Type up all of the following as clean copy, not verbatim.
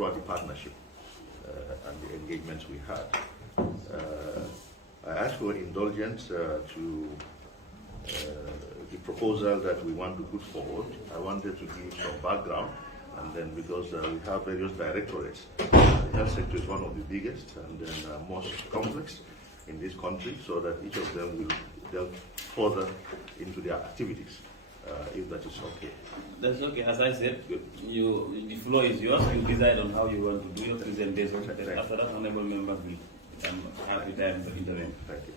throughout the partnership and the engagements we had. I asked for indulgence to the proposal that we want to put forward. I wanted to give some background, and then because we have various directorates, the health sector is one of the biggest and then most complex in this country, so that each of them will delve further into their activities, if that is okay. That's okay. As I said, the floor is yours. You decide on how you want to do your presentation. After that, honorable members will have the time to intervene. Thank you.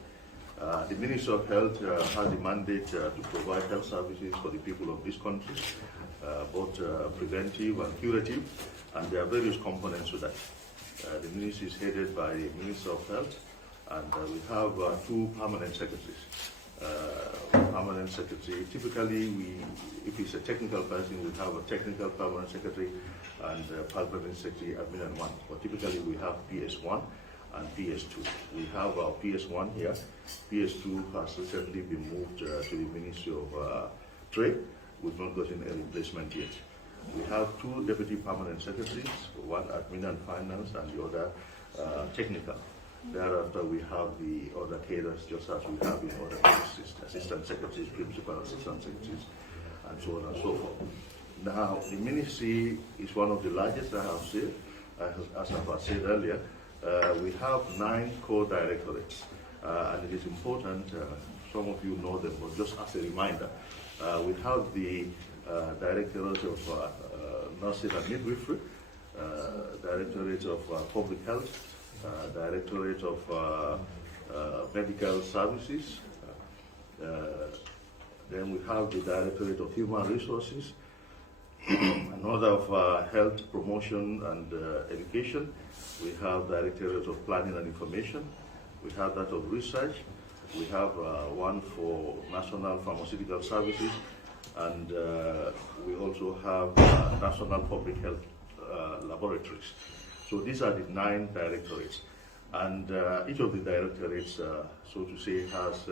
The Ministry of Health has the mandate to provide health services for the people of this country, both preventive and curative, and there are various components to that. The ministry is headed by the Minister of Health, and we have two permanent secretaries. Permanent secretary, typically if it's a technical person, we have a technical permanent secretary and permanent secretary admin and one, but typically we have PS1 and PS2. We have our PS1 here. PS2 has recently been moved to the Ministry of Trade. We've not gotten a replacement yet. We have two deputy permanent secretaries, one admin and finance and the other technical. Thereafter, we have the other cadres, just as we have in other ministries, assistant secretaries, principal assistant secretaries, and so on and so forth. Now, the ministry is one of the largest, I have said, as I have said earlier. We have 9 core directorates, and it is important, some of you know them, but just as a reminder, we have the Directorate of Nursing and Midwifery, Directorate of Public Health, Directorate of Medical Services, then we have the Directorate of Human Resources, another of Health Promotion and Education. We have Directorate of Planning and Information. We have that of Research. We have one for National Pharmaceutical Services, and we also have National Public Health Laboratories. So these are the 9 directorates, and each of the directorates, so to say, has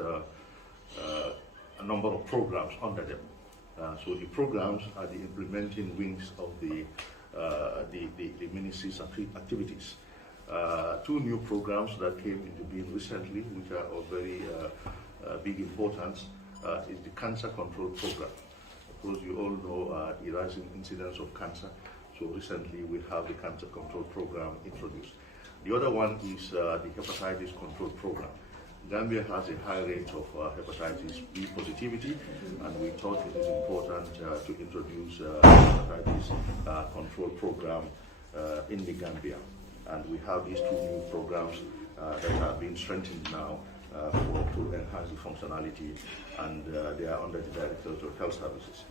a number of programs under them. So the programs are the implementing wings of the ministry's activities. 2 new programs that came into being recently, which are of very big importance, is the Cancer Control Program. Of course, you all know the rising incidence of cancer. So recently we have the Cancer Control Program introduced. The other one is the Hepatitis Control Program. Gambia has a high rate of hepatitis B positivity, and we thought it is important to introduce hepatitis control program in the Gambia. And we have these 2 new programs that are being strengthened now to enhance the functionality, and they are under the Directorate of Health Services.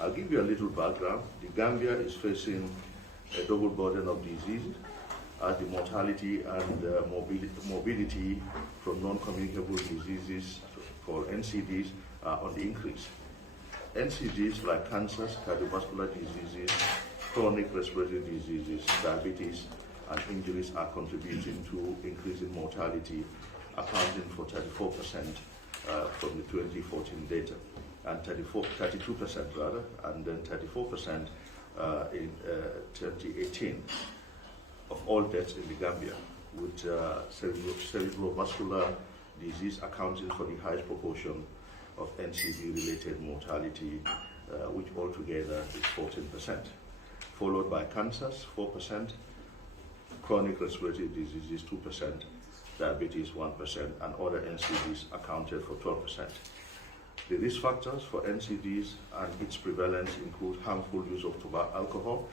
I'll give you a little background. The Gambia is facing a double burden of diseases, as the mortality and morbidity from non-communicable diseases, called NCDs, are on the increase. NCDs like cancers, cardiovascular diseases, chronic respiratory diseases, diabetes, and injuries are contributing to increasing mortality, accounting for 34% from the 2014 data, and 32% rather, and then 34% in 2018 of all deaths in the Gambia, with cerebrovascular disease accounting for the highest proportion of NCD-related mortality, which altogether is 14%, followed by cancers, 4%, chronic respiratory diseases, 2%, diabetes, 1%, and other NCDs accounted for 12%. The risk factors for NCDs and its prevalence include harmful use of alcohol,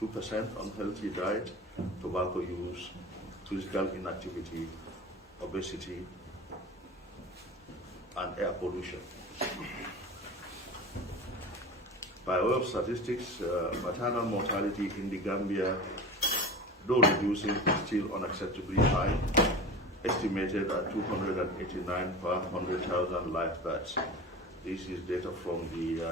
2%, unhealthy diet, tobacco use, physical inactivity, obesity, and air pollution. By way of statistics, maternal mortality in the Gambia, though reducing, is still unacceptably high, estimated at 289 per 100,000 live births. This is data from the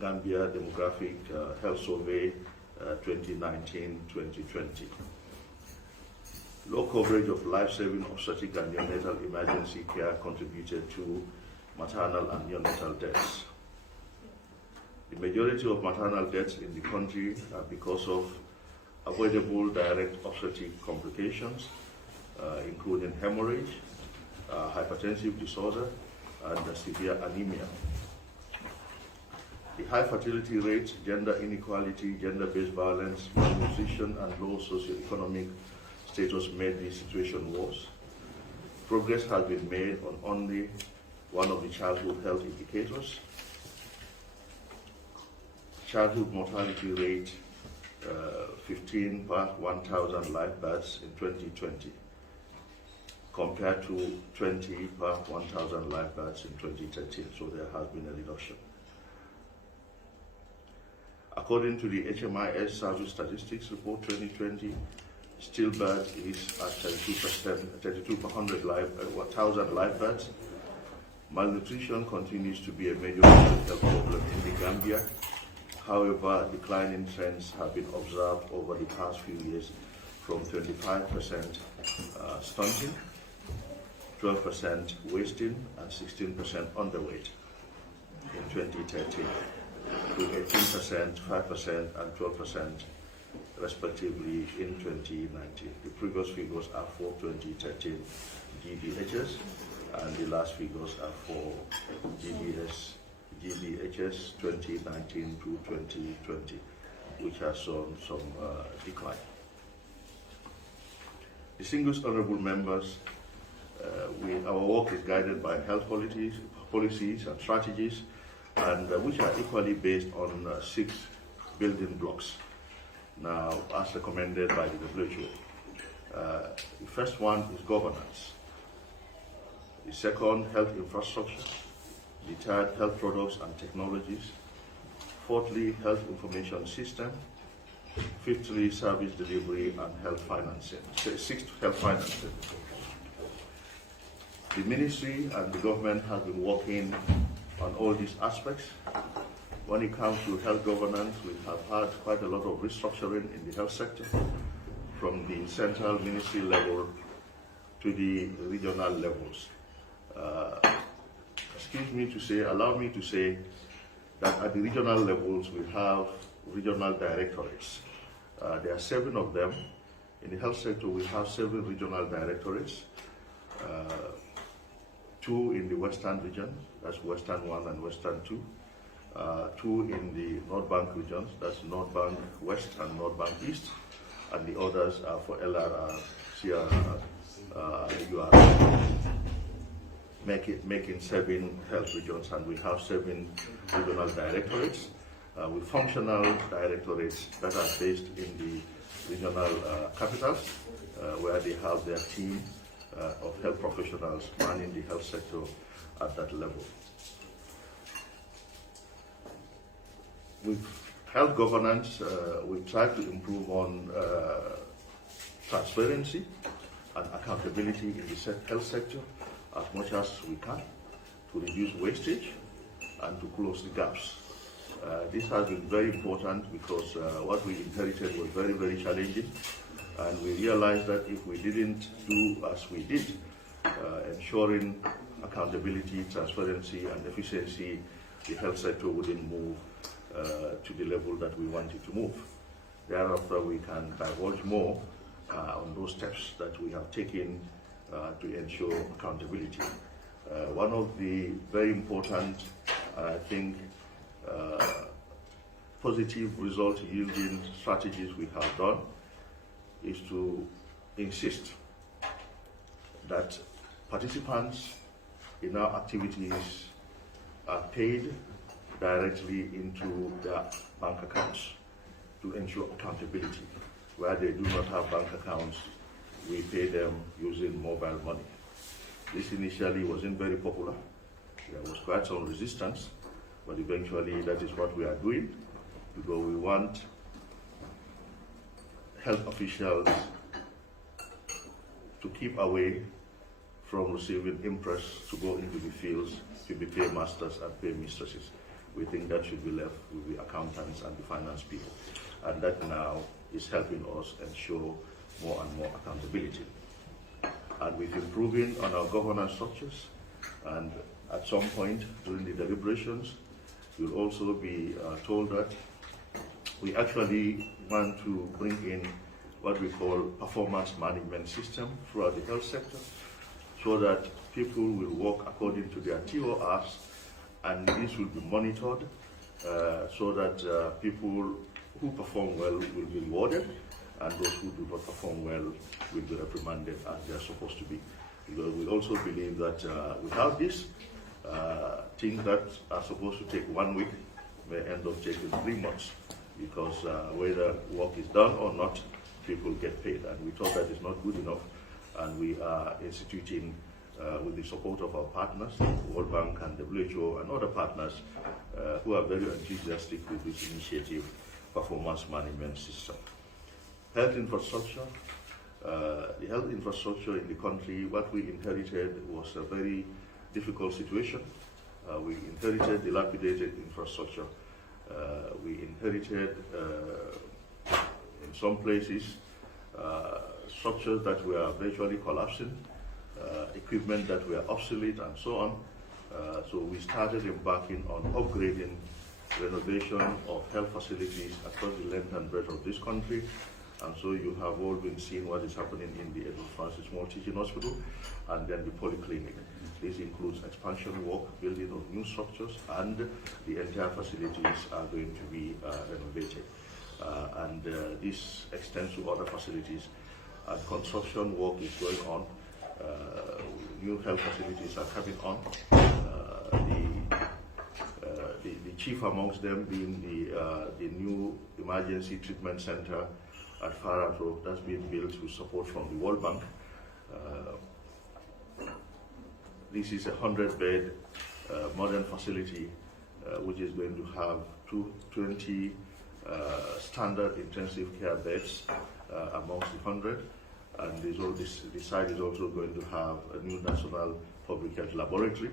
Gambia Demographic Health Survey 2019-2020. Low coverage of life-saving obstetric and neonatal emergency care contributed to maternal and neonatal deaths. The majority of maternal deaths in the country are because of avoidable direct obstetric complications, including hemorrhage, hypertensive disorder, and severe anemia. The high fertility rates, gender inequality, gender-based violence, malnutrition, and low socioeconomic status made the situation worse. Progress has been made on only one of the childhood health indicators. Childhood mortality rate 15 per 1,000 live births in 2020, compared to 20 per 1,000 live births in 2013, so there has been a reduction. According to the HMIS Service Statistics Report 2020, stillbirth is at 32 per 1,000 live births. Malnutrition continues to be a major health problem in the Gambia. However, declining trends have been observed over the past few years, from 25% stunting, 12% wasting, and 16% underweight in 2013, to 18%, 5%, and 12% respectively in 2019. The previous figures are for 2013 GDHS, and the last figures are for GDHS 2019 to 2020, which has shown some decline. Distinguished honorable members, our work is guided by health policies and strategies, and which are equally based on 6 building blocks, now as recommended by the WHO. The first one is governance. The second, health infrastructure. The third, health products and technologies. Fourthly, health information system. Fifthly, service delivery and health financing. Sixth, health financing. The ministry and the government have been working on all these aspects. When it comes to health governance, we have had quite a lot of restructuring in the health sector, from the central ministry level to the regional levels. Allow me to say that at the regional levels, we have regional directorates. There are 7 of them. In the health sector, we have 7 regional directorates, 2 in the Western region, that's Western 1 and Western 2, 2 in the North Bank regions, that's North Bank West and North Bank East, and the others are for LRR, CRR, URR, making 7 health regions, and we have 7 regional directorates with functional directorates that are based in the regional capitals, where they have their team of health professionals manning the health sector at that level. With health governance, we've tried to improve on transparency and accountability in the health sector as much as we can, to reduce wastage and to close the gaps. This has been very important because what we inherited was very, very challenging, and we realized that if we didn't do as we did, ensuring accountability, transparency, and efficiency, the health sector wouldn't move to the level that we wanted to move. Thereafter, we can divulge more on those steps that we have taken to ensure accountability. One of the very important, I think, positive result yielding strategies we have done is to insist that participants in our activities are paid directly into their bank accounts to ensure accountability. Where they do not have bank accounts, we pay them using mobile money. This initially wasn't very popular. There was quite some resistance, but eventually that is what we are doing, because we want health officials to keep away from receiving impress to go into the fields to be paymasters and paymistresses. We think that should be left with the accountants and the finance people. And that now is helping us ensure more and more accountability. And with improving on our governance structures, and at some point during the deliberations, You'll also be told that we actually want to bring in what we call performance management system throughout the health sector, so that people will work according to their TORs, and this will be monitored so that people who perform well will be rewarded, and those who do not perform well will be reprimanded as they are supposed to be. Because we also believe that without this, things that are supposed to take 1 week may end up taking 3 months, because whether work is done or not, people get paid. And we thought that is not good enough, and we are instituting, with the support of our partners, World Bank and WHO and other partners who are very enthusiastic with this initiative, performance management system. Health infrastructure. The health infrastructure in the country, what we inherited was a very difficult situation. We inherited dilapidated infrastructure. We inherited, in some places, structures that were virtually collapsing, equipment that were obsolete, and so on. So we started embarking on upgrading, renovation of health facilities across the length and breadth of this country. And so you have all been seeing what is happening in the Edward Francis Small Teaching Hospital and then the polyclinic. This includes expansion work, building of new structures, and the entire facilities are going to be renovated. This extends to other facilities, and construction work is going on. New health facilities are coming on. The chief amongst them being the new emergency treatment center at Farah Road that's being built with support from the World Bank. This is a 100-bed modern facility which is going to have 20 standard intensive care beds amongst the 100. And the site is also going to have a new national public health laboratory,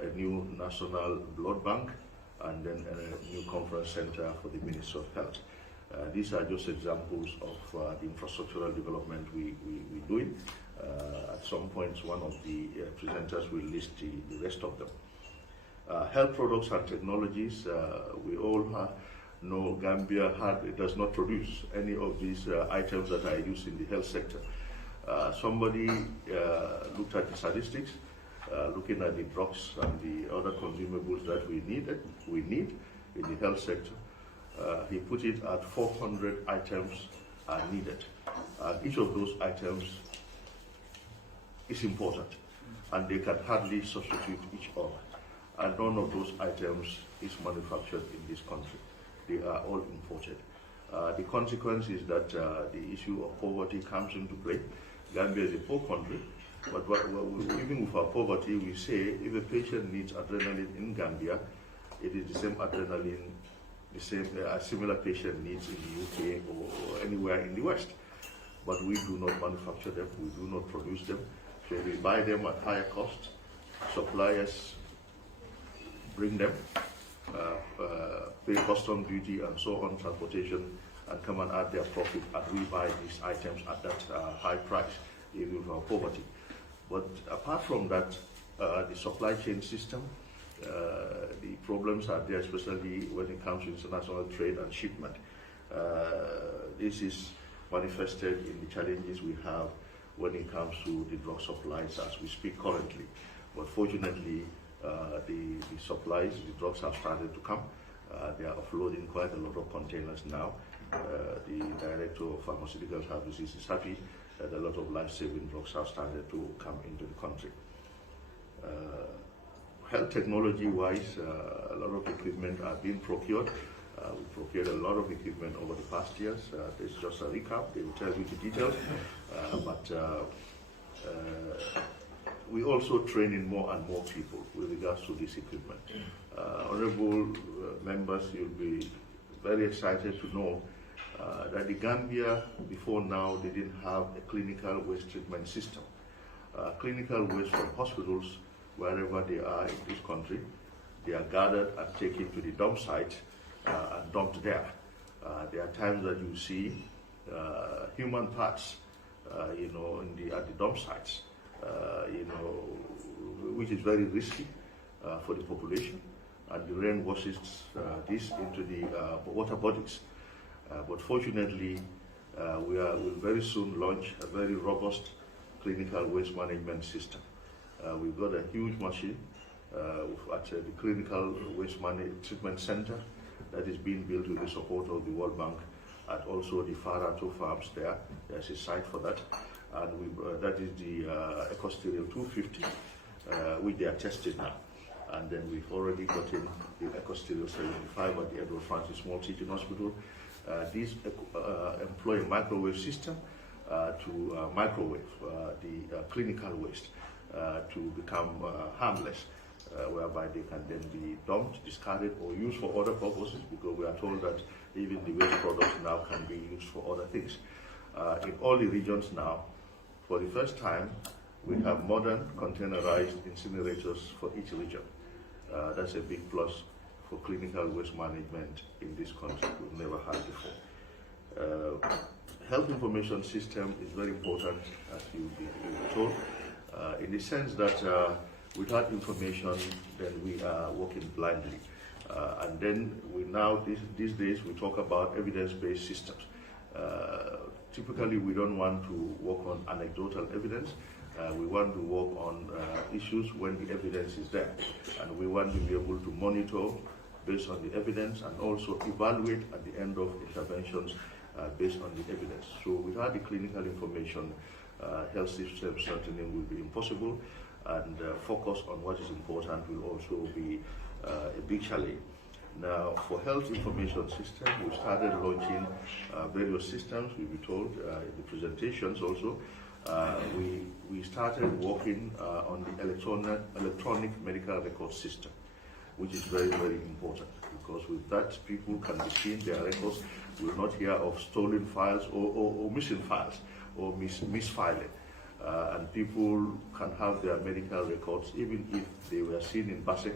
a new national blood bank, and then a new conference center for the Ministry of Health. These are just examples of the infrastructural development we're doing. At some point, one of the presenters will list the rest of them. Health products and technologies, we all know Gambia does not produce any of these items that are used in the health sector. Somebody looked at the statistics, looking at the drugs and the other consumables that we need in the health sector. He put it at 400 items are needed. Each of those items is important, and they can hardly substitute each other. And none of those items is manufactured in this country. They are all imported. The consequence is that the issue of poverty comes into play. Gambia is a poor country, but even with our poverty, we say if a patient needs adrenaline in Gambia, it is the same adrenaline, a similar patient needs in the UK or anywhere in the West. But we do not manufacture them, we do not produce them, so we buy them at higher cost. Suppliers bring them, pay custom duty and so on, transportation, and come and add their profit, and we buy these items at that high price, even with our poverty. But apart from that, the supply chain system, the problems are there, especially when it comes to international trade and shipment. This is manifested in the challenges we have when it comes to the drug supplies as we speak currently. But fortunately, the supplies, the drugs have started to come. They are offloading quite a lot of containers now. The Director of Pharmaceutical Services is happy that a lot of life-saving drugs have started to come into the country. Health technology-wise, a lot of equipment are being procured. We procured a lot of equipment over the past years. This is just a recap. They will tell you the details. We also train in more and more people with regards to this equipment. Honorable members, you'll be very excited to know that the Gambia, before now, they didn't have a clinical waste treatment system. Clinical waste from hospitals, wherever they are in this country, they are gathered and taken to the dump site and dumped there. There are times that you see human parts, at the dump sites, which is very risky for the population. and the rain washes this into the water bodies. But fortunately, we will very soon launch a very robust clinical waste management system. We've got a huge machine at the Clinical Waste Treatment Center that is being built with the support of the World Bank, and also the Farato farms there. There's a site for that. And that is the EcoSterial 250, which they are testing now. And then we've already gotten the EcoSterial 75 at the Edward Francis Small Teaching Hospital. These employ a microwave system to microwave the clinical waste to become harmless, whereby they can then be dumped, discarded, or used for other purposes, because we are told that even the waste products now can be used for other things. In all the regions now, for the first time, we have modern containerized incinerators for each region. That's a big plus for clinical waste management in this country. We've never had before. Health information system is very important, as you've been told, in the sense that without information, then we are working blindly. And then we now, these days, we talk about evidence-based systems. Typically, we don't want to work on anecdotal evidence. We want to work on issues when the evidence is there. And we want to be able to monitor based on the evidence and also evaluate at the end of interventions based on the evidence. So without the clinical information, health system strengthening will be impossible, and focus on what is important will also be a big challenge. Now, for health information system, we started launching various systems, we'll be told in the presentations also. We started working on the electronic medical record system, which is very, very important, because with that, people can be seen their records. We will not hear of stolen files or missing files or misfiling. And people can have their medical records, even if they were seen in Basse,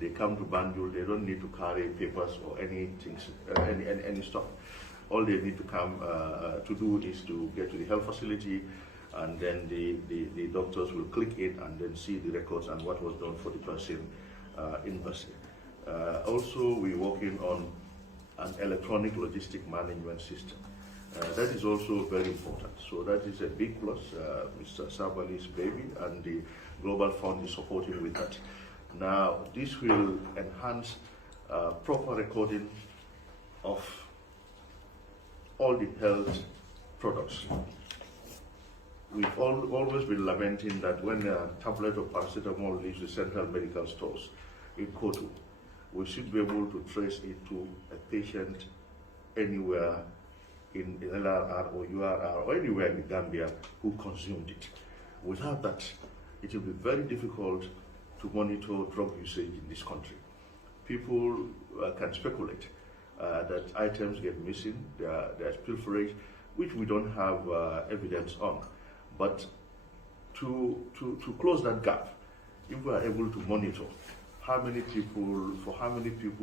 they come to Banjul, they don't need to carry papers or anything, any stuff. All they need to come to do is to get to the health facility, and then the doctors will click in and then see the records and what was done for the person in Basse. Also, we're working on an electronic logistic management system. That is also very important. So that is a big plus. Mr. Sabali's baby, and the Global Fund is supporting with that. Now, this will enhance proper recording of all the health products. We've always been lamenting that when a tablet of paracetamol leaves the central medical stores in Kotu, we should be able to trace it to a patient anywhere in LRR or URR or anywhere in the Gambia who consumed it. Without that, it will be very difficult to monitor drug usage in this country. People can speculate that items get missing, there's pilferage, which we don't have evidence on. But to close that gap, if we are able to monitor for how many people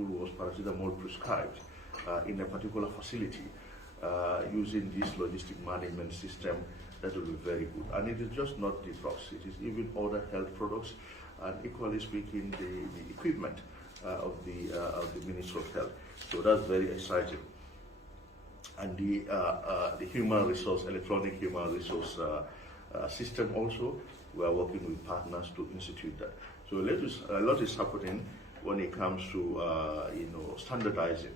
was paracetamol prescribed in a particular facility, using this logistic management system, that will be very good. And it is just not the drugs, it is even other health products, and equally speaking, the equipment of the Ministry of Health. So that's very exciting. And the human resource, electronic human resource system also, we are working with partners to institute that. So a lot is happening when it comes to standardizing,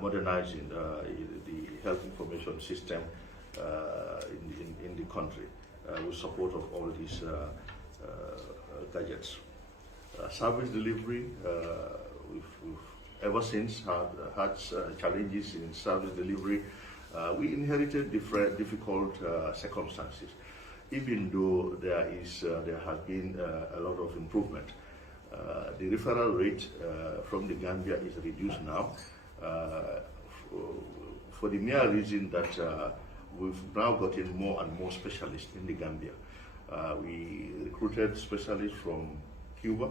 modernizing the health information system in the country with support of all these gadgets. Service delivery, we've ever since had challenges in service delivery. We inherited difficult circumstances, even though there has been a lot of improvement. The referral rate from the Gambia is reduced now for the mere reason that we've now gotten more and more specialists in the Gambia. We recruited specialists from Cuba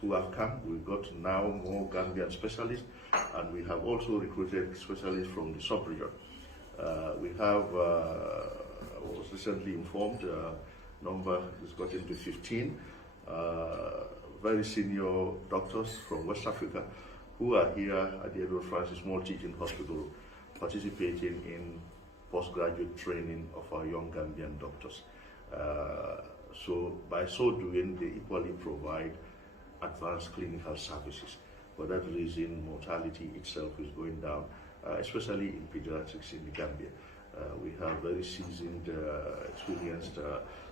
who have come. We've got now more Gambian specialists, and we have also recruited specialists from the sub-region. We have, I was recently informed, number has gotten to 15 very senior doctors from West Africa who are here at the Edward Francis Small Teaching Hospital participating in postgraduate training of our young Gambian doctors. So by so doing, they equally provide advanced clinical services. For that reason, mortality itself is going down, especially in pediatrics in the Gambia. We have very seasoned, experienced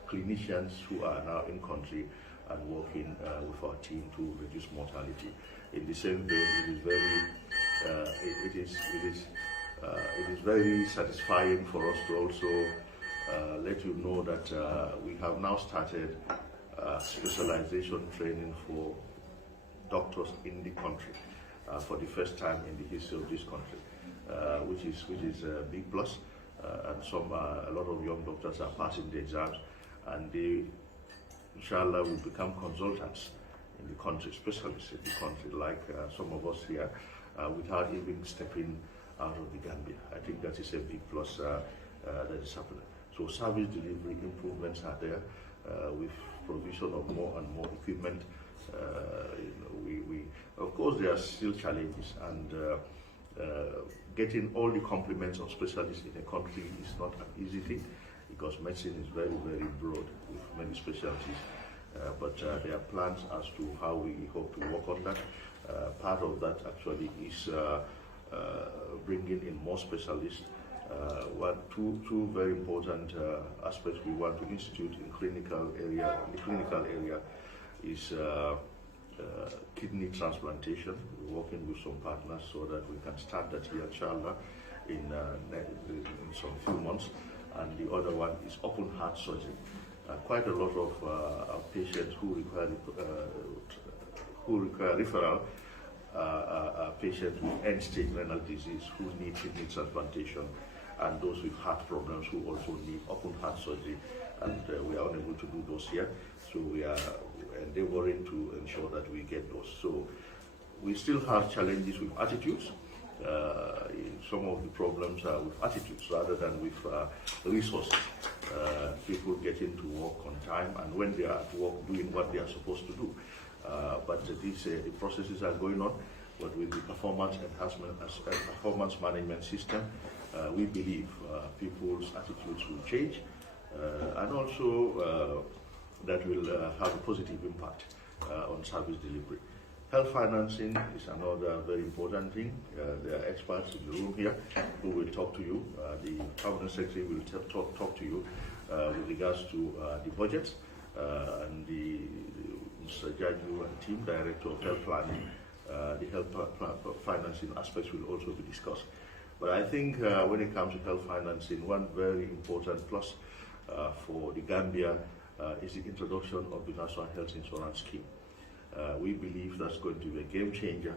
clinicians who are now in country and working with our team to reduce mortality. In the same vein, it is very satisfying for us to also let you know that we have now started specialization training for doctors in the country for the first time in the history of this country, which is a big plus. And a lot of young doctors are passing the exams, and they, inshallah, will become consultants in the country, specialists in the country, like some of us here, without even stepping out of the Gambia. I think that is a big plus that is happening. So service delivery improvements are there with provision of more and more equipment. Of course, there are still challenges, and getting all the complements of specialists in a country is not an easy thing, because medicine is very, very broad with many specialties. But there are plans as to how we hope to work on that. Part of that actually is bringing in more specialists. Two very important aspects we want to institute in the clinical area is kidney transplantation. We're working with some partners so that we can start that here, inshallah, in some few months. And the other one is open heart surgery. Quite a lot of patients who require referral are patients with end-stage renal disease who need kidney transplantation, and those with heart problems who also need open heart surgery, and we are unable to do those yet. So we are endeavoring to ensure that we get those. So we still have challenges with attitudes. Some of the problems are with attitudes rather than with resources. People getting to work on time, and when they are at work doing what they are supposed to do. But the processes are going on. But with the performance enhancement, performance management system, we believe people's attitudes will change, and also that will have a positive impact on service delivery. Health financing is another very important thing. There are experts in the room here who will talk to you. The Cabinet Secretary will talk to you with regards to the budgets, and Mr. Jaju and team, Director of Health Planning, the health financing aspects will also be discussed. But I think when it comes to health financing, one very important plus for the Gambia is the introduction of the National Health Insurance Scheme. We believe that's going to be a game changer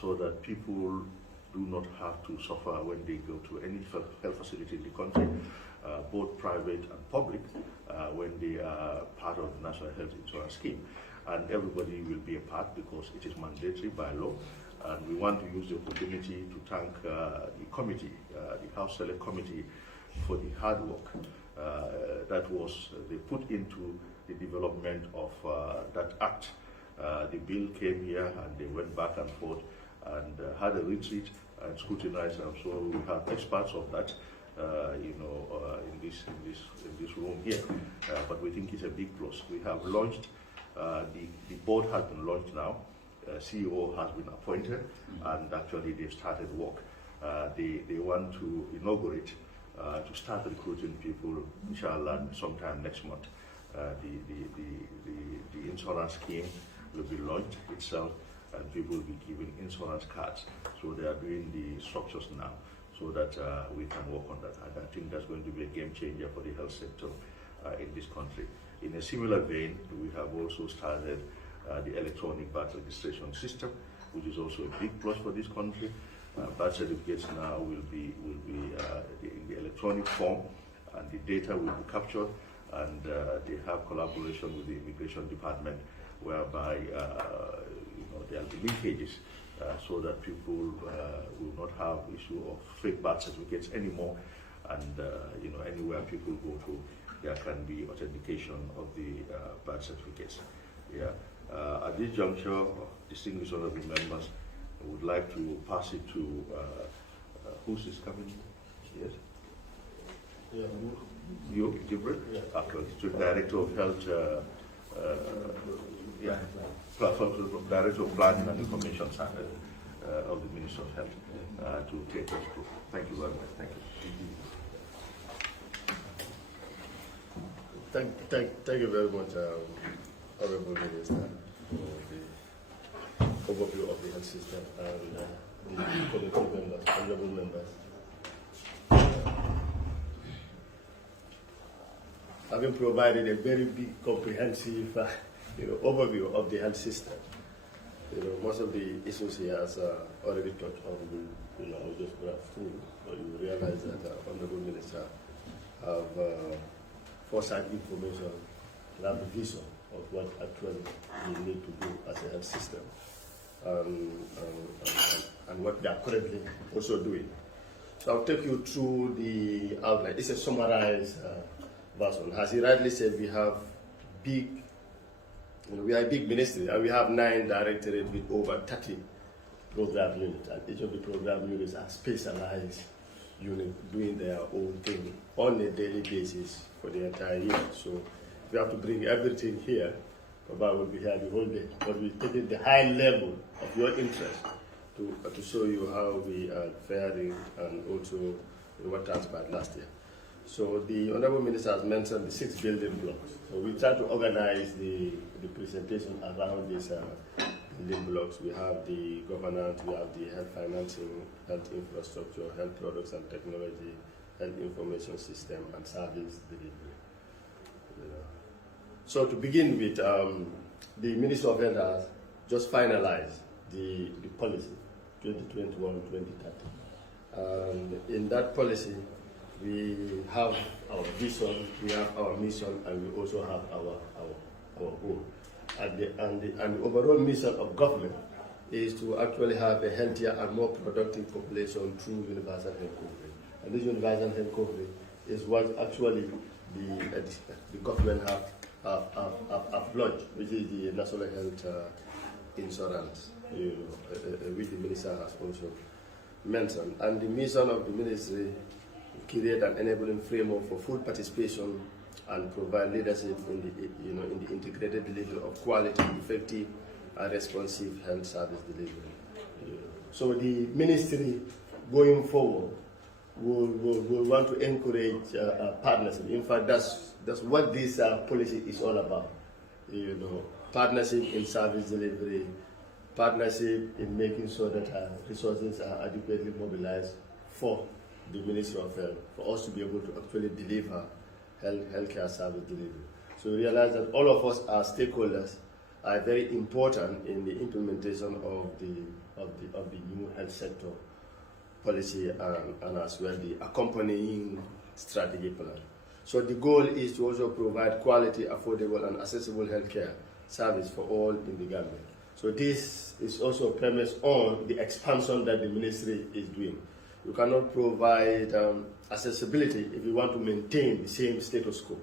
so that people do not have to suffer when they go to any health facility in the country, both private and public, when they are part of the National Health Insurance Scheme. And everybody will be a part because it is mandatory by law. And we want to use the opportunity to thank the committee, the House Select Committee, for the hard work that they put into the development of that act. The bill came here and they went back and forth and had a retreat and scrutinized. And so we have experts of that, in this room here. But we think it's a big plus. We have launched. The board has been launched now. CEO has been appointed, and actually they've started work. They want to inaugurate to start recruiting people, inshallah, sometime next month. The insurance scheme will be launched itself, and people will be given insurance cards. So they are doing the structures now, so that we can work on that. And I think that's going to be a game changer for the health sector in this country. In a similar vein, we have also started the electronic birth registration system, which is also a big plus for this country. Birth certificates now will be in the electronic form, and the data will be captured, and they have collaboration with the immigration department, whereby there will be linkages so that people will not have issue of fake birth certificates anymore, and anywhere people go to, there can be authentication of the birth certificates. Yeah. At this juncture, distinguished honorable members, I would like to pass it to who's this coming? Yes? Yeah. You, Jibril? Yeah. Okay, to Director of Health, Director of Planning and Information Center of the Ministry of Health to take us through. Thank you very much. Thank you. Thank you very much, Honorable Minister, for the overview of the health system and the committee members, honorable members. Having provided a very big, comprehensive overview of the health system, most of the issues he has already touched on. I'll just grab through, but you realize that Honorable Minister have foresight information and have a vision of what actually we need to do as a health system and what they are currently also doing. So I'll take you through the outline. It's a summarized version. As he rightly said, we have we are a big ministry, and we have 9 directorates with over 30 program units, and each of the program units are specialized units doing their own thing on a daily basis for the entire year. So we have to bring everything here. Baba will be here the whole day, but we take it the high level of your interest to show you how we are faring and also what transpired last year. So the Honorable Minister has mentioned the 6 building blocks. So we try to organize the presentation around these building blocks. We have the governance, we have the health financing, health infrastructure, health products and technology, health information system, and service delivery. So to begin with, the Ministry of Health has just finalized the policy 2021-2030. In that policy, we have our vision, we have our mission, and we also have our goal. And the overall mission of government is to actually have a healthier and more productive population through universal health coverage. And this universal health coverage is what actually the government have launched, which is the National Health Insurance, which the minister has also mentioned. And the mission of the ministry: create an enabling framework for full participation and provide leadership in the integrated delivery of quality, effective, and responsive health service delivery. So the ministry going forward will want to encourage partnership. In fact, that's what this policy is all about. Partnership in service delivery, partnership in making sure that resources are adequately mobilized for the Ministry of Health, for us to be able to actually deliver healthcare service delivery. So we realize that all of us as stakeholders are very important in the implementation of the new health sector policy and as well the accompanying strategy plan. So the goal is to also provide quality, affordable, and accessible healthcare service for all in the Gambia. So this is also premised on the expansion that the ministry is doing. You cannot provide accessibility if you want to maintain the same status quo,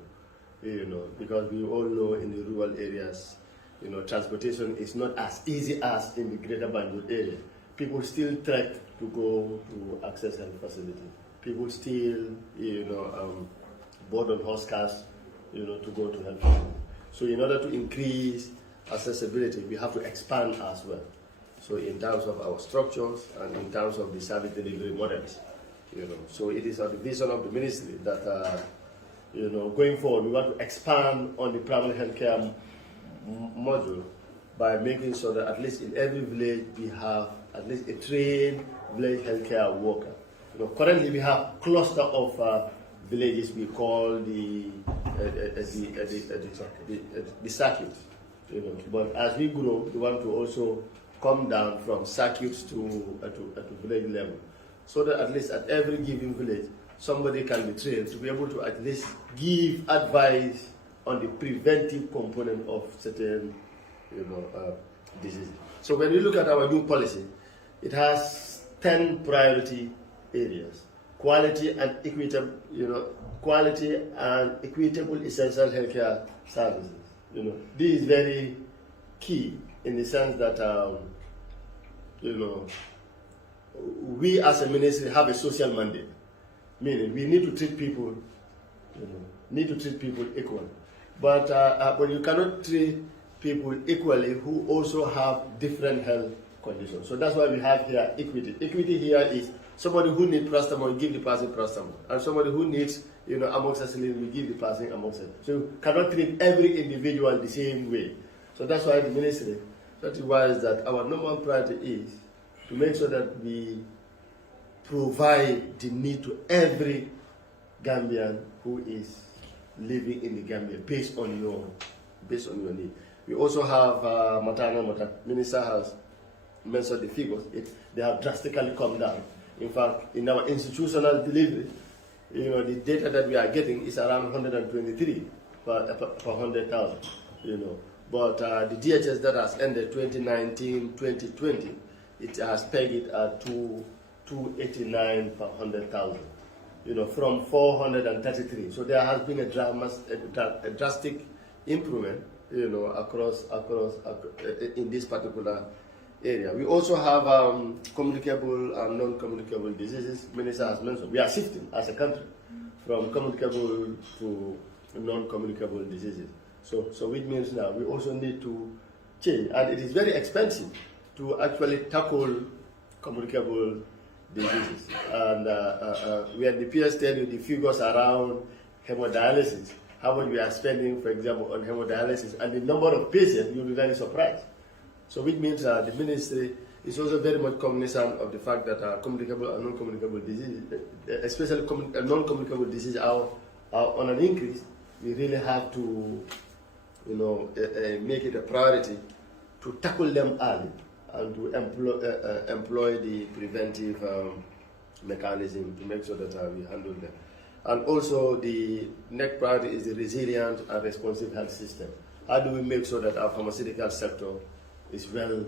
because we all know in the rural areas, transportation is not as easy as in the greater Banjul area. People still trek to go to access health facility. People still, board on horse cars, to go to health facility. So in order to increase accessibility, we have to expand as well. So in terms of our structures and in terms of the service delivery models, So it is the vision of the ministry that, going forward, we want to expand on the primary healthcare module by making sure that at least in every village we have at least a trained village healthcare worker. Currently we have a cluster of villages we call the circuits. But as we grow, we want to also come down from circuits to village level, so that at least at every given village, somebody can be trained to be able to at least give advice on the preventive component of certain, diseases. So when we look at our new policy, it has 10 priority areas: quality and equitable essential healthcare services. This is very key in the sense that, we as a ministry have a social mandate, meaning we need to treat people, equally. But you cannot treat people equally who also have different health conditions. So that's why we have here equity. Equity here is somebody who needs paracetamol, give the person paracetamol, and somebody who needs amoxicillin, we give the person amoxicillin. So you cannot treat every individual the same way. So that's why the ministry certifies that our number one priority is to make sure that we provide the need to every Gambian who is living in the Gambia based on your need. We also have maternal mortality. Minister has mentioned the figures. They have drastically come down. In fact, in our institutional delivery, the data that we are getting is around 123 per 100,000. But the DHS that has ended 2019-2020, it has pegged it at 289 per 100,000. From 433. So there has been a drastic improvement, across in this particular area. We also have communicable and non-communicable diseases. Minister has mentioned we are shifting as a country from communicable to non-communicable diseases. So which means now we also need to change, and it is very expensive to actually tackle communicable diseases. And when the peers tell you the figures around hemodialysis, how much we are spending, for example, on hemodialysis, and the number of patients, you'll be very surprised. So which means the ministry is also very much cognizant of the fact that communicable and non-communicable diseases, especially non-communicable diseases, are on an increase. We really have to, make it a priority to tackle them early and to employ the preventive mechanism to make sure that we handle them. And also the next priority is the resilient and responsive health system. How do we make sure that our pharmaceutical sector is well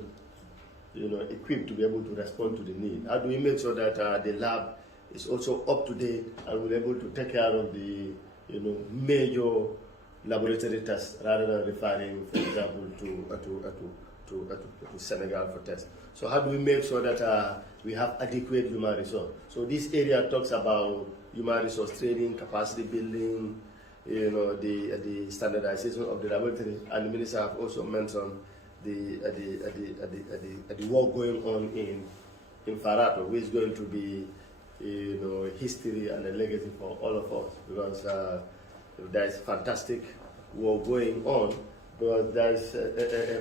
equipped to be able to respond to the need? How do we make sure that the lab is also up to date and we're able to take care of the major laboratory tests rather than referring, for example, to Senegal for tests? So how do we make sure that we have adequate human resource? So this area talks about human resource training, capacity building, the standardization of the laboratory, and the minister have also mentioned the work going on in Farato, which is going to be history and a legacy for all of us, because there is fantastic work going on. But there is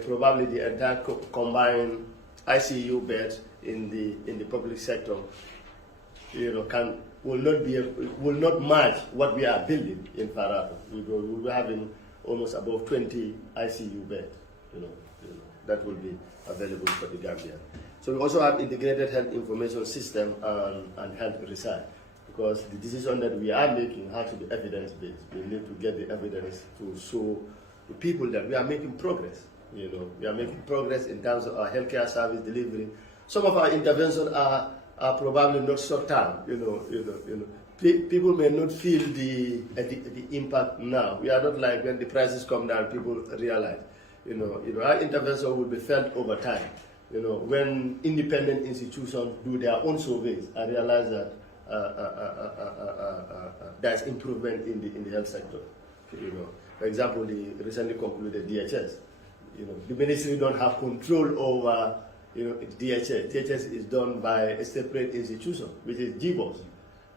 probably the entire combined ICU beds in the public sector, will not match what we are building in Farato. We will be having almost above 20 ICU beds, that will be available for the Gambia. So we also have integrated health information system and health research, because the decision that we are making has to be evidence-based. We need to get the evidence to show the people that we are making progress. We are making progress in terms of our healthcare service delivery. Some of our interventions are probably not short-term. People may not feel the impact now. We are not like when the prices come down, people realize. Our intervention will be felt over time. When independent institutions do their own surveys and realize that there's improvement in the health sector. For example, the recently concluded DHS. The ministry don't have control over DHS. DHS is done by a separate institution, which is GBOS.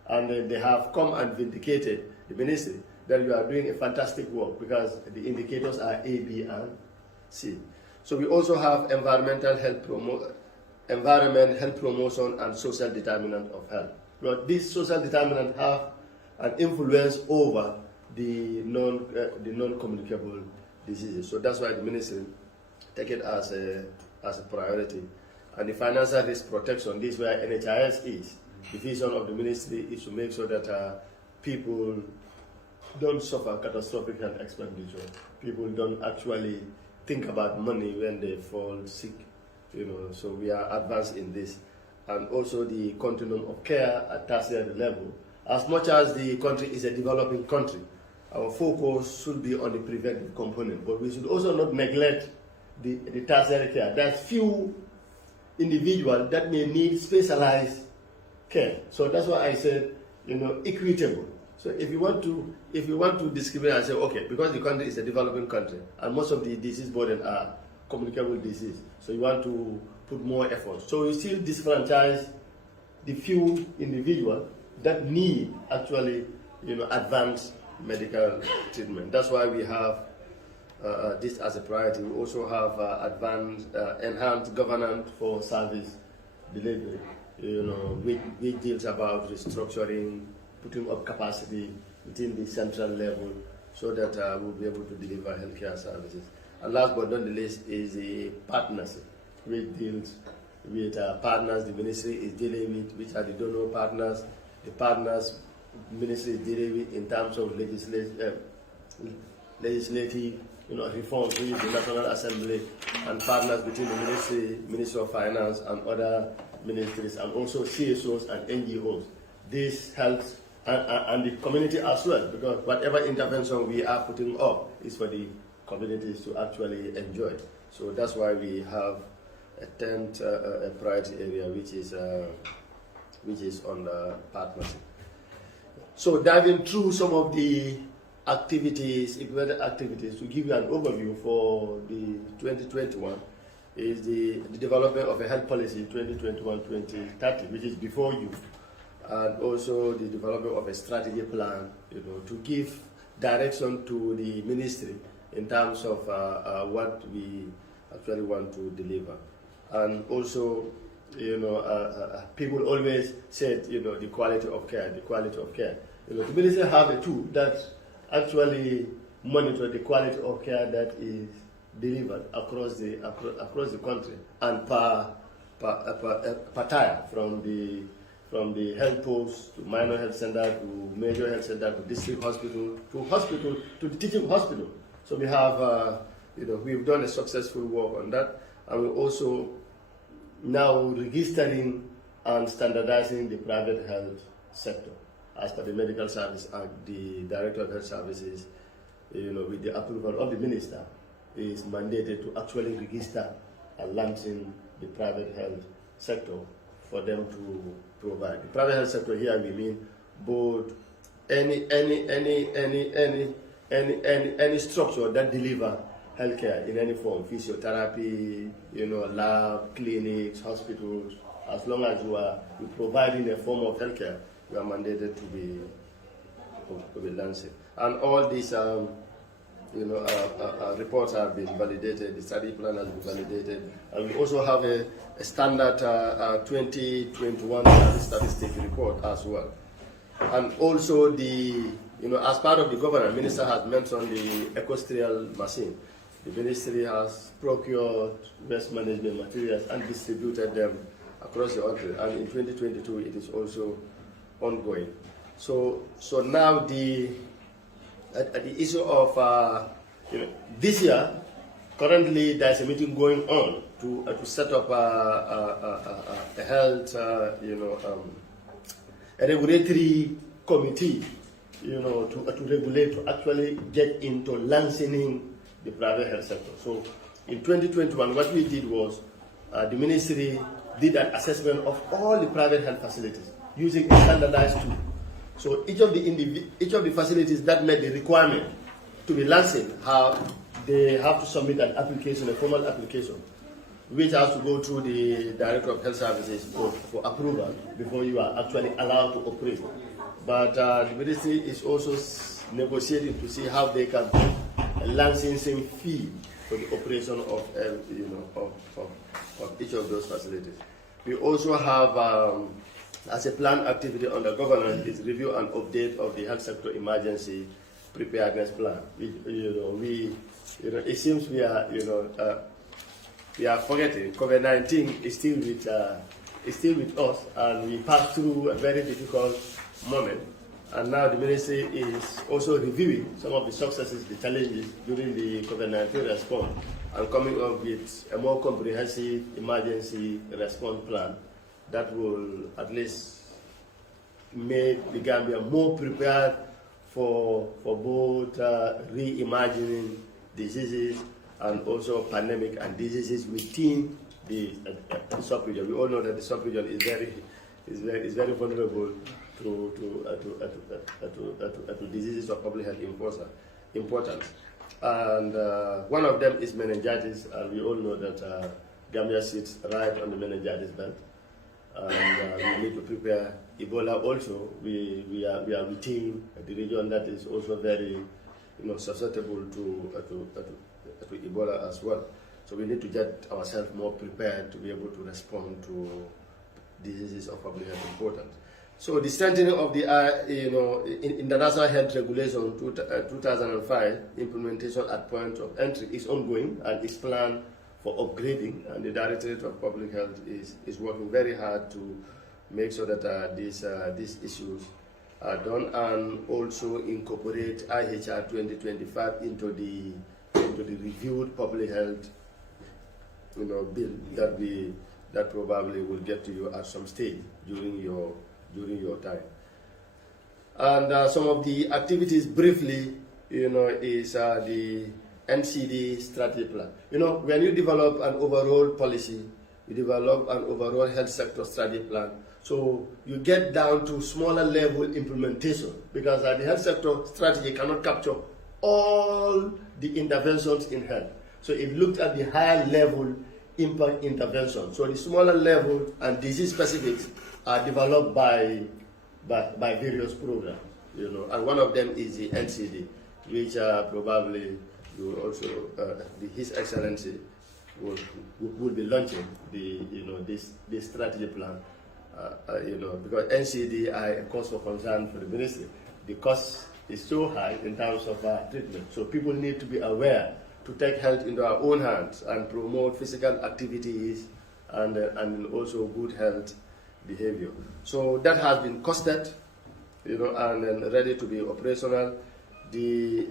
And they have come and vindicated the ministry that you are doing a fantastic work, because the indicators are A, B, and C. So we also have environment, health promotion, and social determinant of health. But these social determinants have an influence over the non-communicable diseases. So that's why the ministry take it as a priority. And the financial risk protection, this is where NHIS is. The vision of the ministry is to make sure that people don't suffer catastrophic health expenditure. People don't actually think about money when they fall sick. So we are advanced in this. And also the continuum of care at tertiary level. As much as the country is a developing country, our focus should be on the preventive component, but we should also not neglect the tertiary care. There's few individuals that may need specialized care. So that's why I said, equitable. So if you want to discriminate and say, okay, because the country is a developing country and most of the disease burden are communicable disease, so you want to put more effort. So you still disfranchise the few individuals that need actually, advanced medical treatment. That's why we have this as a priority. We also have enhanced governance for service delivery, which deals about restructuring, putting up capacity within the central level so that we'll be able to deliver healthcare services. And last but not the least is the partnership, which deals with partners the ministry is dealing with, which are the donor partners, the partners ministry is dealing with in terms of legislative reforms, which is the National Assembly, and partners between the Ministry of Finance and other ministries, and also CSOs and NGOs. This helps, and the community as well, because whatever intervention we are putting up is for the communities to actually enjoy. So that's why we have a 10th priority area, which is on the partnership. So diving through some of the implemented activities, to give you an overview for the 2021 is the development of a health policy 2021-2030, which is before you, and also the development of a strategy plan, to give direction to the ministry in terms of what we actually want to deliver. And also, people always said, the quality of care. The ministry have a tool that actually monitor the quality of care that is delivered across the country and per tier, from the health post to minor health center to major health center to district hospital to the teaching hospital. So we have we've done a successful work on that, and we're also now registering and standardizing the private health sector. As per the Medical Service Act, the Director of Health Services, with the approval of the Minister, is mandated to actually register and launching the private health sector for them to provide. The private health sector here, we mean both any structure that deliver healthcare in any form, physiotherapy, lab, clinics, hospitals. As long as you are providing a form of healthcare, you are mandated to be launching. And all these reports have been validated, the study plan has been validated, and we also have a standard 2021 statistic report as well. And also as part of the governance, Minister has mentioned the equestrial machine. The ministry has procured waste management materials and distributed them across the country, and in 2022 it is also ongoing. So now the issue of this year, currently there is a meeting going on to set up a health a regulatory committee to regulate, to actually get into lancing the private health sector. So in 2021, what we did was the ministry did an assessment of all the private health facilities using a standardized tool. So each of the facilities that met the requirement to be lancing, they have to submit an application, a formal application, which has to go through the Director of Health Services for approval before you are actually allowed to operate. But the ministry is also negotiating to see how they can put a licensing fee for the operation of each of those facilities. We also have, as a planned activity under governance, is review and update of the health sector emergency preparedness plan. It seems we are forgetting. COVID-19 is still with us, and we passed through a very difficult moment. And now the ministry is also reviewing some of the successes, the challenges during the COVID-19 response, and coming up with a more comprehensive emergency response plan that will at least make the Gambia more prepared for both reimagining diseases and also pandemic and diseases within the sub-region. We all know that the sub-region is very vulnerable to diseases of public health importance. And one of them is meningitis, and we all know that Gambia sits right on the meningitis belt. And we need to prepare Ebola also. We are within the region that is also very susceptible to Ebola as well. So we need to get ourselves more prepared to be able to respond to diseases of public health importance. So the strengthening of the International Health Regulation 2005 implementation at point of entry is ongoing and is planned for upgrading, and the Directorate of Public Health is working very hard to make sure that these issues are done, and also incorporate IHR 2025 into the reviewed public health bill that probably will get to you at some stage during your time. And some of the activities briefly, is the NCD strategy plan. When you develop an overall policy, you develop an overall health sector strategy plan. So you get down to smaller level implementation, because the health sector strategy cannot capture all the interventions in health. So it looked at the higher level impact intervention. So the smaller level and disease specifics are developed by various programs, and one of them is the NCD, which probably will also His Excellency will be launching this strategy plan, because NCD are a cause for concern for the ministry. The cost is so high in terms of treatment, so people need to be aware to take health into our own hands and promote physical activities and also good health behavior. So that has been costed, and then ready to be operational. The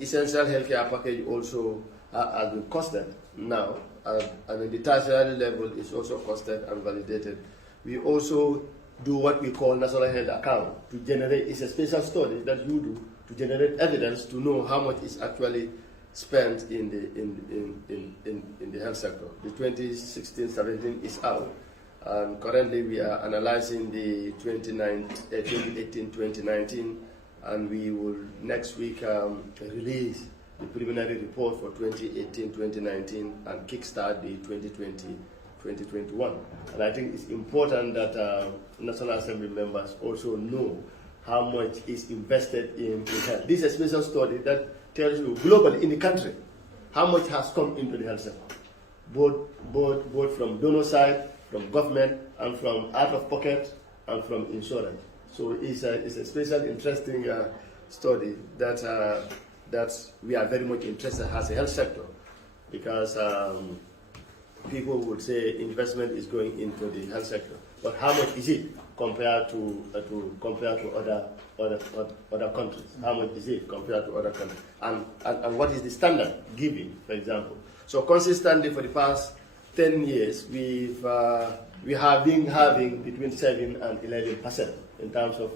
essential healthcare package also has been costed now, and the tertiary level is also costed and validated. We also do what we call national health account to generate. It's a special study that you do to generate evidence to know how much is actually spent in the health sector. The 2016-17 is out, and currently we are analyzing the 2018-2019, and we will next week release the preliminary report for 2018-2019 and kickstart the 2020-2021. And I think it's important that National Assembly members also know how much is invested in health. This is a special study that tells you globally in the country how much has come into the health sector, both from donor side, from government, and from out of pocket, and from insurance. So it's a special interesting study that we are very much interested as a health sector, because people would say investment is going into the health sector, but how much is it compared to other countries? How much is it compared to other countries? And what is the standard given, for example? So consistently for the past 10 years, we have been having between 7 and 11% in terms of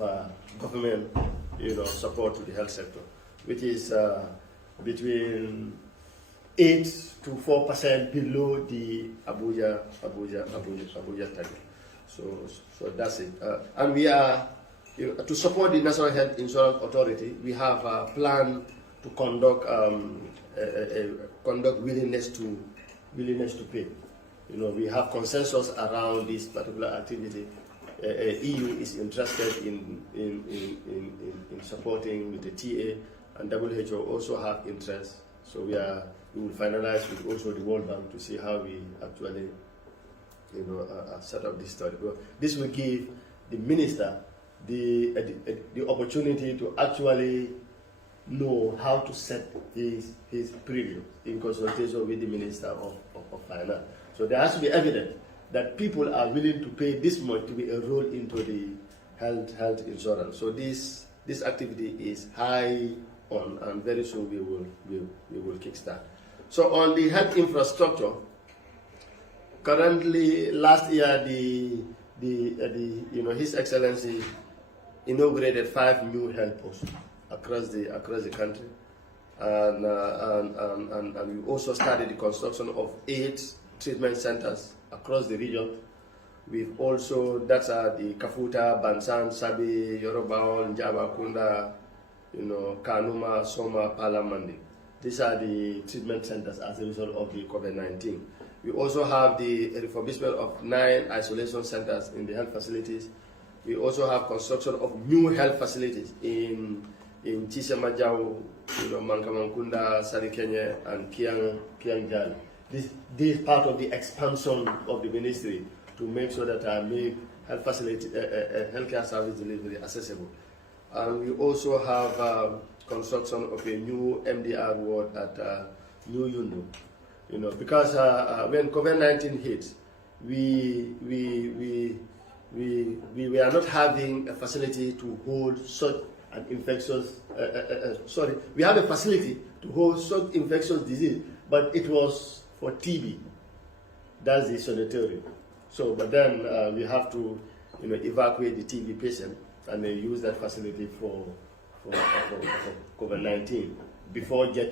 government, support to the health sector, which is between 8 to 4% below the Abuja target. So that's it. And we are, to support the National Health Insurance Authority, we have a plan to conduct willingness to pay. We have consensus around this particular activity. EU is interested in supporting with the TA, and WHO also have interest. So we will finalize with also the World Bank to see how we actually set up this study. But this will give the minister the opportunity to actually know how to set his premium in consultation with the Minister of Finance. So there has to be evidence that people are willing to pay this much to be enrolled into the health insurance. So this activity is high on, and very soon we will kickstart. So on the health infrastructure, currently last year His Excellency inaugurated 5 new health posts across the country, and we also started the construction of 8 treatment centers across the region. We've also, that's the Kafuta, Bansan, Sabi, Yorobao, Njaba, Kunda, Kanuma, Soma, Palamandi. These are the treatment centers as a result of the COVID-19. We also have the refurbishment of 9 isolation centers in the health facilities. We also have construction of new health facilities in Chisemajao, Mankamankunda, Sarikenye, and Kiangjali. This is part of the expansion of the ministry to make sure that I make health facility, healthcare service delivery accessible. And we also have construction of a new MDR ward at New Yundu. Because when COVID-19 hit, we were not having a facility to hold such an infectious. We have a facility to hold such infectious disease, but it was for TB. That's the sanitarium. So, but then we have to, evacuate the TB patient and then use that facility for COVID-19 before the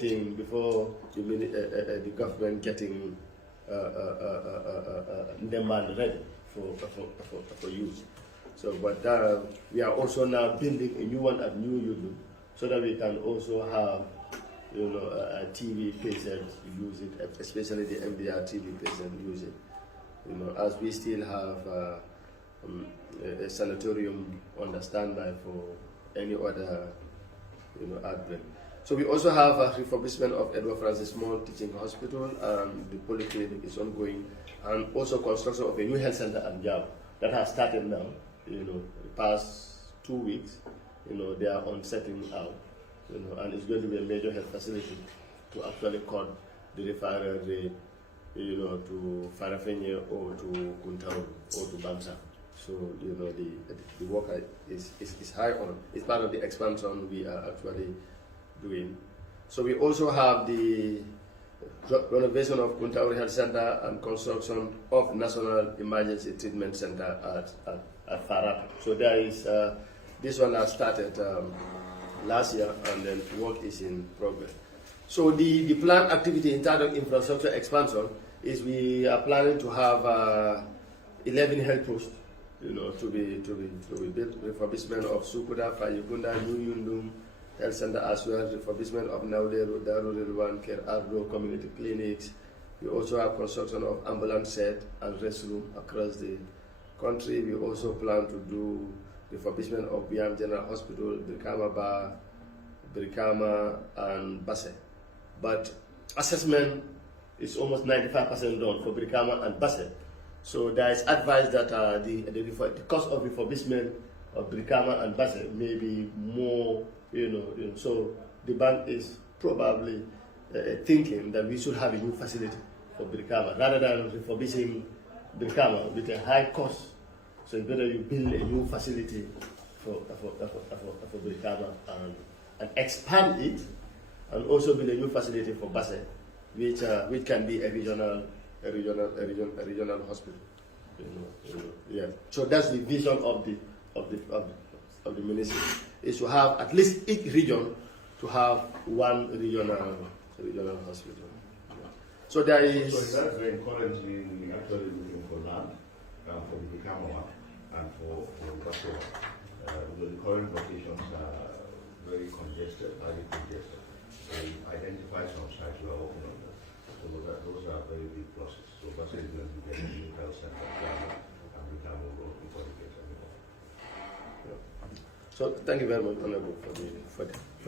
government getting demand ready for use. So, but we are also now building a new one at New Yulu so that we can also have, a TB patient use it, especially the MDR TB patient use it. As we still have a sanatorium on standby for any other, outbreak. So we also have a refurbishment of Edward Francis Small Teaching Hospital, and the polyclinic is ongoing, and also construction of a new health center at Jab that has started now. The past 2 weeks, they are on setting out, and it's going to be a major health facility to actually cut the referral rate, to Farafenye or to Kuntau or to Bamsa. So, the work is high on. It's part of the expansion we are actually doing. So we also have the renovation of Kuntau Health Center and construction of National Emergency Treatment Center at Farah. So there is, this one has started last year, and then work is in progress. So the planned activity in terms of infrastructure expansion is we are planning to have 11 health posts, to be built, refurbishment of Sukuda, Fayugunda, New Yundum Health Center, as well as refurbishment of Naudero, Darul Ker Ardo community clinics. We also have construction of ambulance set and restroom across the country. We also plan to do refurbishment of Biam General Hospital, Brikama, and Basse. But assessment is almost 95% done for Brikama and Basse. So there is advice that the cost of refurbishment of Brikama and Basse may be more, so the bank is probably thinking that we should have a new facility for Brikama rather than refurbishing Brikama with a high cost. So it's better you build a new facility for Brikama and expand it, and also build a new facility for Basse, which can be a regional hospital. Yeah. So that's the vision of the ministry, is to have at least each region to have one regional hospital. So there is. So in that vein, currently we actually looking for land for the Brikama one and for the Basse one. The current locations are very congested, highly congested. So we identify some sites we are open on them. So those are very big processes. So Basse is going to be a new health center, and Brikama will open for the case anymore. So thank you very much, Honorable, for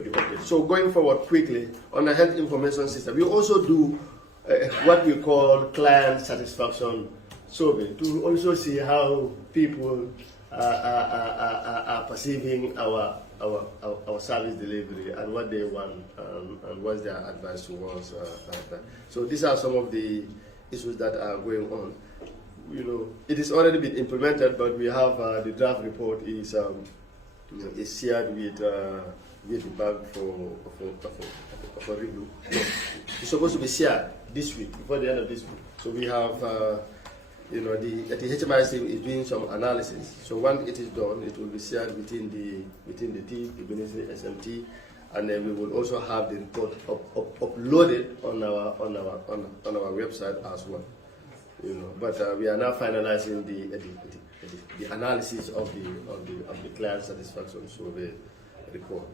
the update. So going forward quickly on the health information system, we also do what we call client satisfaction survey to also see how people are perceiving our service delivery and what they want and what's their advice towards that. So these are some of the issues that are going on. It is already been implemented, but we have the draft report is shared with the bank for review. It's supposed to be shared this week, before the end of this week. So we have, the HMIC is doing some analysis. So once it is done, it will be shared within the team, the ministry, SMT, and then we will also have the report uploaded on our website as well. But we are now finalizing the analysis of the client satisfaction survey report.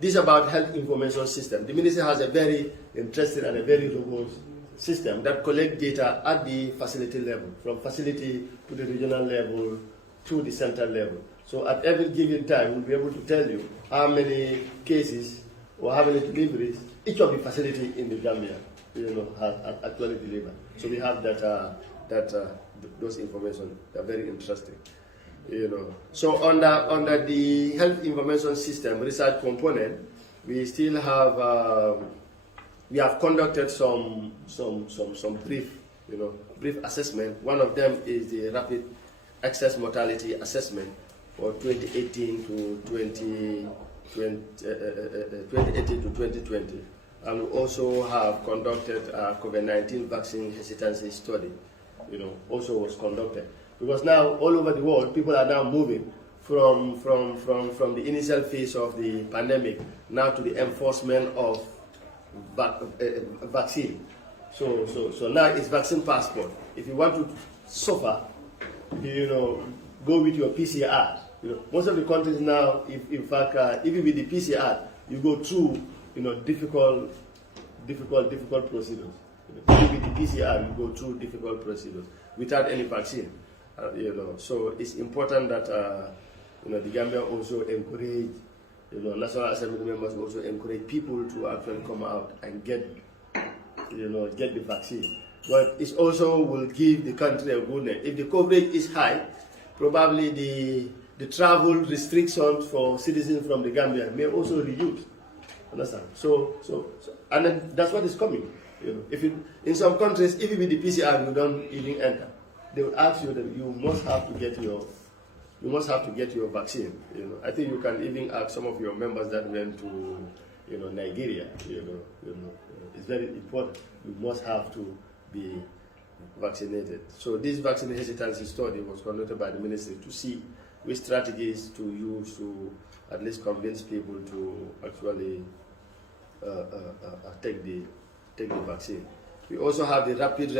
This is about health information system. The ministry has a very interesting and a very robust system that collects data at the facility level, from facility to the regional level to the central level. So at every given time, we'll be able to tell you how many cases or how many deliveries each of the facility in the Gambia, has actually delivered. So we have those information. They're very interesting. So under the health information system research component, we still have we have conducted some brief assessment. One of them is the rapid excess mortality assessment for 2018 to 2020, and we also have conducted a COVID-19 vaccine hesitancy study. Also was conducted. Because now, all over the world, people are now moving from the initial phase of the pandemic now to the enforcement of vaccine. So now it's vaccine passport. If you want to suffer, go with your PCR. Most of the countries now, in fact, even with the PCR, you go through, difficult procedures. Even with the PCR, you go through difficult procedures without any vaccine. So it's important that the Gambia also encourage, National Assembly members also encourage people to actually come out and get the vaccine. But it also will give the country a good name. If the coverage is high, probably the travel restrictions for citizens from the Gambia may also reduce. Understand? So and then that's what is coming. If in some countries, even with the PCR, you don't even enter. They will ask you that you must have to get your vaccine. I think you can even ask some of your members that went to Nigeria. It's very important. You must have to be vaccinated. So this vaccine hesitancy study was conducted by the ministry to see which strategies to use to at least convince people to actually take the vaccine. We also have the rapid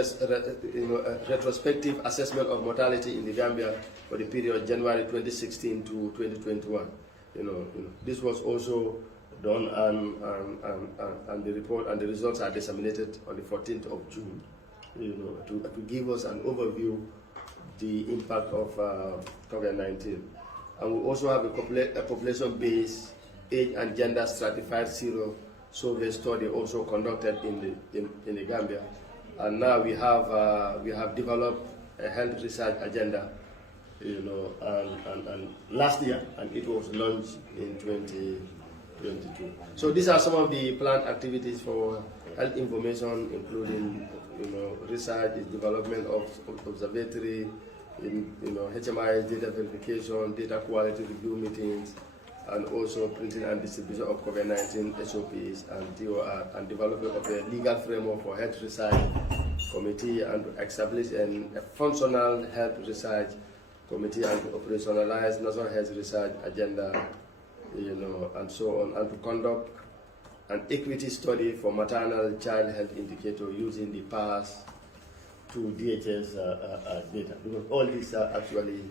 retrospective assessment of mortality in the Gambia for the period January 2016 to 2021. This was also done, and the report and the results are disseminated on the 14th of June. To give us an overview the impact of COVID-19. And we also have a population-based age and gender stratified zero survey study also conducted in the Gambia, and now we have developed a health research agenda, and last year, and it was launched in 2022. So these are some of the planned activities for health information, including research, development of observatory, HMI data verification, data quality review meetings, and also printing and distribution of COVID-19 SOPs and DOR, and development of a legal framework for health research committee, and to establish a functional health research committee, and to operationalize national health research agenda, and so on, and to conduct an equity study for maternal child health indicator using the PASS to DHS data, because all these are actually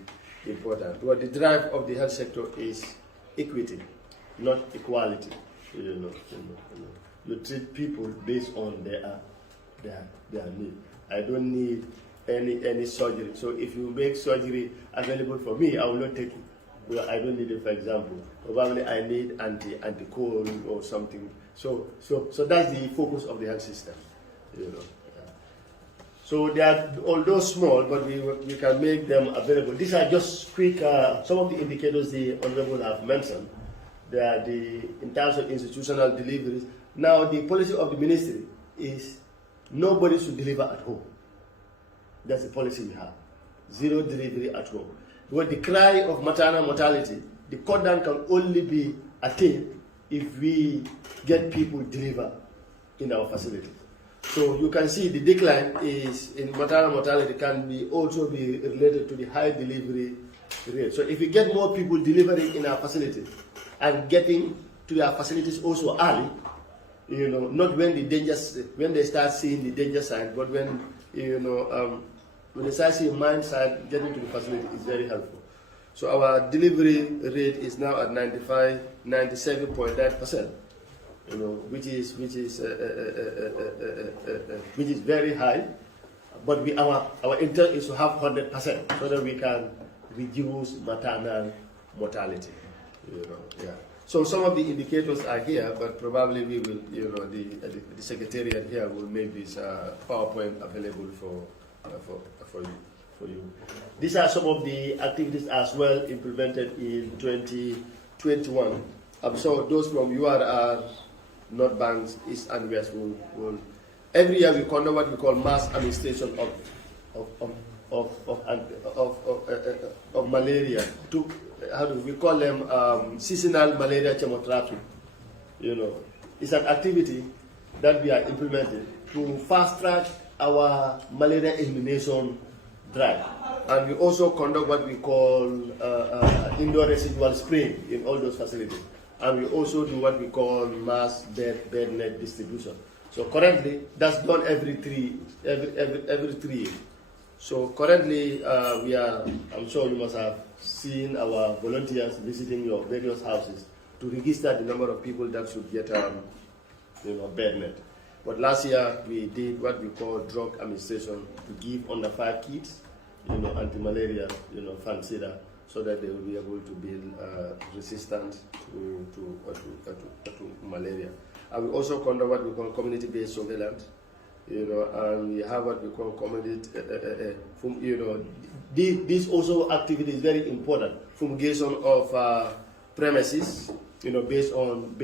important. But the drive of the health sector is equity, not equality. You treat people based on their need. I don't need any surgery. So if you make surgery available for me, I will not take it. Well, I don't need it, for example. Probably I need anti-cold or something. So that's the focus of the health system. So they are, although small, but we can make them available. These are just quick, some of the indicators the Honorable have mentioned. They are in terms of institutional deliveries. Now, the policy of the ministry is nobody should deliver at home. That's the policy we have. Zero delivery at home. Because the cry of maternal mortality, the cut down can only be attained if we get people delivered in our facilities. So you can see the decline is in maternal mortality can also be related to the high delivery rate. So if we get more people delivering in our facilities and getting to their facilities also early, you know, not when the dangers, when they start seeing the danger side, but when, you know, when they start seeing mine side, getting to the facility is very helpful. So our delivery rate is now at 97.9%, you know, which is very high. But our intent is to have 100% so that we can reduce maternal mortality. You know, yeah. So some of the indicators are here, but probably we will, you know, the secretariat here will make this PowerPoint available for you. These are some of the activities as well implemented in 2021. I'm sure those from URR, North Banks, East and West will every year we conduct what we call mass administration of malaria. How do we call them? Seasonal malaria chemotherapy. You know, it's an activity that we are implementing to fast track our malaria elimination drive. And we also conduct what we call indoor residual spraying in all those facilities. And we also do what we call mass bed net distribution. So currently, that's done every 3 years. So currently, I'm sure you must have seen our volunteers visiting your various houses to register the number of people that should get, bed net. But last year, we did what we call drug administration to give under 5 kids, you know, anti-malaria, you know, Fansida, so that they will be able to build resistance to malaria. And we also conduct what we call community-based surveillance, you know, and we have what we call community, you know, this also activity is very important. Fumigation of premises, you know, based on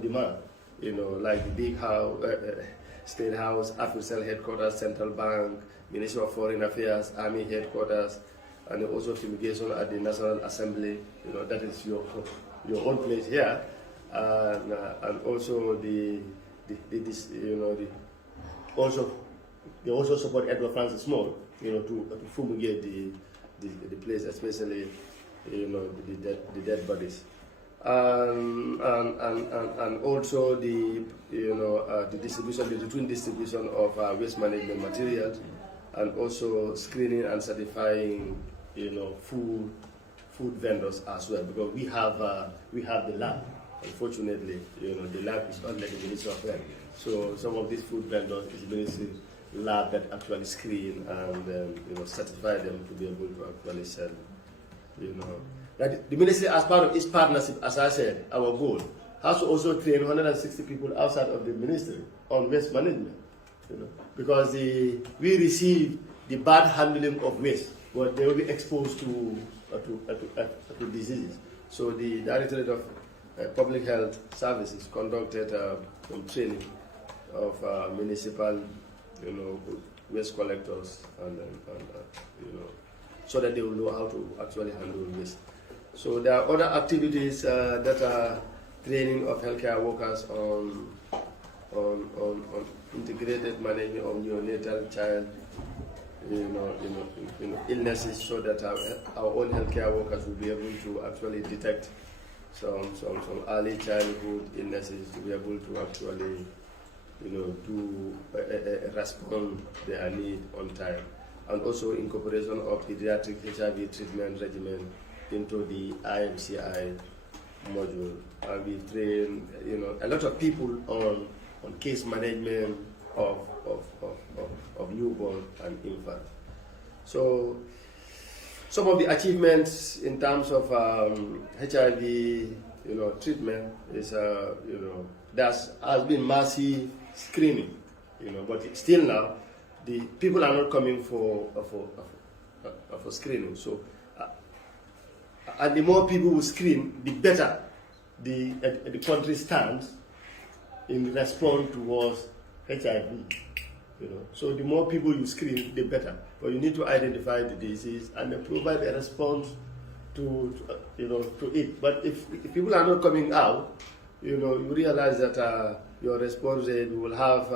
demand, you know, like the big house, State House, AfriCell headquarters, Central Bank, Ministry of Foreign Affairs, Army headquarters, and also fumigation at the National Assembly. You know, that is your own place here, and also they also support Edward Francis Small, you know, to fumigate the place, especially, you know, the dead bodies, and also the distribution, the routine distribution of waste management materials, and also screening and certifying, you know, food vendors as well, because we have the lab. Unfortunately, you know, the lab is under the Ministry of Health. So some of these food vendors is Ministry lab that actually screen and you know, certify them to be able to actually sell. You know, that the Ministry, as part of its partnership, as I said, our goal has to also train 160 people outside of the Ministry on waste management. You know, because we receive the bad handling of waste, but they will be exposed to diseases. So the Directorate of Public Health Services conducted some training of municipal, you know, waste collectors, and you know, so that they will know how to actually handle waste. So there are other activities that are training of healthcare workers on integrated management of neonatal child, you know, illnesses, so that our own healthcare workers will be able to actually detect some early childhood illnesses, to be able to actually, you know, do respond their need on time, and also incorporation of pediatric HIV treatment regimen into the IMCI module. And we train, you know, a lot of people on case management of newborn and infant. So some of the achievements in terms of HIV, you know, treatment is, you know, there has been massive screening, you know, but still now the people are not coming for screening. So, and the more people who screen, the better the country stands in response towards HIV. You know, so the more people you screen, the better. But you need to identify the disease and then provide a response to it. But if people are not coming out, you know, you realize that your response rate will have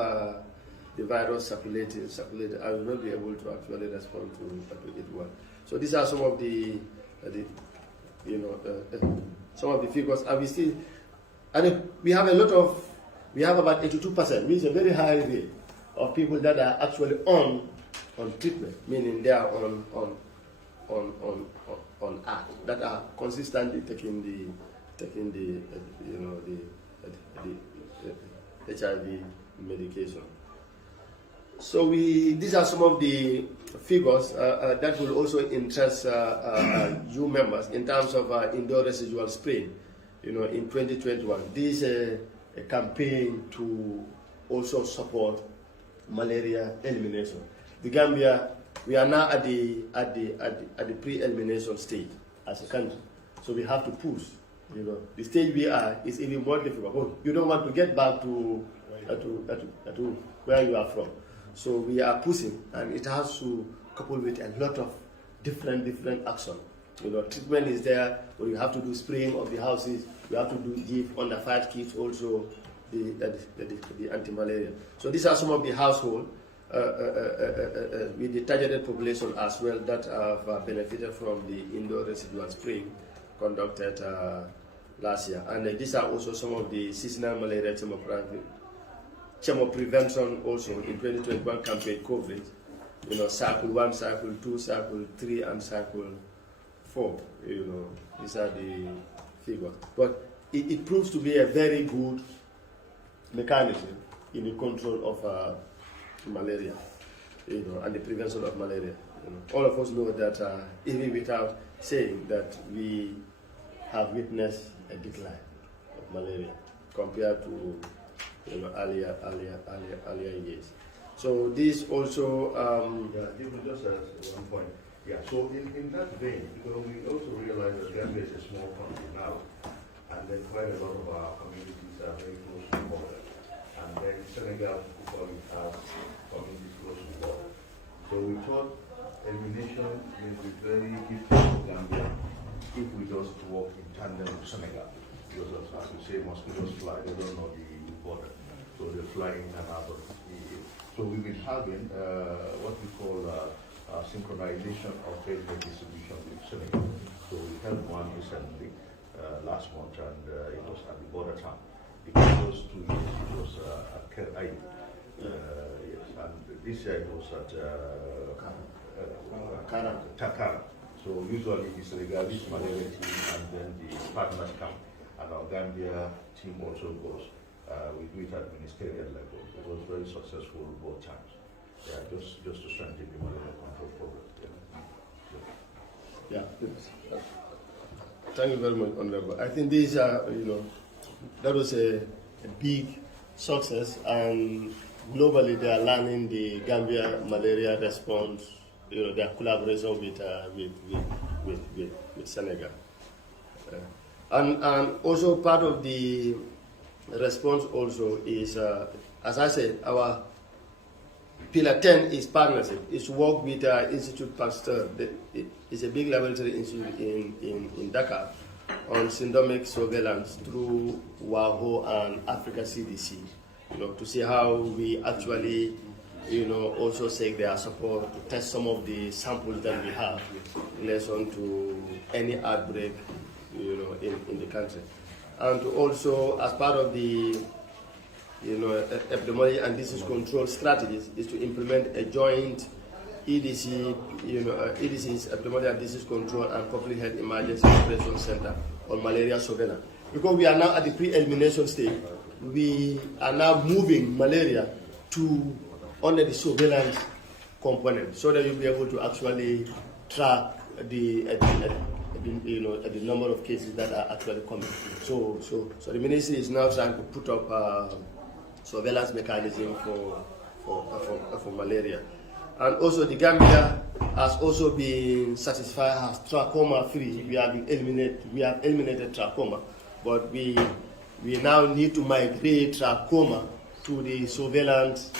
the virus circulated, and will not be able to actually respond to it well. So these are some of the some of the figures, and we have about 82%, which is a very high rate of people that are actually on treatment, meaning they are on act, that are consistently taking the HIV medication. So these are some of the figures that will also interest you members in terms of indoor residual spraying. In 2021, this is a campaign to also support malaria elimination. The Gambia, we are now at the pre-elimination stage as a country, so we have to push. The stage we are is even more difficult. You don't want to get back to where you are from. So we are pushing, and it has to couple with a lot of different action. Treatment is there, but you have to do spraying of the houses. You have to give under 5 kids also the anti-malaria. So these are some of the households with the targeted population as well that have benefited from the indoor residual spraying conducted last year. And these are also some of the seasonal malaria chemo prevention also in 2021 campaign coverage. Cycle 1, cycle 2, cycle 3, and cycle 4. These are the figures. But it proves to be a very good mechanism in the control of malaria, and the prevention of malaria. All of us know that even without saying that we have witnessed a decline of malaria compared to earlier years. So this also just as one point. Yeah, so in that vein, we also realize that Gambia is a small country now, and then quite a lot of our communities are very close to the border. And then Senegal, probably has communities close to the border. So we thought elimination will be very difficult for Gambia if we just work in tandem with Senegal. Because as you say, mosquitoes fly, they don't know the border. So they fly in and out of the EU. So we've been having what we call synchronization of bed distribution with Senegal. So we held one recently, last month, and it was at the border town. Because those 2 years it was at Ker yes, and this year it was at Takara. So usually it's Senegalese malaria team and then the partners come, and our Gambia team also goes. We do it at ministerial level. It was very successful both times. Yeah, just to strengthen the malaria control program. Yeah. Thank you very much, Honorable. I think these are, that was a big success, and globally they are learning the Gambia malaria response, their collaboration with Senegal. And also part of the response also is, as I said, our Pillar 10 is partnership. It's work with Institute Pasteur. It's a big laboratory institute in Dakar on syndromic surveillance through WAHO and Africa CDC, to see how we actually, also seek their support to test some of the samples that we have in relation to any outbreak, in the country. And to also, as part of the epidemiology and disease control strategies, is to implement a joint EDC, EDC's Epidemiology and Disease Control and Public Health Emergency Operations Center on malaria surveillance. Because we are now at the pre-elimination stage, we are now moving malaria to under the surveillance component, so that you'll be able to actually track the number of cases that are actually coming. So the ministry is now trying to put up surveillance mechanism for malaria. And also the Gambia has also been satisfied as trachoma free. We have eliminated trachoma, but we now need to migrate trachoma to the surveillance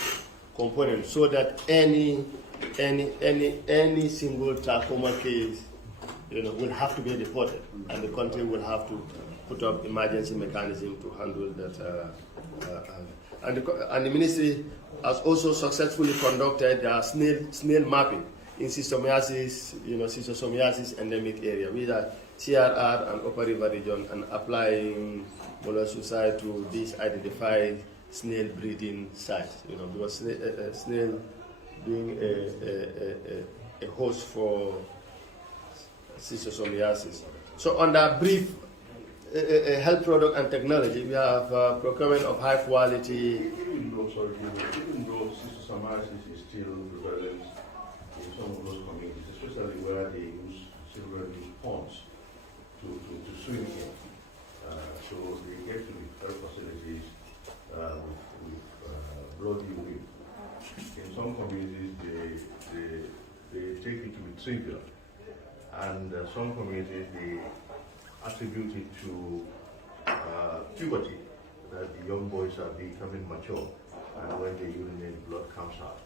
component, so that any single trachoma case, will have to be reported, and the country will have to put up emergency mechanism to handle that. And the ministry has also successfully conducted snail mapping in schistosomiasis, schistosomiasis endemic area, TRR and Upper River region and applying monosuicide to these identified snail breeding sites. Because snail being a host for schistosomiasis. So on that brief health product and technology, we have procurement of high quality. Even though schistosomiasis is still prevalent in some of those communities, especially where they children use ponds to swim in. So they get to the health facilities with bloody will. In some communities, they take it to be trivial, and some communities they attribute it to puberty, that the young boys are becoming mature, and when they urinate, blood comes out.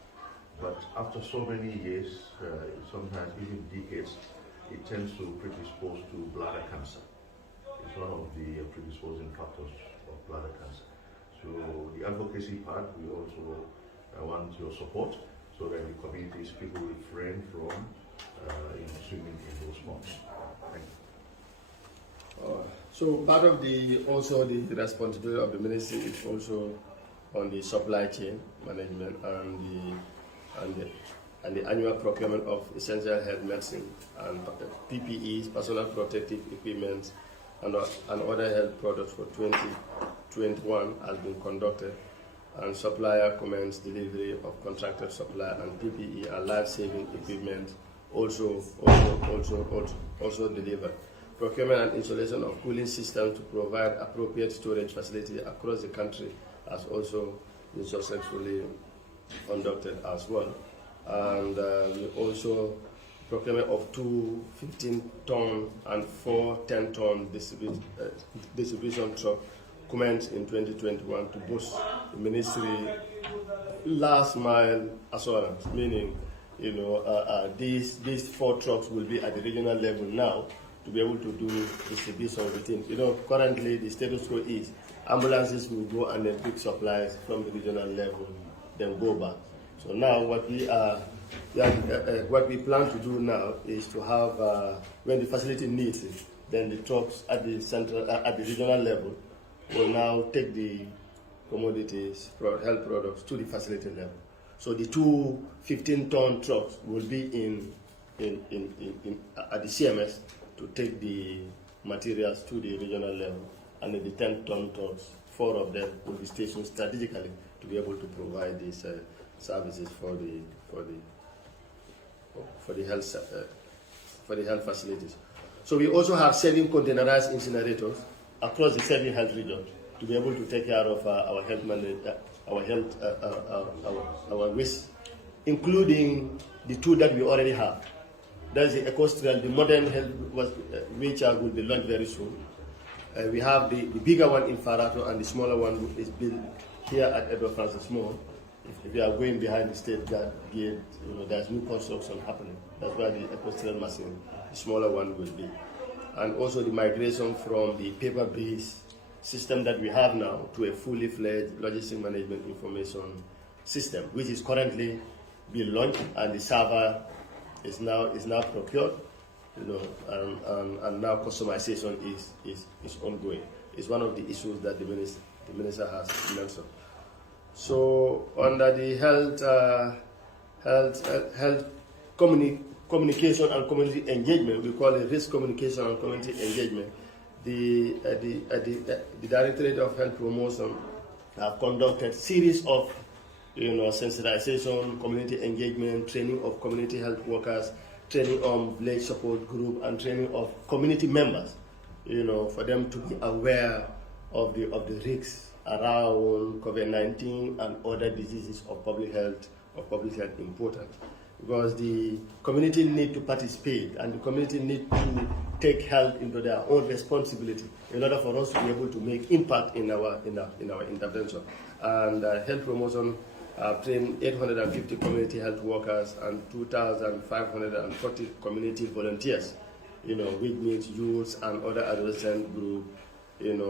But after so many years, sometimes even decades, it tends to predispose to bladder cancer. It's one of the predisposing factors of bladder cancer. So the advocacy part, we also want your support so that the communities, people refrain from swimming in those ponds. Thank you. So part of the responsibility of the ministry is also on the supply chain management and the annual procurement of essential health medicine and PPEs, personal protective equipment, and other health products for 2021 has been conducted, and supplier commenced delivery of contracted supply and PPE and life-saving equipment also delivered. Procurement and installation of cooling systems to provide appropriate storage facility across the country has also been successfully conducted as well. And we also procurement of 2 15-ton and 4 10-ton distribution trucks commenced in 2021 to boost the ministry last mile assurance, meaning these 4 trucks will be at the regional level now to be able to do distribution within. Currently the status quo is ambulances will go and then pick supplies from the regional level, then go back. So now what we plan to do now is to have when the facility needs it, then the trucks at the regional level will now take the commodities, health products to the facility level. So the 2 15-ton trucks will be at the CMS to take the materials to the regional level, and then the 10-ton trucks, 4 of them will be stationed strategically to be able to provide these services for the health facilities. So we also have 7 containerized incinerators across the 7 health regions to be able to take care of our waste, including the 2 that we already have. That's the equestrial, the modern health, which will be launched very soon. We have the bigger one in Farato, and the smaller one is built here at Edward Francis Moore. If you are going behind the state guard gate, there's new construction happening. That's where the equestrial machine, the smaller one, will be. And also the migration from the paper-based system that we have now to a fully fledged logistic management information system, which is currently being launched, and the server is now procured, and now customization is ongoing. It's one of the issues that the minister has mentioned. So under the health communication and community engagement, we call it risk communication and community engagement. The Directorate of Health Promotion have conducted series of sensitization, community engagement, training of community health workers, training of village support group, and training of community members, for them to be aware of the risks around COVID-19 and other diseases of public health importance. Because the community need to participate, and the community need to take health into their own responsibility in order for us to be able to make impact in our intervention. And health promotion trained 850 community health workers and 2,540 community volunteers, which means youths and other adolescent groups, in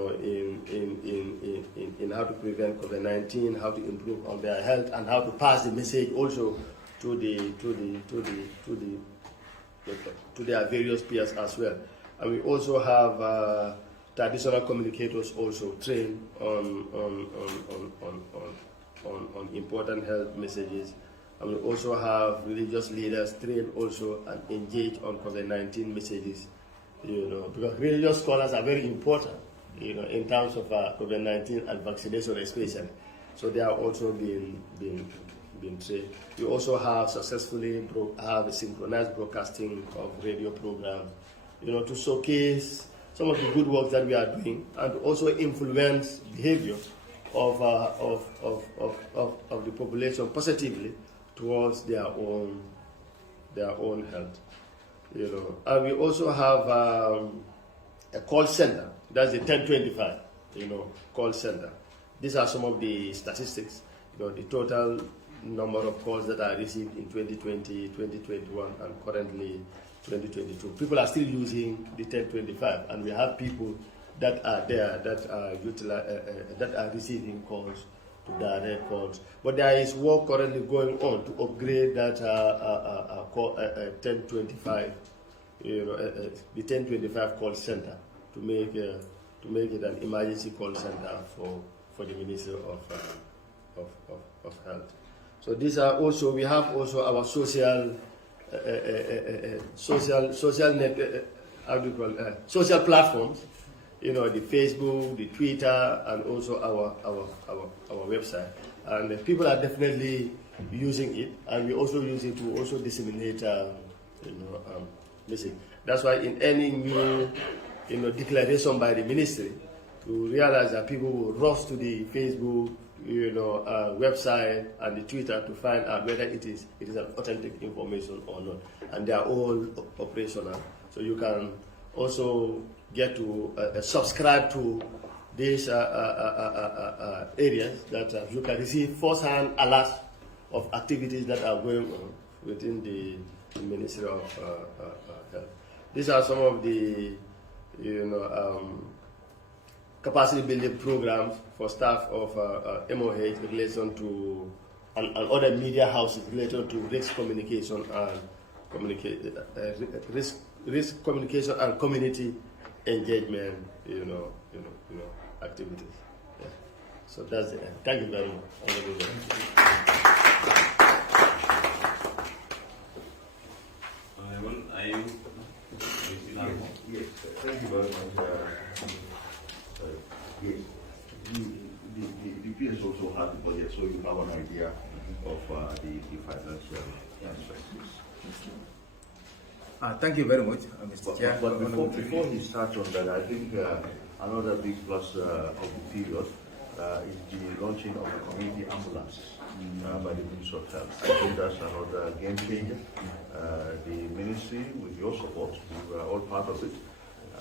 how to prevent COVID-19, how to improve on their health, and how to pass the message also to their various peers as well. And we also have traditional communicators also trained on important health messages. And we also have religious leaders trained also and engaged on COVID-19 messages, because religious scholars are very important, in terms of COVID-19 and vaccination especially. So they are also being trained. We also have successfully have a synchronized broadcasting of radio programs, to showcase some of the good work that we are doing and to also influence behavior of the population positively towards their own health. And we also have a call center. That's the 1025, call center. These are some of the statistics, the total number of calls that are received in 2020, 2021, and currently 2022. People are still using the 1025, and we have people that are there that are receiving calls to direct calls. But there is work currently going on to upgrade that 1025, the 1025 call center to make it an emergency call center for the Ministry of Health. So these are also, we have also our social platforms, the Facebook, the Twitter, and also our website. And people are definitely using it, and we also use it to also disseminate, message. That's why in any new, declaration by the ministry, to realize that people will rush to the Facebook, website and the Twitter to find out whether it is an authentic information or not, and they are all operational. So you can also get to subscribe to these areas that you can receive first-hand alerts of activities that are going on within the Ministry of Health. These are some of the capacity building programs for staff of MOH in relation to and other media houses related to risk communication and risk communication and community engagement, activities. Yeah. So that's the end. Thank you very much. Yes, thank you very much. Yes, the PS also has the budget, so you have an idea of the financial aspects. Thank you very much, Mr. Chair. But before he starts on that, I think another big plus of the period is the launching of the community ambulance by the Ministry of Health. I think that's another game changer. The ministry, with your support, we were all part of it,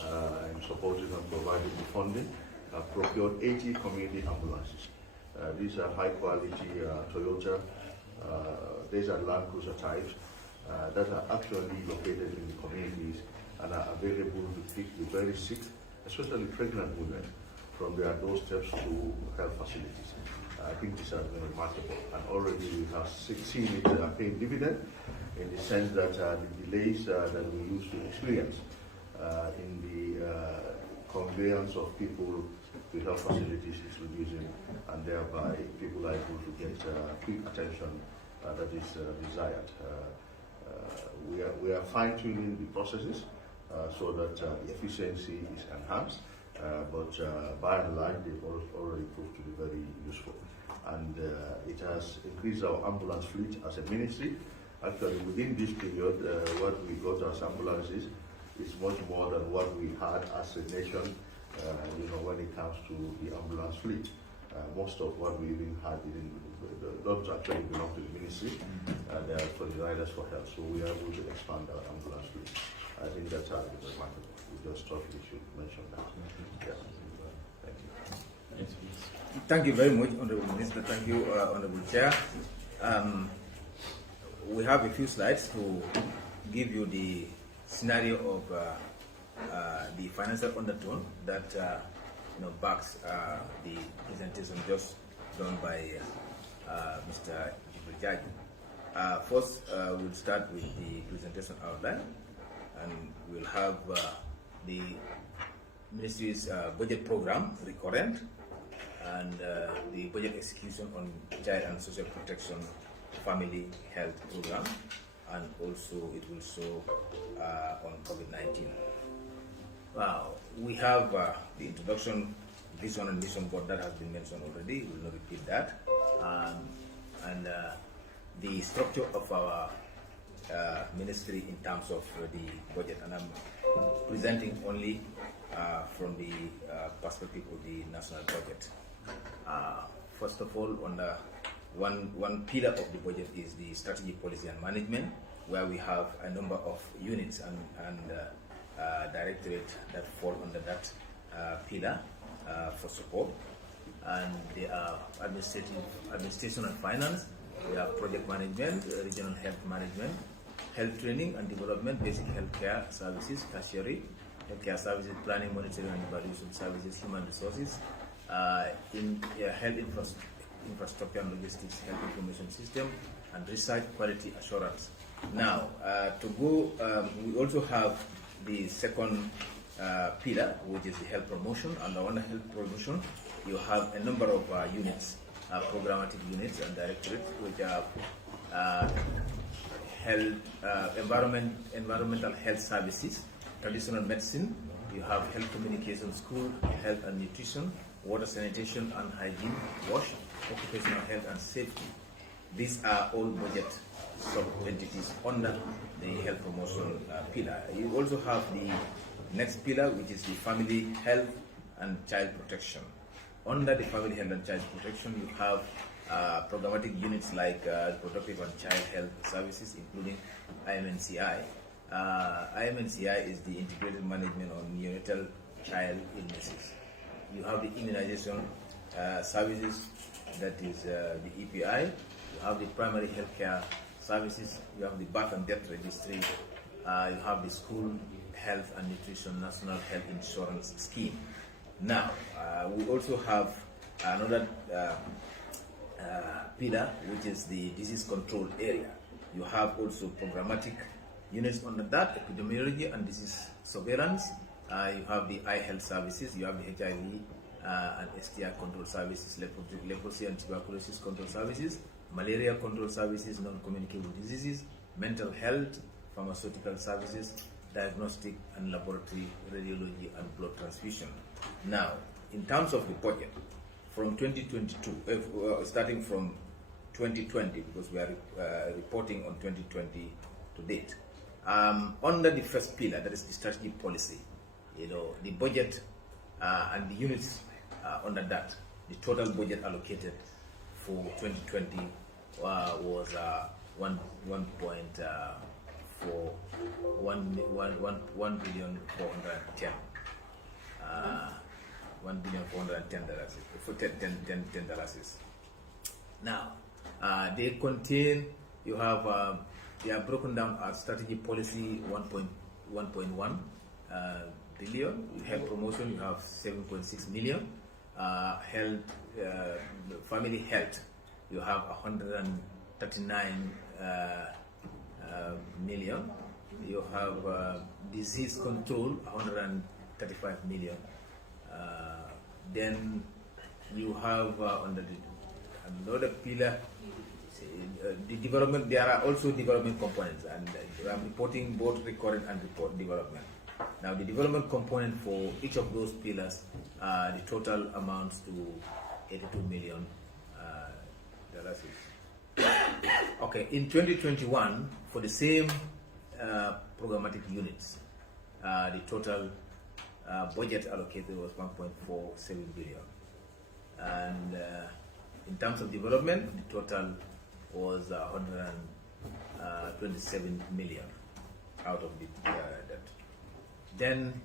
and supporting and providing the funding, procured 80 community ambulances. These are high quality Toyota, these are Land Cruiser types that are actually located in the communities and are available to pick the very sick, especially pregnant women, from their doorsteps to health facilities. I think this has been remarkable, and already we have seen it paying dividend in the sense that the delays that we used to experience in the conveyance of people to health facilities is reducing, and thereby people are able to get quick attention that is desired. We are fine-tuning the processes so that efficiency is enhanced, but by and large they've already proved to be very useful. And it has increased our ambulance fleet as a ministry. Actually, within this period, what we got as ambulances is much more than what we had as a nation, when it comes to the ambulance fleet. Most of what we even had don't actually belong to the ministry. They are for the Riders for Health, so we are able to expand our ambulance fleet. I think that's remarkable. We just thought we should mention that. Yeah. Thank you. Thank you very much, Honorable Minister. Thank you, Honorable Chair. We have a few slides to give you the scenario of the financial undertone that backs the presentation just done by Mr. Jibril. First, we'll start with the presentation outline, and we'll have the ministry's budget program, recurrent, and the budget execution on child and social protection family health program, and also it will show on COVID-19. We have the introduction, vision and mission board that has been mentioned already. We will not repeat that. And the structure of our ministry in terms of the budget, and I'm presenting only from the perspective of the national budget. First of all, on the one pillar of the budget is the strategy, policy and management, where we have a number of units and directorate that fall under that pillar for support. And they are administration and finance. We have project management, regional health management, health training and development, basic healthcare services, tertiary healthcare services, planning, monitoring and evaluation services, human resources, health infrastructure and logistics, health information system, and research quality assurance. Now, we also have the second pillar, which is the health promotion. Under one health promotion, you have a number of units, programmatic units and directorates, which are environmental health services, traditional medicine. You have health communication, school, health and nutrition, water sanitation and hygiene, wash, occupational health and safety. These are all budget sub-entities under the health promotion pillar. You also have the next pillar, which is the family health and child protection. Under the family health and child protection, you have programmatic units like reproductive and child health services, including IMNCI. IMNCI is the integrated management on neonatal child illnesses. You have the immunization services, that is the EPI. You have the primary healthcare services. You have the birth and death registry. You have the school health and nutrition national health insurance scheme. Now, we also have another pillar, which is the disease control area. You have also programmatic units under that, epidemiology and disease surveillance. You have the eye health services. You have the HIV and STI control services, leprosy and tuberculosis control services, malaria control services, non-communicable diseases, mental health, pharmaceutical services, diagnostic and laboratory radiology and blood transfusion. Now, in terms of the budget, from 2022, starting from 2020, because we are reporting on 2020 to date, under the first pillar, that is the strategy policy, the budget and the units under that, the total budget allocated for 2020 was 1,410 $1,410 Now, they contain, they are broken down as strategy policy 1.1 billion. You have promotion, you have 7.6 million. Health, family health, you have 139 million. You have disease control, 135 million. Then you have under another pillar, the development. There are also development components, and I'm reporting both recurrent and report development. Now, the development component for each of those pillars, the total amounts to $82 million. Okay, in 2021, for the same programmatic units, the total budget allocated was 1.47 billion. And in terms of development, the total was 127 million out of that. Then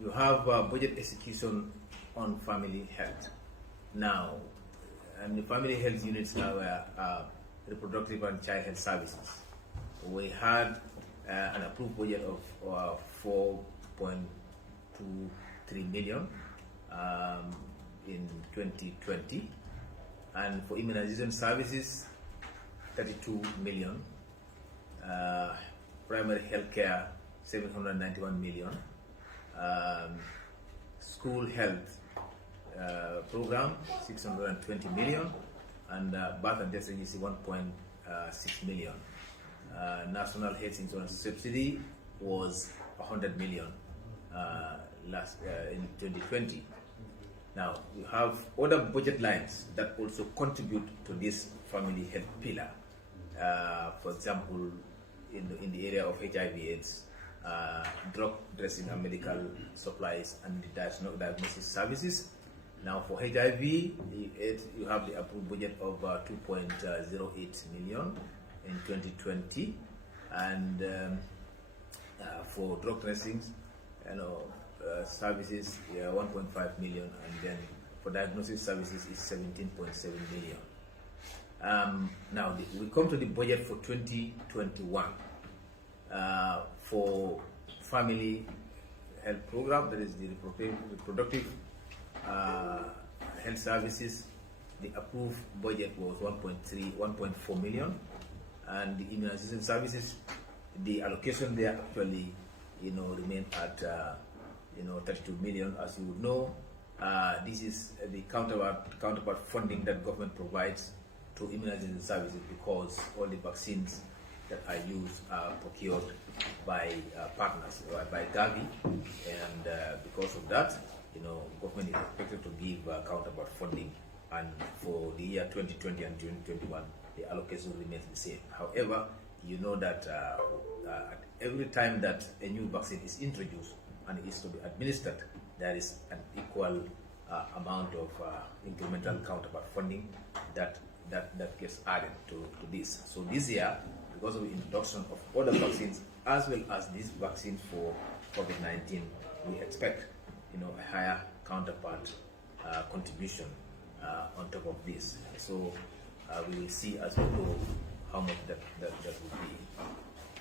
you have budget execution on family health. Now, and the family health units are reproductive and child health services. We had an approved budget of 4.23 million in 2020, and for immunization services, 32 million. Primary health care, 791 million. school health program 620 million, and birth and death registry 1.6 million. National health insurance subsidy was 100 million in 2020. Now we have other budget lines that also contribute to this family health pillar. For example, in the area of HIV/AIDS, drug dressing and medical supplies and the diagnosis services. Now for HIV, you have the approved budget of 2.08 million in 2020, and for drug dressings, services, 1.5 million, and then for diagnosis services is 17.7 million. Now we come to the budget for 2021 for family health program, that is the reproductive health services. The approved budget was 1.4 million, and the immunization services, the allocation there actually remain at 32 million. As you would know, this is the counterpart funding that government provides to immunization services, because all the vaccines that are used are procured by partners, by Gavi, and because of that, government is expected to give counterpart funding, and for the year 2020 and 2021, the allocation remains the same. However, you know that at every time that a new vaccine is introduced and is to be administered, there is an equal amount of incremental counterpart funding that gets added to this. So this year, because of the introduction of other vaccines as well as these vaccines for COVID-19, we expect a higher counterpart contribution on top of this. So we will see as we go how much that will be.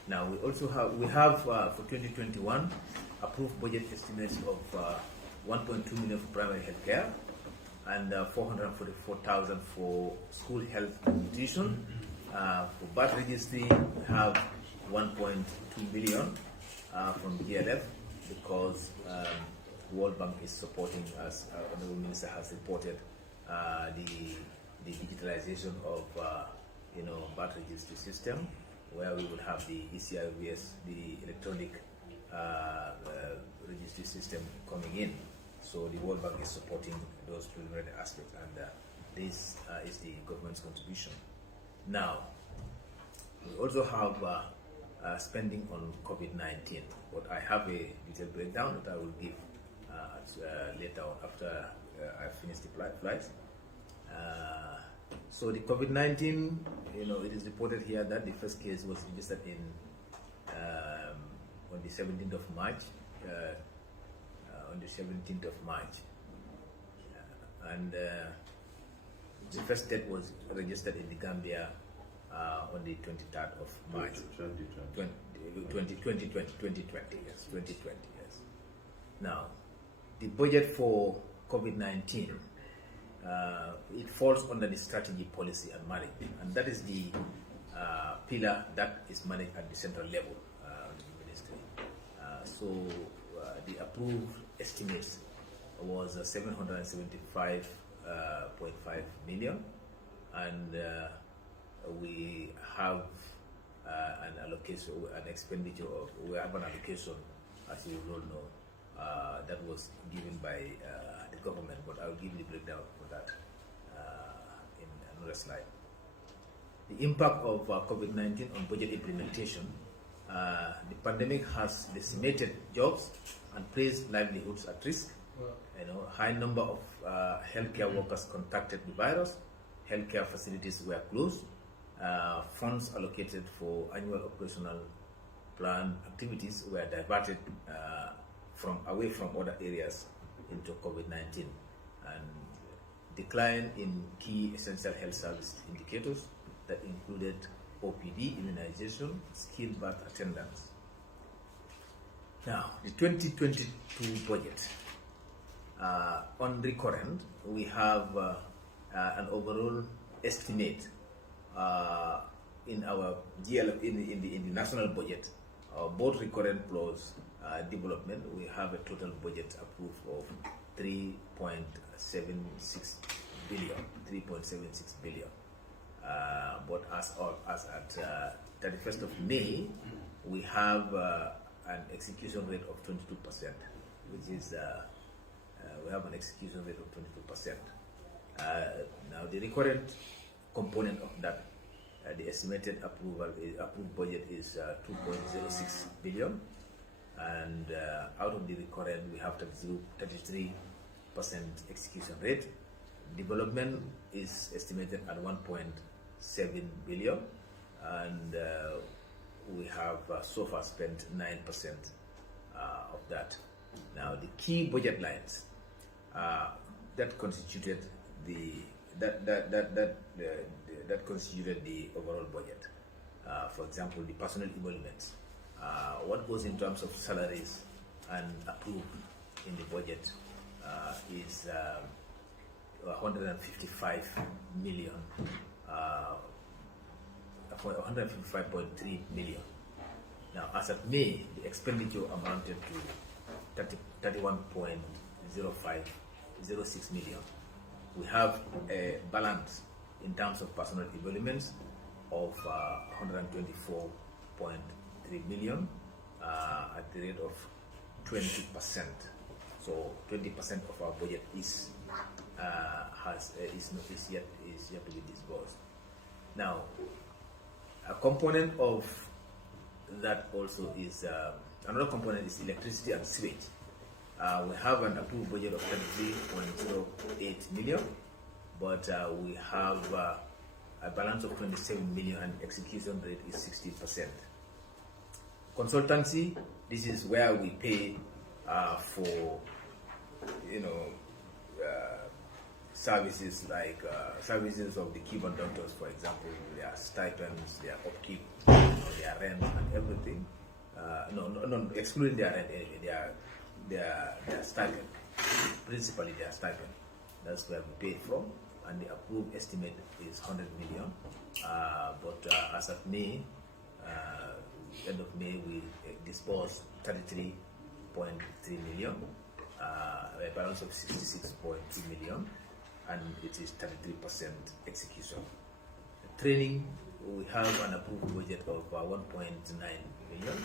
Now we also have for 2021 approved budget estimates of 1.2 million for primary health care and 444,000 for school health and nutrition. For birth registry, we have 1.2 billion from GLF, because the World Bank is supporting, as Honorable Minister has reported, the digitalization of birth registry system, where we will have the ECIVS, the electronic registry system coming in. So the World Bank is supporting those preliminary aspects, and this is the government's contribution. Now, we also have spending on COVID-19, but I have a detailed breakdown that I will give later on after I finish the flights. So the COVID-19, it is reported here that the first case was registered on the 17th of March. And the first death was registered in the Gambia on the 23rd of March 2020, yes. Now, the budget for COVID-19, it falls under the strategy, policy and management, and that is the pillar that is managed at the central level of the ministry. So the approved estimates was 775.5 million, and we have an allocation, an expenditure of, we have an allocation, as you all know, that was given by the government, but I'll give the breakdown for that in another slide. The impact of COVID-19 on budget implementation. The pandemic has decimated jobs and placed livelihoods at risk. High number of healthcare workers contacted the virus. Healthcare facilities were closed. Funds allocated for annual operational plan activities were diverted away from other areas into COVID-19, and decline in key essential health service indicators that included OPD, immunization, skilled birth attendance. Now, the 2022 budget. On recurrent, we have an overall estimate in our GL in the national budget both recurrent plus development, we have a total budget approved of 3.76 billion. 3.76 billion. But as at 31st of May, we have an execution rate of 22%, which is we have an execution rate of 22%. Now the recurrent component of that, the estimated approved budget is 2.06 billion, and out of the recurrent we have 33% execution rate. Development is estimated at 1.7 billion, and we have so far spent 9% of that. Now the key budget lines that constituted that constituted the overall budget. For example, the personal emoluments. What goes in terms of salaries and approved in the budget is 155 million, 155.3 million. Now, as of May, the expenditure amounted to 31.06 million. We have a balance in terms of personal emoluments of 124.3 million at the rate of 20%. So 20% of our budget is yet to be disbursed. Now, a component of that also is another component is electricity and sewage. We have an approved budget of 33.08 million, but we have a balance of 27 million and execution rate is 60%. Consultancy, this is where we pay for, services like services of the key conductors, for example, their stipends, their upkeep, their rent and everything. No, excluding their rent anyway, their stipend, principally their stipend. That's where we pay from, and the approved estimate is 100 million. But as of May, end of May, we disbursed 33.3 million, a balance of 66.2 million, and it is 33% execution. Training, we have an approved budget of 1.9 million,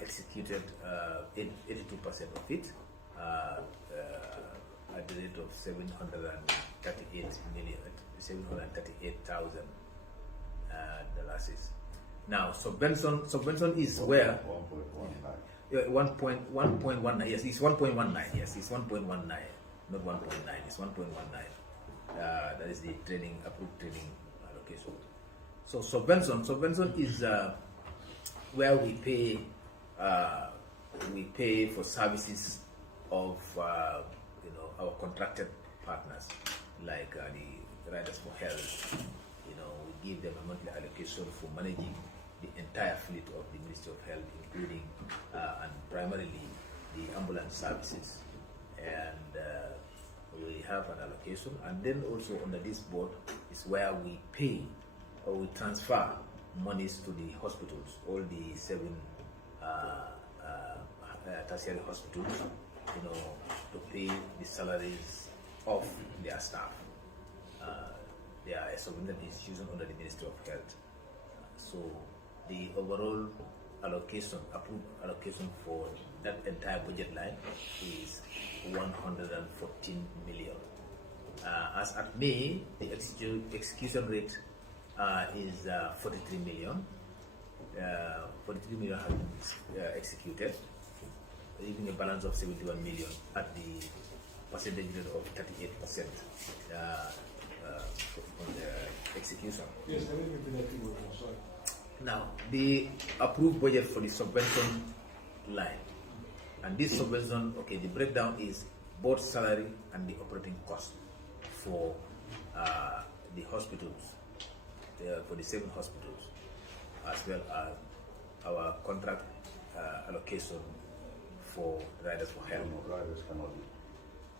executed 82% of it, at the rate of 738,000 dollars. Now, subvention is where 1.19. Yes, it's 1.19. Yes, it's 1.19, not 1.9. It's 1.19. That is the training approved training allocation. So subvention is where we pay for services of our contracted partners, like the Riders for Health. We give them a monthly allocation for managing the entire fleet of the Ministry of Health, including and primarily the ambulance services, and we have an allocation. And then also under this board is where we pay or we transfer monies to the hospitals, all the 7 tertiary hospitals, to pay the salaries of their staff. They are a sovereign institution under the Ministry of Health. So the overall allocation, approved allocation for that entire budget line is 114 million. As at May, the execution rate is 43 million. 43 million has been executed, leaving a balance of 71 million at the percentage rate of 38% on the execution. Yes, I will repeat that figure. Sorry. Now, the approved budget for the subvention line, and this subvention, okay, the breakdown is both salary and the operating cost for the hospitals, for the 7 hospitals, as well as our contract allocation for Riders for Health. No, riders cannot be.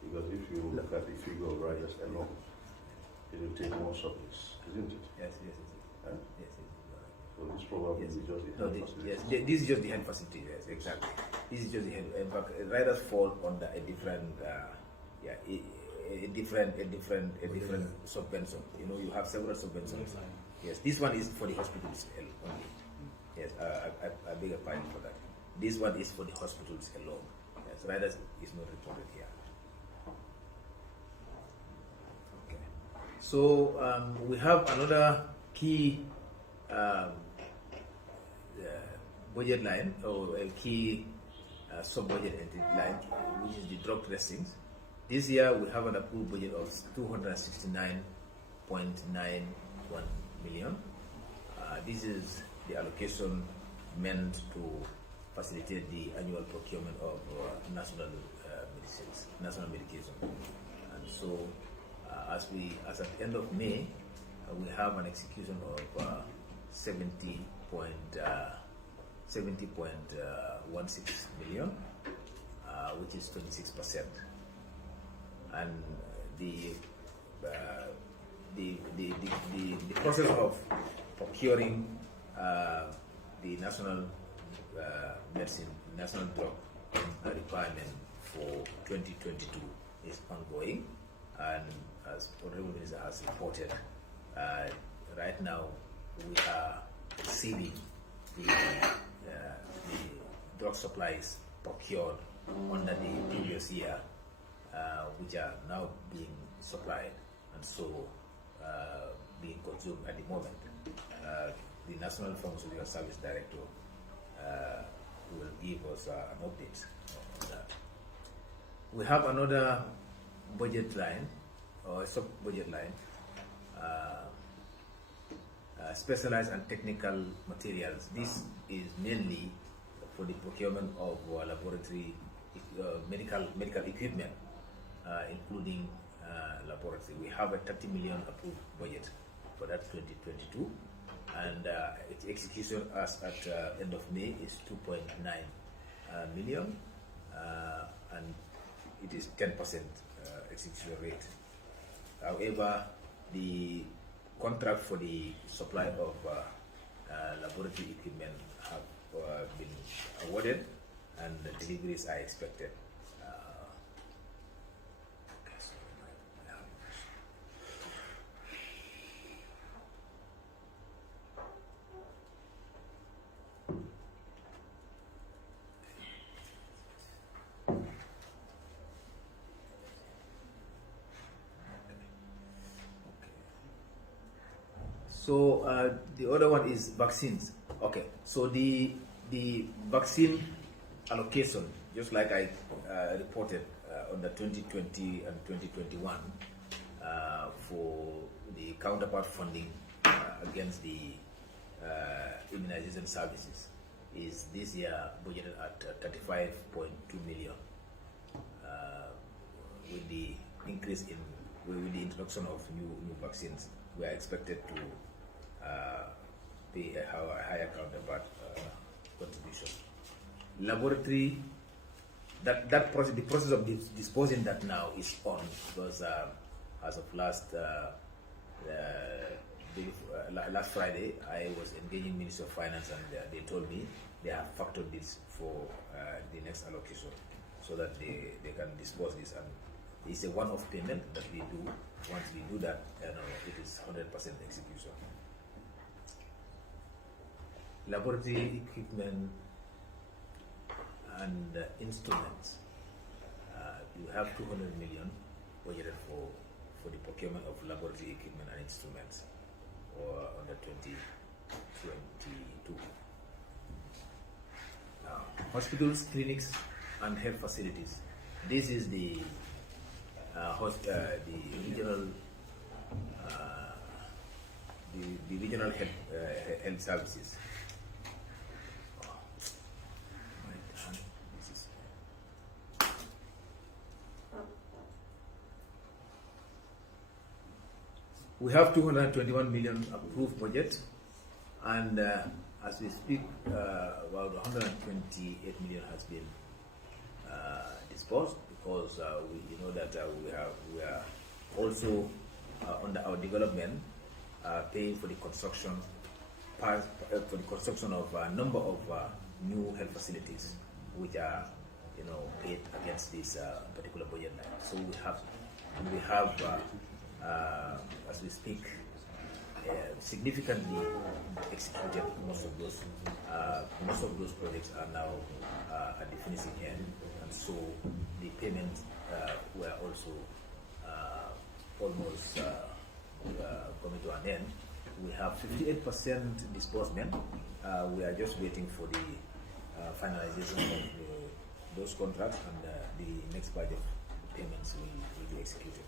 Because if you look at the figure of riders alone, it will take more subjects, isn't it? Yes. Huh? Yes. So this probably Yes. is just the No, health this, facility. yes, this is just the health facility. Yes, exactly. This is just the health. In fact, riders fall under a different, a different subvention. You know, you have several subventions. Yes, this one is for the hospitals only. Yes, I beg your pardon for that. This one is for the hospitals alone. Yes, riders is not reported here. Okay. So we have another key budget line, or a key sub-budget line, which is the drug testings. This year we have an approved budget of 269.91 million. This is the allocation meant to facilitate the annual procurement of national medicines, national medication. And so, as at the end of May, we have an execution of 70.16 million, which is 26%. And the process of procuring the national medicine, national drug requirement for 2022 is ongoing, and as Honorable Minister has reported, right now we are receiving the drug supplies procured under the previous year, which are now being supplied, and so being consumed at the moment. The National Pharmaceutical Service Director will give us an update on that. We have another budget line, or a sub-budget line, specialized and technical materials. This is mainly for the procurement of laboratory medical equipment, including laboratory. We have a 30 million approved budget for that 2022, and its execution as at end of May is 2.9 million, and it is 10% execution rate. However, the contract for the supply of laboratory equipment have been awarded, and the deliveries are expected. So the other one is vaccines. Okay, so the vaccine allocation, just like I reported on the 2020 and 2021 for the counterpart funding against the immunization services, is this year budgeted at 35.2 million. With the increase in, with the introduction of new vaccines, we are expected to pay a higher counterpart contribution. Laboratory, the process of disposing that now is on, because as of last Friday, I was engaging Minister of Finance, and they told me they have factored this for the next allocation, so that they can dispose this, and it's a one-off payment that we do. Once we do that, it is 100% execution. Laboratory equipment and instruments. You have 200 million budgeted for the procurement of laboratory equipment and instruments for under 2022. Hospitals, clinics, and health facilities. This is the regional health services. We have 221 million approved budget, and as we speak, about 128 million has been disbursed, because you know that we are also under our development paying for the construction for the construction of a number of new health facilities, which are, paid against this particular budget line. So we have, as we speak, significantly executed most of those. Most of those projects are now at the finishing end, and so the payments were also almost coming to an end. We have 58% disbursement. We are just waiting for the finalization of those contracts, and the next budget payments will be executed.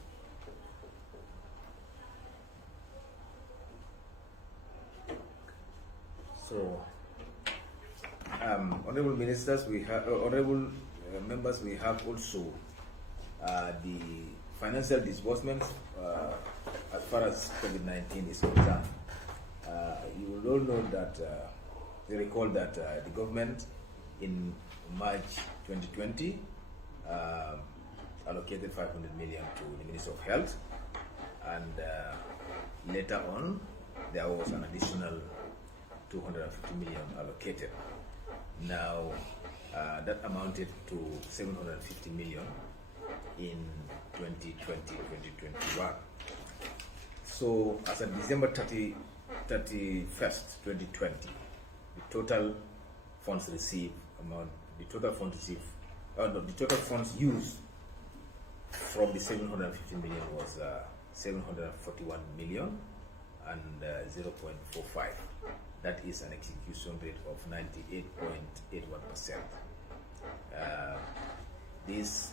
So, honorable ministers, we have honorable members. We have also the financial disbursements as far as COVID-19 is concerned. You will all know that you recall that the government in March 2020 allocated 500 million to the Ministry of Health, and later on there was an additional 250 million allocated. Now that amounted to 750 million in 2020-2021. So as of December 31st, 2020, the total funds received the total funds used from the 750 million was 741 million and 0.45. That is an execution rate of 98.81%. This,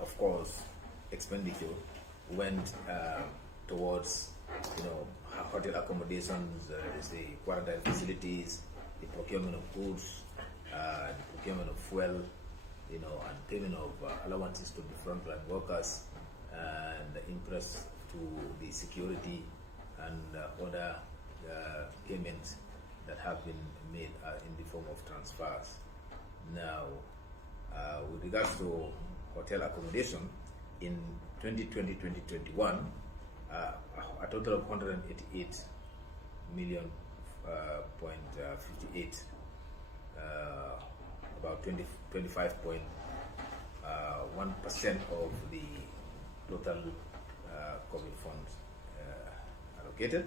of course, expenditure went towards, hotel accommodations, the quarantine facilities, the procurement of goods, the procurement of fuel, and payment of allowances to the frontline workers, and interest to the security and other payments that have been made in the form of transfers. Now, with regards to hotel accommodation, in 2020-2021, a total of 188 million, 58, about 25.1% of the total COVID funds allocated.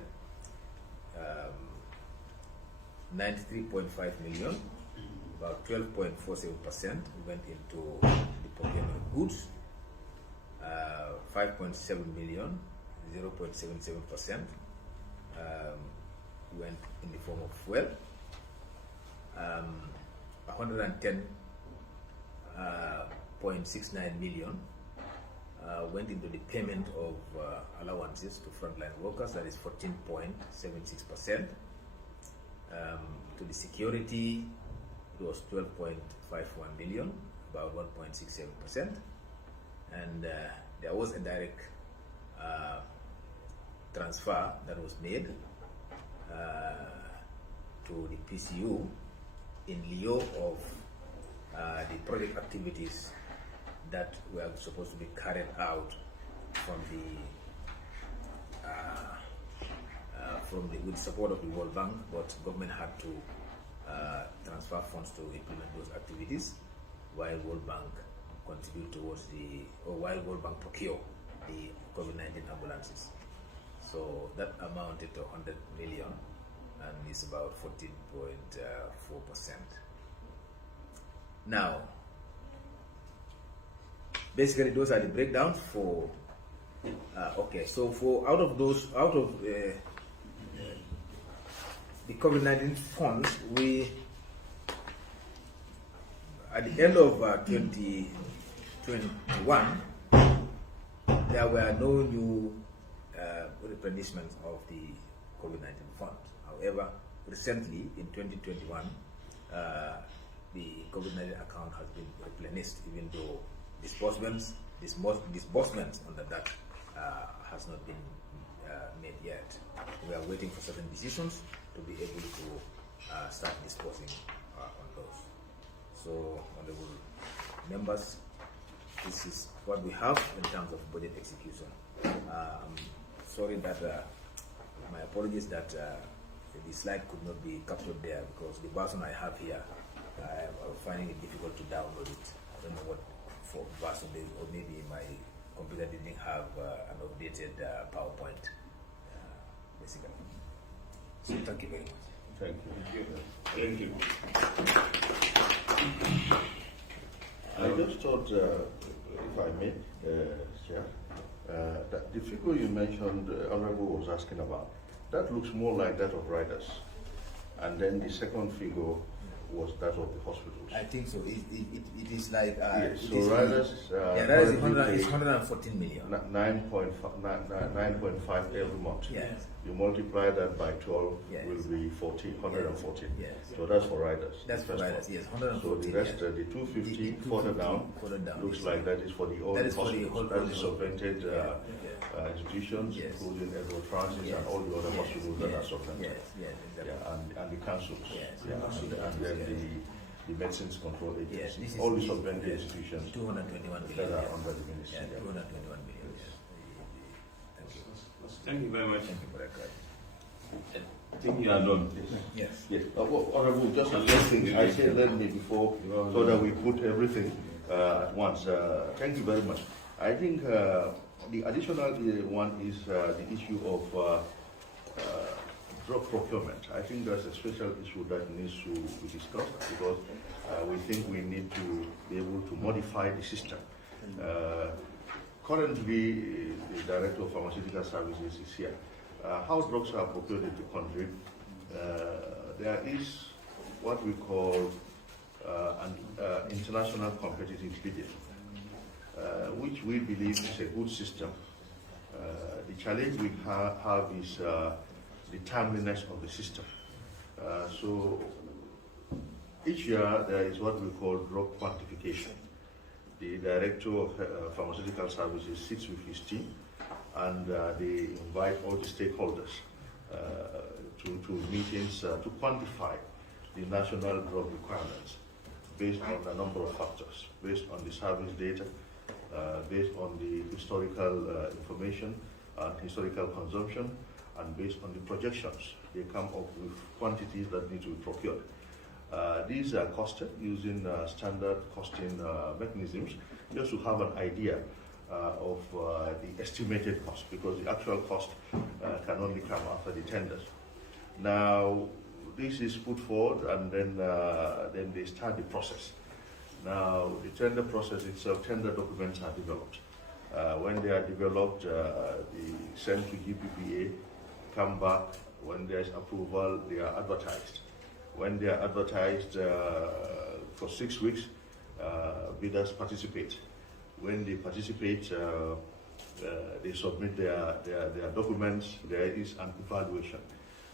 93.5 million, about 12.47% went into the procurement of goods. 5.7 million, 0.77% went in the form of fuel. 110.69 million went into the payment of allowances to frontline workers, that is 14.76%. To the security, it was 12.51 million, about 1.67%. And there was a direct transfer that was made to the PCU in lieu of the project activities that were supposed to be carried out from with support of the World Bank, but government had to transfer funds to implement those activities, while World Bank contribute towards while World Bank procure the COVID-19 ambulances. So that amounted to 100 million and is about 14.4%. Now, basically those are the breakdowns for okay, so for out of the COVID-19 funds, we at the end of 2021 there were no new replenishments of the COVID-19 funds. However, recently in 2021 the COVID-19 account has been replenished, even though disbursements under that has not been made yet. We are waiting for certain decisions to be able to start disposing on those. So, honorable members, this is what we have in terms of budget execution. I'm sorry that my apologies that the slide could not be captured there because the version I have here, I'm finding it difficult to download it. I don't know what for version they, or maybe my computer didn't have an updated PowerPoint, basically. So thank you very much. Thank you. Thank you. I just thought, if I may, Chair, that the figure you mentioned, Honorable was asking about, that looks more like that of riders. And then the second figure was that of the hospitals. I think so. It is like Yes, it so is, riders, riders is 114 million. 9.5 every month. Yes. You multiply that by 12, Yes. will be 114. Yes. So that's for riders. That's the for first riders, one. yes, 114. So the rest, yes. the 250 The further down, is looks like that is for the old that is for the hospitals. whole- That is subvented institutions, Yes. including Edward Francis Yes. and all the other hospitals that are subvented. Yes, yes, exactly. Yeah, and the councils. Yes. Yeah, and then the medicines control Yes, agency. this is All the the- subvented yes, institutions 221 that million. are yes. under the ministry. Yeah, Yeah. 221 million. Yes. Thank you. Thank you very much. Thank you for that card. I think you are done. Yes. Yes, Honorable, just a few things. I said let me before, so that we put everything at once. Thank you very much. I think the additional one is the issue of drug procurement. I think that's a special issue that needs to be discussed because we think we need to be able to modify the system. Currently, the Director of Pharmaceutical Services is here. How drugs are procured in the country, there is what we call an international competitive bidding, which we believe is a good system. The challenge we have is the timeliness of the system. So each year there is what we call drug quantification. The Director of Pharmaceutical Services sits with his team and they invite all the stakeholders to meetings to quantify the national drug requirements based on a number of factors, based on the service data, based on the historical information and historical consumption, and based on the projections. They come up with quantities that need to be procured. These are costed using standard costing mechanisms just to have an idea of the estimated cost, because the actual cost can only come after the tenders. Now, this is put forward and then they start the process. Now, the tender process itself, tender documents are developed. When they are developed, they sent to GPPA, come back. When there is approval, they are advertised. When they are advertised for 6 weeks, bidders participate. When they participate, they submit their documents. There is an evaluation.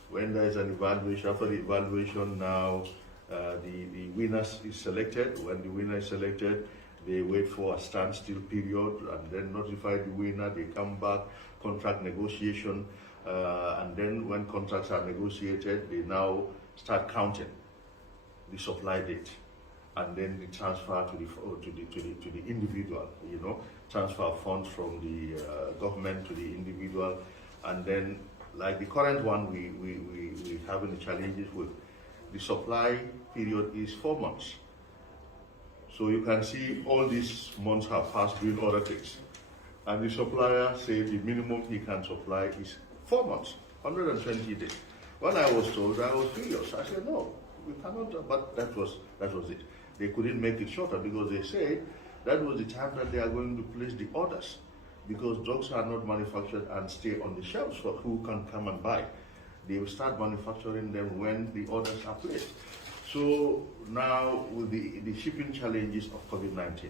When there is an evaluation, after the evaluation now, the winner is selected. When the winner is selected, they wait for a standstill period and then notify the winner. They come back, contract negotiation, and then when contracts are negotiated, they now start counting the supply date, and then the transfer to the individual. Transfer funds from the government to the individual, and then like the current one, we having challenges with. The supply period is 4 months. So you can see all these months have passed doing other things. And the supplier said the minimum he can supply is 4 months, 120 days. When I was told, I was furious. I said, no, we cannot, but that was it. They couldn't make it shorter because they said that was the time that they are going to place the orders, because drugs are not manufactured and stay on the shelves for who can come and buy. They will start manufacturing them when the orders are placed. So now with the shipping challenges of COVID-19,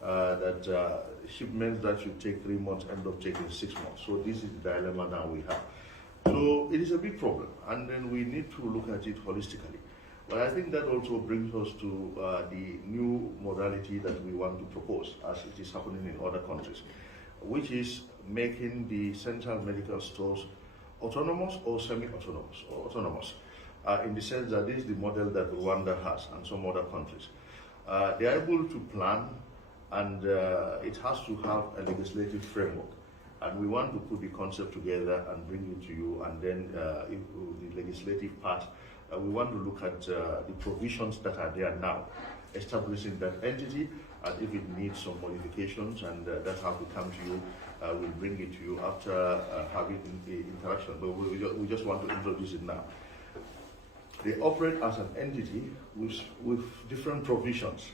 that shipments that should take 3 months end up taking 6 months. So this is the dilemma now we have. So it is a big problem, and then we need to look at it holistically. But I think that also brings us to the new modality that we want to propose, as it is happening in other countries, which is making the central medical stores autonomous or semi-autonomous, or autonomous, in the sense that this is the model that Rwanda has and some other countries. They are able to plan, and it has to have a legislative framework And we want to put the concept together and bring it to you, and then the legislative part, we want to look at the provisions that are there now, establishing that entity, and if it needs some modifications, and that's how we come to you, we'll bring it to you after having the interaction. But we just want to introduce it now. They operate as an entity with different provisions.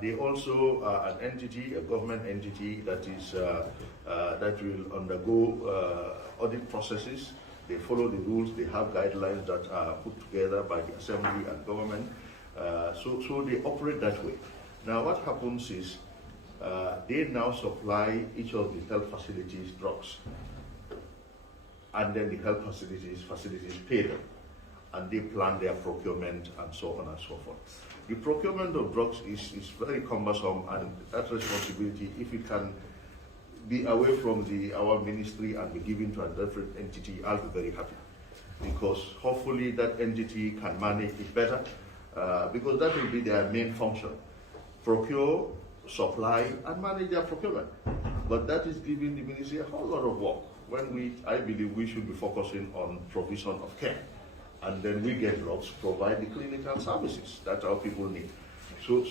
They also are an entity, a government entity that is that will undergo audit processes. They follow the rules. They have guidelines that are put together by the assembly and government. So they operate that way. Now, what happens is they now supply each of the health facilities drugs, and then the health facilities pay them, and they plan their procurement and so on and so forth. The procurement of drugs is very cumbersome, and that responsibility, if it can be away from our ministry and be given to a different entity, I'll be very happy, because hopefully that entity can manage it better, because that will be their main function: procure, supply, and manage their procurement. But that is giving the ministry a whole lot of work, when I believe we should be focusing on provision of care. And then we get drugs, provide the clinical services that our people need. So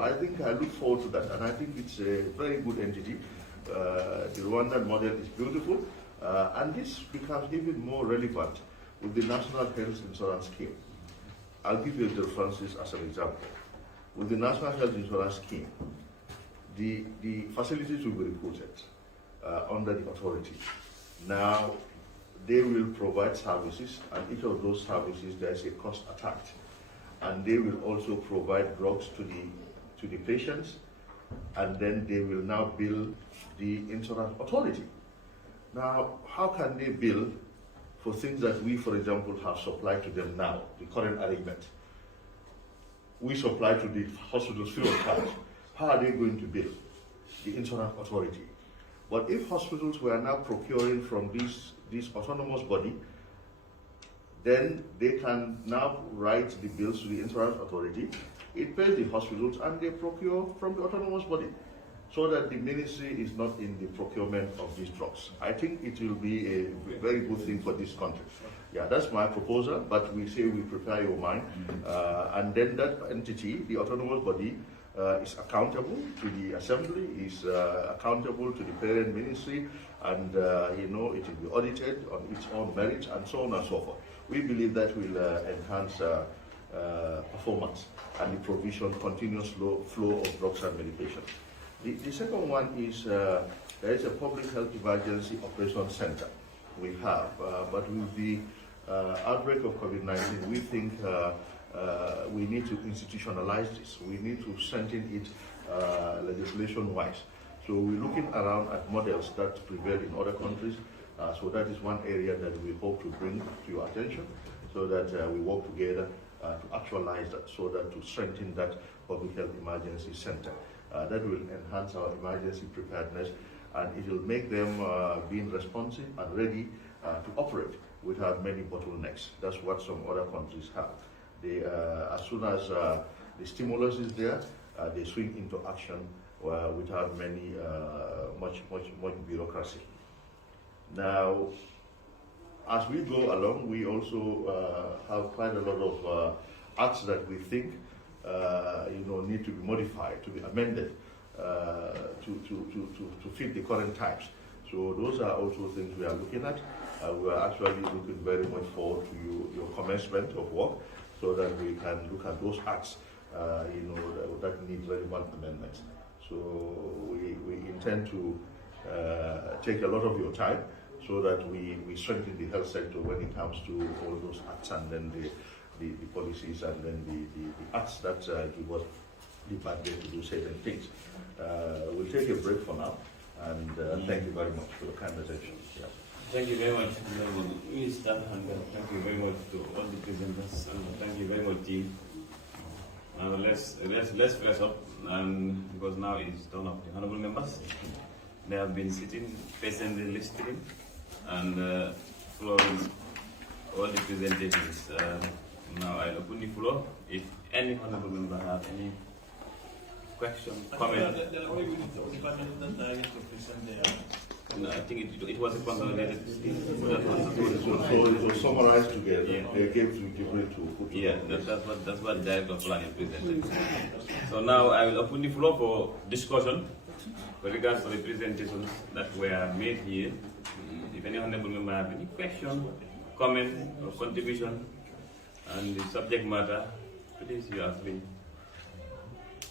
I think I look forward to that, and I think it's a very good entity. The Rwandan model is beautiful, and this becomes even more relevant with the National Health Insurance Scheme. I'll give you the references as an example. With the National Health Insurance Scheme, the facilities will be recruited under the authority. Now, they will provide services, and each of those services there is a cost attached, and they will also provide drugs to the patients, and then they will now bill the insurance authority. Now, how can they bill for things that we, for example, have supplied to them now, the current arrangement? We supply to the hospitals free of charge. How are they going to bill? The insurance authority. But if hospitals were now procuring from this autonomous body, then they can now write the bills to the insurance authority. It pays the hospitals, and they procure from the autonomous body, so that the ministry is not in the procurement of these drugs. I think it will be a very good thing for this country. Yeah, that's my proposal, but we say we prepare your mind, and then that entity, the autonomous body, is accountable to the assembly, is accountable to the parent ministry, and it will be audited on its own merits, and so on and so forth. We believe that will enhance performance and the provision, continuous flow of drugs and medication. The second one is there is a public health emergency operations center we have, but with the outbreak of COVID-19, we think we need to institutionalize this. We need to strengthen it legislation-wise. So we're looking around at models that prevail in other countries. So that is one area that we hope to bring to your attention, so that we work together to actualize that, so that to strengthen that public health emergency center. That will enhance our emergency preparedness, and it will make them being responsive and ready to operate without many bottlenecks. That's what some other countries have. They, as soon as the stimulus is there, they swing into action without much bureaucracy. Now, as we go along, we also have quite a lot of acts that we think need to be modified, to be amended to fit the current times. So those are also things we are looking at. We are actually looking very much forward to your commencement of work, so that we can look at those acts, that need relevant amendments. So we intend to take a lot of your time, so that we strengthen the health sector when it comes to all those acts, and then the policies, and then the acts that give us the mandate to do certain things. We'll take a break for now, and thank you very much for the kind attention. Yeah. Thank you very much, Minister, and thank you very much to all the presenters, and thank you very much, team. Let's press up, and because now it's turn of the honorable members. They have been sitting patiently listening and following all the presentations. Now I open the floor. If any honorable member have any question, comment. and I think it was a consolidated scheme. So it was summarized together. Yeah. They gave to Jibril to put Yeah, together. that's what the director of planning presented. So now I will open the floor for discussion with regards to the presentations that were made here. If any honorable member have any question, comment, or contribution on the subject matter, please you are free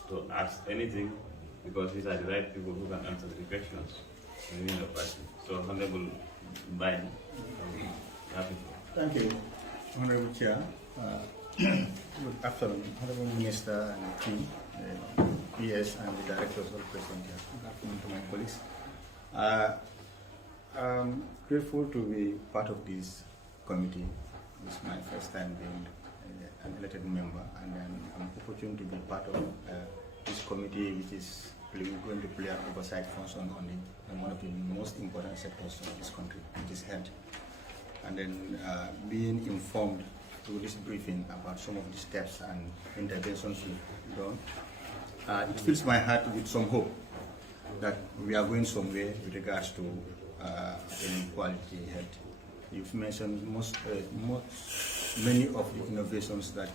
to ask anything, because these are the right people who can answer the questions within the party. So Honorable Biden, happy. Thank you, Honorable Chair. Good afternoon, Honorable Minister and team, PS and the directors all present here. Good afternoon to my colleagues. I'm grateful to be part of this committee. This is my first time being an elected member, and then I'm opportunity to be part of this committee, which is going to play an oversight function on one of the most important sectors of this country, which is health. And then being informed through this briefing about some of the steps and interventions we've done, it fills my heart with some hope that we are going somewhere with regards to quality health. You've mentioned many of the innovations that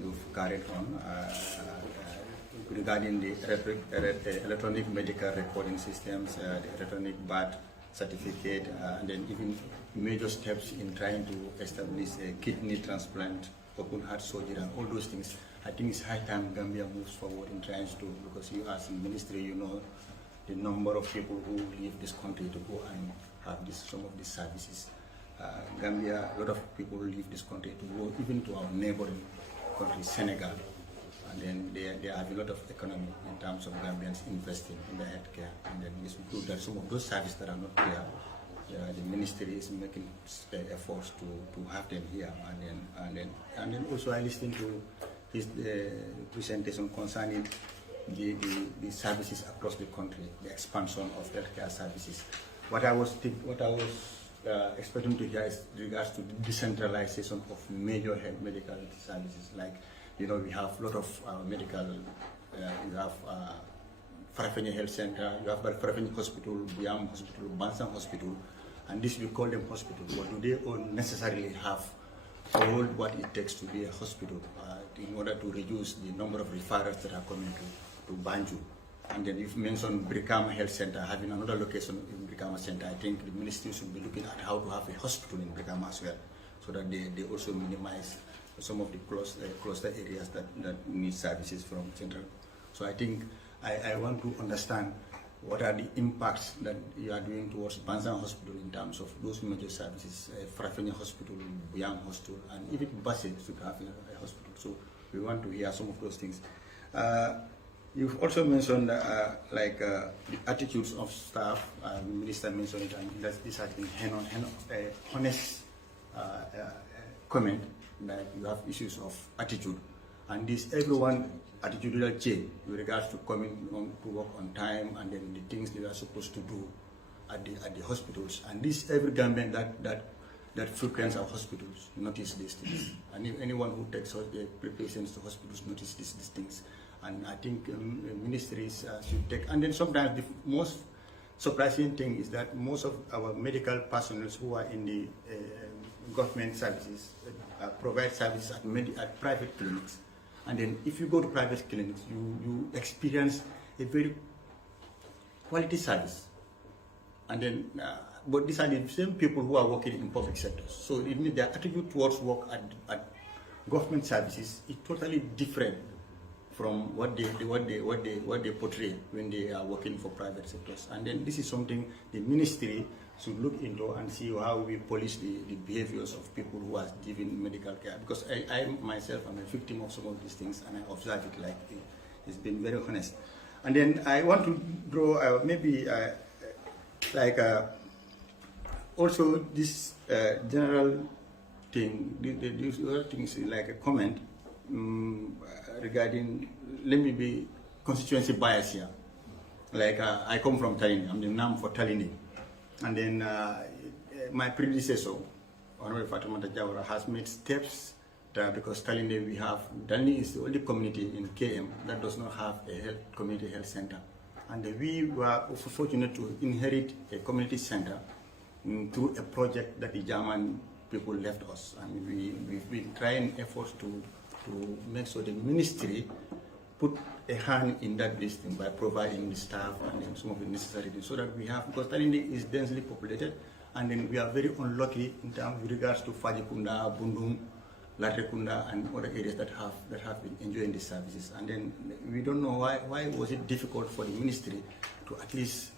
you've carried on regarding the electronic medical recording systems, the electronic birth certificate, and then even major steps in trying to establish a kidney transplant, open heart surgery, and all those things. I think it's high time Gambia moves forward in trying to, because you as in ministry, you know the number of people who leave this country to go and have some of these services. Gambia, a lot of people leave this country to go even to our neighboring country, Senegal, and then they have a lot of economy in terms of Gambians investing in the healthcare, and then it's good that some of those services that are not there, the ministry is making efforts to have them here, and then also I listened to his presentation concerning the services across the country, the expansion of healthcare services. What I was expecting to hear is regards to the decentralization of major medical services. Like, you know, we have a lot of medical, you have Farafenni Health Center, you have Farafenni Hospital, Biam Hospital, Bansang Hospital, and this we call them hospitals, but do they all necessarily have all what it takes to be a hospital in order to reduce the number of referrals that are coming to Banjul? And then you've mentioned Brikama Health Center, having another location in Brikama Center. I think the ministry should be looking at how to have a hospital in Brikama as well, so that they also minimize some of the cluster areas that need services from central. So I think I want to understand what are the impacts that you are doing towards Bansang Hospital in terms of those major services, Farafenni Hospital, Buyam Hospital, and even Basse should have a hospital. So we want to hear some of those things. You've also mentioned the attitudes of staff. The minister mentioned it, and this has been honest comment that you have issues of attitude, and this everyone attitudinal change with regards to coming on to work on time, and then the things they are supposed to do at the hospitals. And this every Gambian that frequents our hospitals notice these things, and if anyone who takes patients to hospitals notice these things. And I think ministries should take. And then sometimes the most surprising thing is that most of our medical personnel who are in the government services provide services at private clinics. And then if you go to private clinics, you experience a very quality service. And then, but these are the same people who are working in public sectors. So it means their attitude towards work at government services is totally different from what they portray when they are working for private sectors. And then this is something the ministry should look into and see how we police the behaviors of people who are giving medical care. Because I myself am a victim of some of these things, and I observe it like it's been very honest. And then I want to draw also this general thing, the other thing is like a comment regarding, let me be constituency bias here. Like I come from Talini, I'm the NAM for Talini. And then my predecessor, Honorable Fatimata Jawara, has made steps because Talini is the only community in KM that does not have a community health center. And we were fortunate to inherit a community center through a project that the German people left us. And we've been trying efforts to make sure the ministry put a hand in that listing by providing the staff and then some of the necessary things so that we have, because Talindi is densely populated, and then we are very unlucky in terms with regards to Fajikunda, Bundum, Latrekunda, and other areas that have been enjoying these services. And then we don't know why was it difficult for the ministry to at least,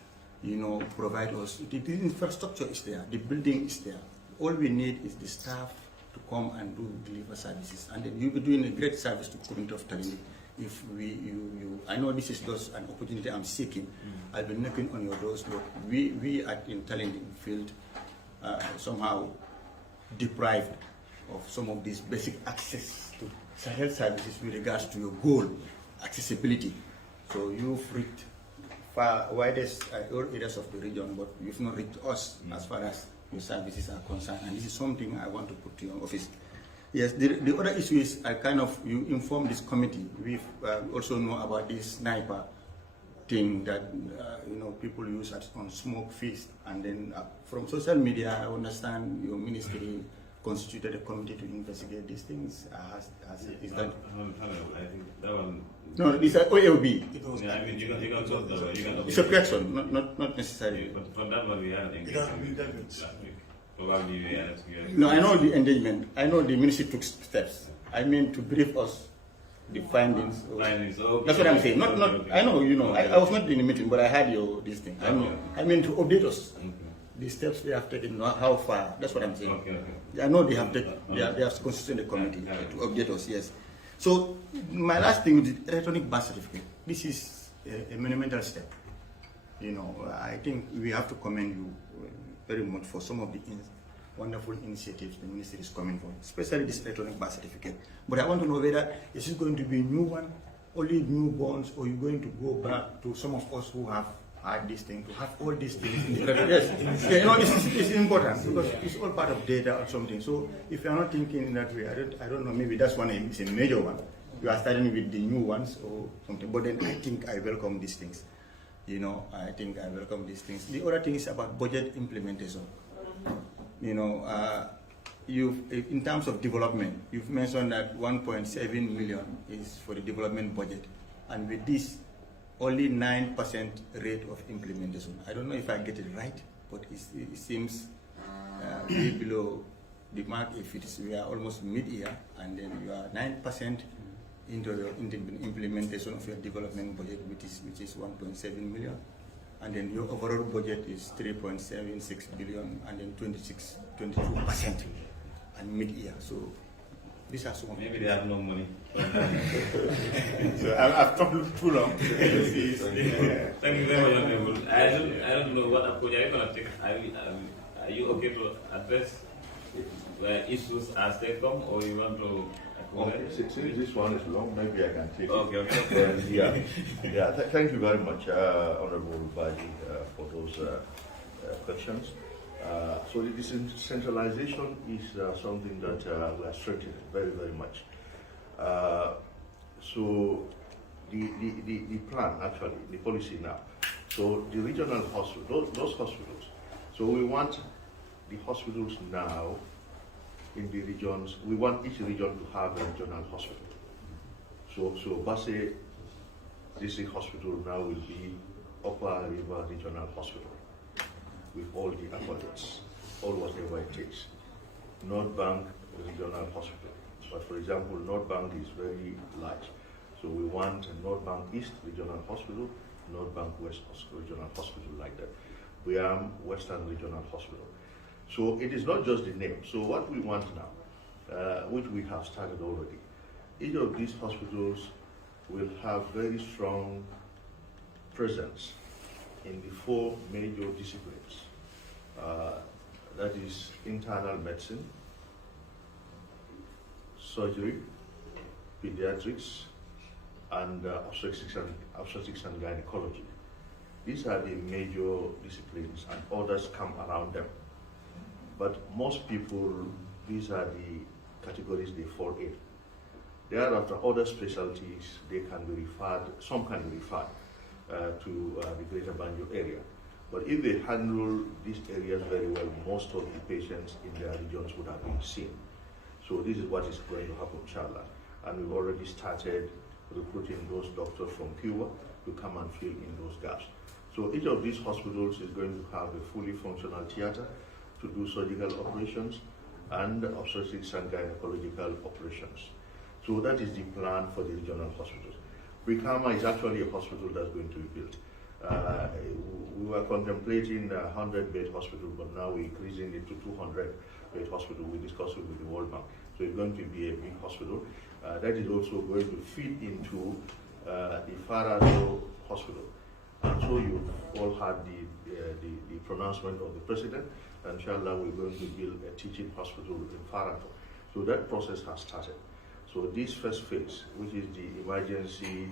provide us. The infrastructure is there, the building is there. All we need is the staff to come and deliver services, and then you'll be doing a great service to the community of Talindi. If I know this is just an opportunity I'm seeking. I'll be knocking on your doors. Look, we in Talindi field somehow deprived of some of these basic access to health services with regards to your goal, accessibility. So you've reached far widest areas of the region, but you've not reached us as far as your services are concerned. And this is something I want to put to your office. Yes, the other issue is you inform this committee. We also know about this sniper thing that people use on smoke feast, and then from social media, I understand your ministry constituted a committee to investigate these things. Is that? I think that one. No, it's an OLB. Yeah, I mean, you can talk about it. It's a question, not necessarily. But for that one, we haven't engaged last week. Probably we are together. No, I know the engagement. I know the ministry took steps. I mean to brief us the findings. Okay. That's what I'm saying. Not. Okay. I know. Okay. I was not in the meeting, but I heard this thing. I know. Okay. I mean to update us. Okay. The steps they have taken, how far. That's what I'm saying. Okay. I know they have taken. They have constituted a committee to update us. Yes. So my last thing is the electronic birth certificate. This is a monumental step. I think we have to commend you very much for some of the wonderful initiatives the ministry is coming for, especially this electronic birth certificate. But I want to know whether is it going to be a new one, only newborns, or you're going to go back to some of us who have had this thing, to have all these things in the Yes, it's important because it's all part of data or something. So if you're not thinking in that way, I don't know, maybe that's one is a major one. You are starting with the new ones or something, but then I think I welcome these things. I think I welcome these things. The other thing is about budget implementation. In terms of development, you've mentioned that 1.7 million is for the development budget, and with this, only 9% rate of implementation. I don't know if I get it right, but it seems way below the mark. If we are almost mid-year, and then you are 9% into the implementation of your development budget, which is 1.7 million. And then your overall budget is 3.76 billion, and then 22% and mid-year. So these are some. Maybe they have no money. So I've talked too long. Thank you very much. I don't know what approach are you going to take. Are you okay to address issues as they come, or you want to? Okay, since this one is long, maybe I can take it. Okay. Thank you very much, Honorable Baji, for those questions. So the decentralization is something that we are strengthening very, very much. So the plan, actually, the policy now. So the regional hospitals, those hospitals. So we want the hospitals now in the regions. We want each region to have a regional hospital. So Basse District Hospital now will be Upper River Regional Hospital with all the accommodations, all whatever it takes. North Bank Regional Hospital. But for example, North Bank is very large. So we want a North Bank East Regional Hospital, North Bank West Regional Hospital, like that. Biam Western Regional Hospital. So it is not just the name. So what we want now, which we have started already, each of these hospitals will have very strong presence in the 4 major disciplines. That is internal medicine, surgery, pediatrics, and obstetrics and gynecology. These are the major disciplines, and others come around them. But most people, these are the categories they fall in. Thereafter, other specialties, they can be referred, some can be referred. to the Greater Banjul area. But if they handle these areas very well, most of the patients in their regions would have been seen. So this is what is going to happen, inshallah. And we've already started recruiting those doctors from Cuba to come and fill in those gaps. So each of these hospitals is going to have a fully functional theater to do surgical operations and obstetrics and gynecological operations. So that is the plan for the regional hospitals. Brikama is actually a hospital that's going to be built. We were contemplating a 100-bed hospital, but now we're increasing it to 200-bed hospital. We discussed it with the World Bank. So it's going to be a big hospital. That is also going to feed into the Farado Hospital. And so you've all had the pronouncement of the President. And inshallah, we're going to build a teaching hospital in Farado. So that process has started. So this first phase, which is the emergency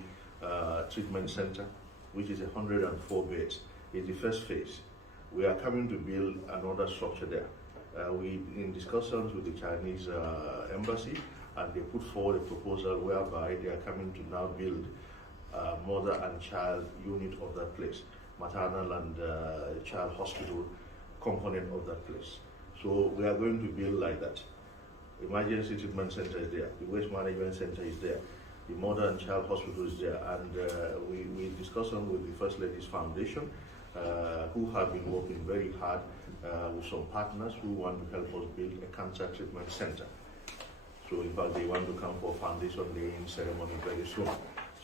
treatment center, which is 104 beds, is the first phase. We are coming to build another structure there. We in discussions with the Chinese embassy, and they put forward a proposal whereby they are coming to now build mother and child unit of that place, maternal and child hospital component of that place. So we are going to build like that. Emergency treatment center is there, the waste management center is there, the mother and child hospital is there, and we discussed with the First Lady's Foundation, who have been working very hard with some partners who want to help us build a cancer treatment center. So in fact, they want to come for foundation laying ceremony very soon.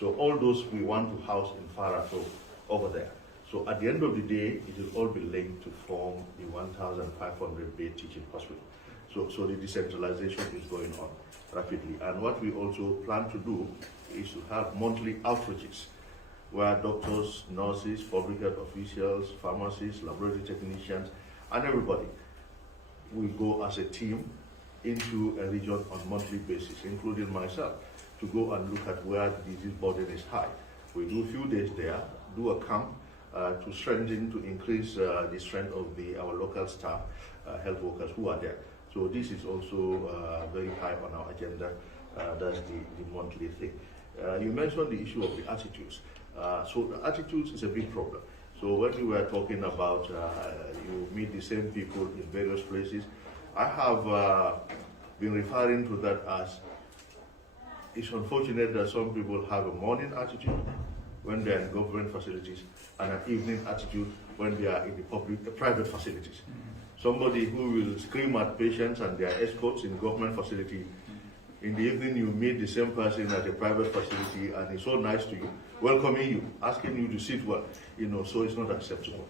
So all those we want to house in Farado over there. So at the end of the day, it will all be linked to form the 1,500 bed teaching hospital. So the decentralization is going on rapidly. And what we also plan to do is to have monthly outreaches where doctors, nurses, public health officials, pharmacists, laboratory technicians, and everybody will go as a team into a region on a monthly basis, including myself, to go and look at where the disease burden is high. We do a few days there, do a camp to strengthen, to increase the strength of our local staff, health workers who are there. So this is also very high on our agenda. That's the monthly thing. You mentioned the issue of the attitudes. So the attitudes is a big problem. So when we were talking about you meet the same people in various places, I have been referring to that as it's unfortunate that some people have a morning attitude when they are in government facilities and an evening attitude when they are in the private facilities. Somebody who will scream at patients and their escorts in government facility. In the evening, you meet the same person at a private facility, and he's so nice to you, welcoming you, asking you to sit well. So it's not acceptable.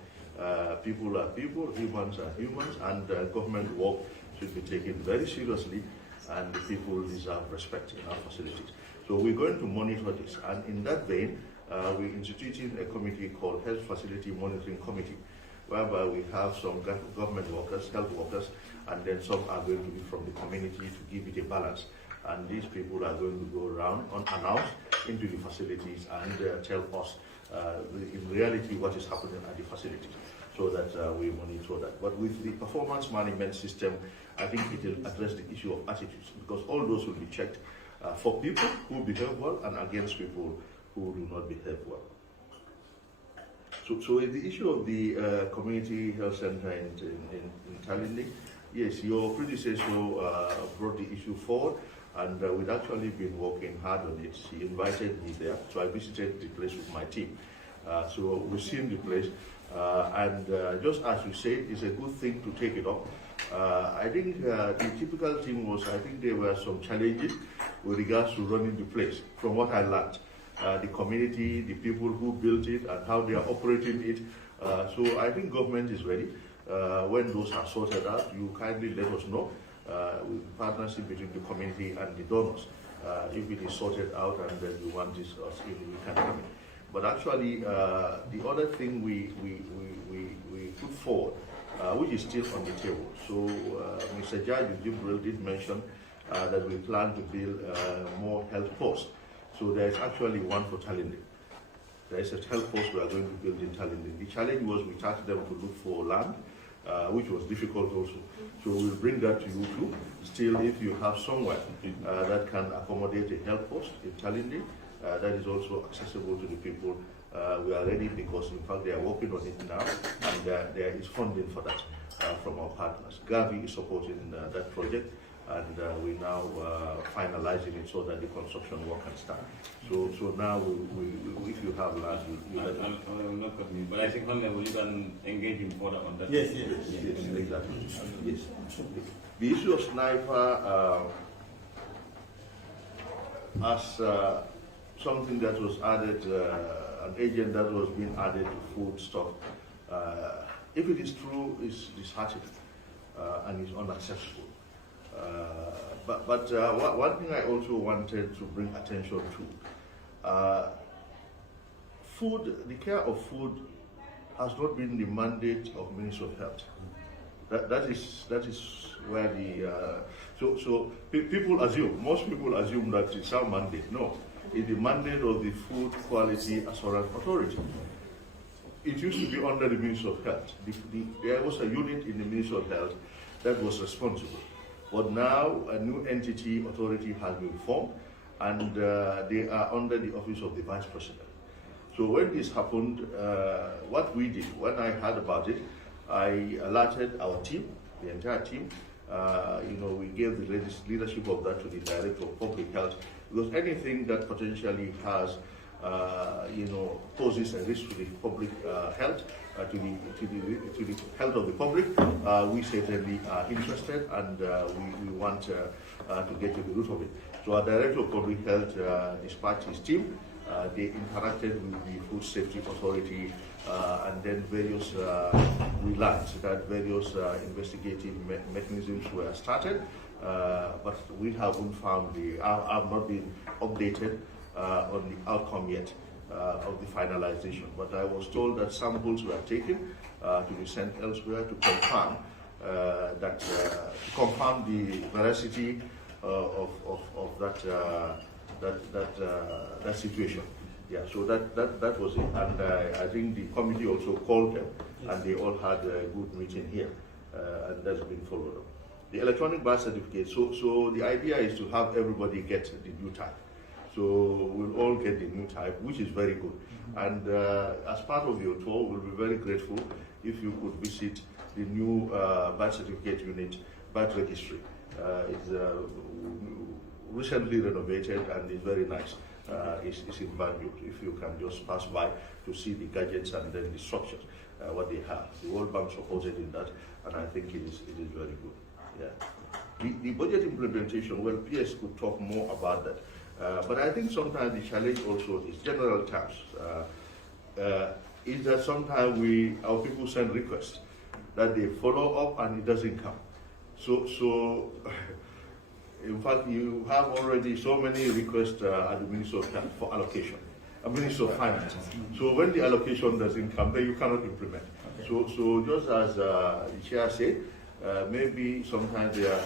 People are people, humans are humans, and government work should be taken very seriously, and the people deserve respect in our facilities. So we're going to monitor this, and in that vein, we're instituting a committee called Health Facility Monitoring Committee, whereby we have some government workers, health workers, and then some are going to be from the community to give it a balance. And these people are going to go around unannounced into the facilities and tell us in reality what is happening at the facilities, so that we monitor that. But with the performance management system, I think it will address the issue of attitudes, because all those will be checked for people who behave well and against people who do not behave well. So the issue of the community health center in Talindi, yes, your predecessor brought the issue forward, and we'd actually been working hard on it. She invited me there, so I visited the place with my team. So we've seen the place, and just as you said, it's a good thing to take it up. I think the typical thing was, I think there were some challenges with regards to running the place, from what I learned. The community, the people who built it, and how they are operating it. So I think government is ready. When those are sorted out, you kindly let us know, with partnership between the community and the donors. If it is sorted out and then you want this, we can come in. But actually, the other thing we put forward, which is still on the table. So Mr. Judge Jibril did mention that we plan to build more health posts. So there is actually one for Talindi. There is a health post we are going to build in Talindi. The challenge was we tasked them to look for land, which was difficult also. So we'll bring that to you too. Still, if you have somewhere that can accommodate a health post in Talindi, that is also accessible to the people, We are ready because, in fact, they are working on it now, and there is funding for that from our partners. Gavi is supporting that project, and we're now finalizing it so that the construction work can start. So now, if you have land, I'm not cutting you, but I think on level you can engage him further on that. Yes, exactly. Yes. The issue of sniper as something that was added, an agent that was being added to food stuff. If it is true, it's disheartening and it's unacceptable. But one thing I also wanted to bring attention to, food, the care of food has not been the mandate of Ministry of Health. That is where the most people assume that it's our mandate. No, it's the mandate of the Food Quality Assurance Authority. It used to be under the Ministry of Health. There was a unit in the Ministry of Health that was responsible. But now a new entity, authority, has been formed, and they are under the office of the Vice President. So when this happened, what we did, when I heard about it, I alerted our team, the entire team. We gave the leadership of that to the Director of Public Health, because anything that potentially has, poses a risk to the public health, to the health of the public, we certainly are interested, and we want to get to the root of it. So our Director of Public Health dispatched his team. They interacted with the Food Safety Authority, and then various we learned that various investigative mechanisms were started, but we haven't found have not been updated on the outcome yet of the finalization. But I was told that samples were taken to be sent elsewhere to confirm the veracity of that situation. Yeah, so that was it. And I think the committee also called them, and they all had a good meeting here, and that's been followed up. The electronic birth certificate, so the idea is to have everybody get the new type. So we'll all get the new type, which is very good. And as part of your tour, we'll be very grateful if you could visit the new birth certificate unit, birth registry. It's recently renovated and is very nice. It's in value if you can just pass by to see the gadgets and then the structures, what they have. The World Bank supported in that, and I think it is very good. Yeah. The budget implementation, well, PS could talk more about that. But I think sometimes the challenge also is general terms. Is that sometimes our people send requests that they follow up and it doesn't come. So in fact, you have already so many requests at the Ministry of Health for allocation, a Ministry of Finance. So when the allocation doesn't come, then you cannot implement. Okay. So just as the chair said, maybe sometimes there are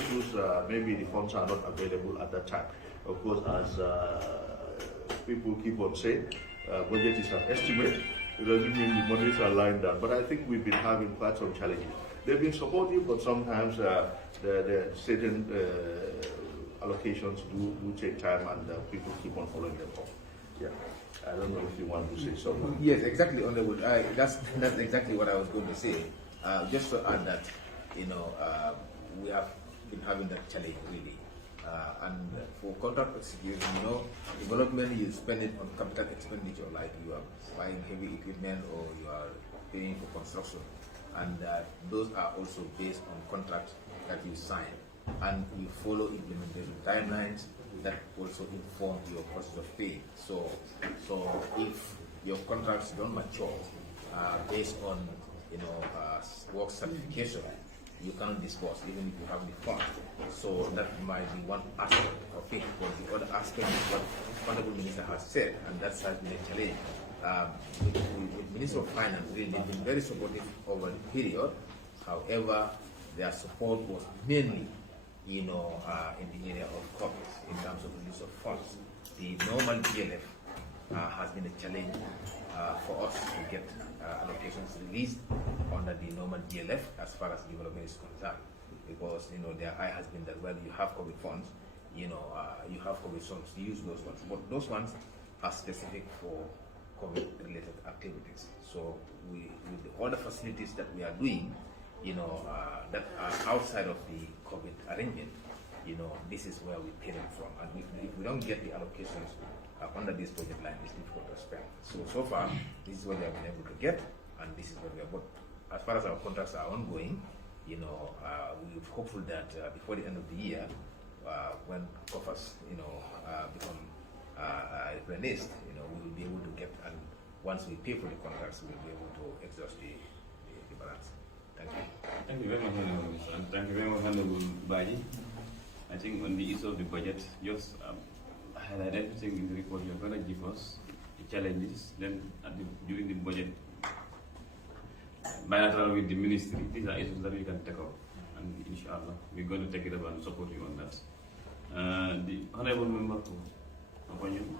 issues. Maybe the funds are not available at that time. Of course, as people keep on saying, budget is an estimate. It doesn't mean the monies are lying down. But I think we've been having quite some challenges. They've been supportive, but sometimes the certain allocations do take time, and people keep on following them up. Yeah, I don't know if you want to say something. Yes, exactly. That's exactly what I was going to say. Just to add that, we have been having that challenge really. And for contract execution, development, you spend it on capital expenditure, like you are buying heavy equipment or you are paying for construction. And those are also based on contracts that you sign. And you follow implementation timelines that also inform your process of pay. So if your contracts don't mature based on work certification, you cannot disburse even if you have the fund. So that might be one aspect of it, but the other aspect is what the Honorable Minister has said, and that has been a challenge. With Minister of Finance, they've been very supportive over the period. However, their support was mainly, in the area of COVID, in terms of release of funds. The normal GLF has been a challenge for us to get allocations released under the normal GLF as far as development is concerned, because their eye has been that, well, you have COVID funds, you have COVID funds, use those ones, but those ones are specific for COVID-related activities. So with all the facilities that we are doing, that are outside of the COVID arrangement, this is where we pay them from. And if we don't get the allocations under this project line, it's difficult to spend. So far, this is what we have been able to get, and this is what we have got. As far as our contracts are ongoing, we're hopeful that before the end of the year, when coffers, become released, we will be able to get, and once we pay for the contracts, we'll be able to exhaust the balance. Thank you. Thank you very much, Honorable Minister, and thank you very much, Honorable Baji. I think on the issue of the budget, just highlight everything in the report you're going to give us, the challenges, then during the budget, bilateral with the ministry, these are issues that we can take up, and inshallah, we're going to take it up and support you on that. The Honorable Member for opinion.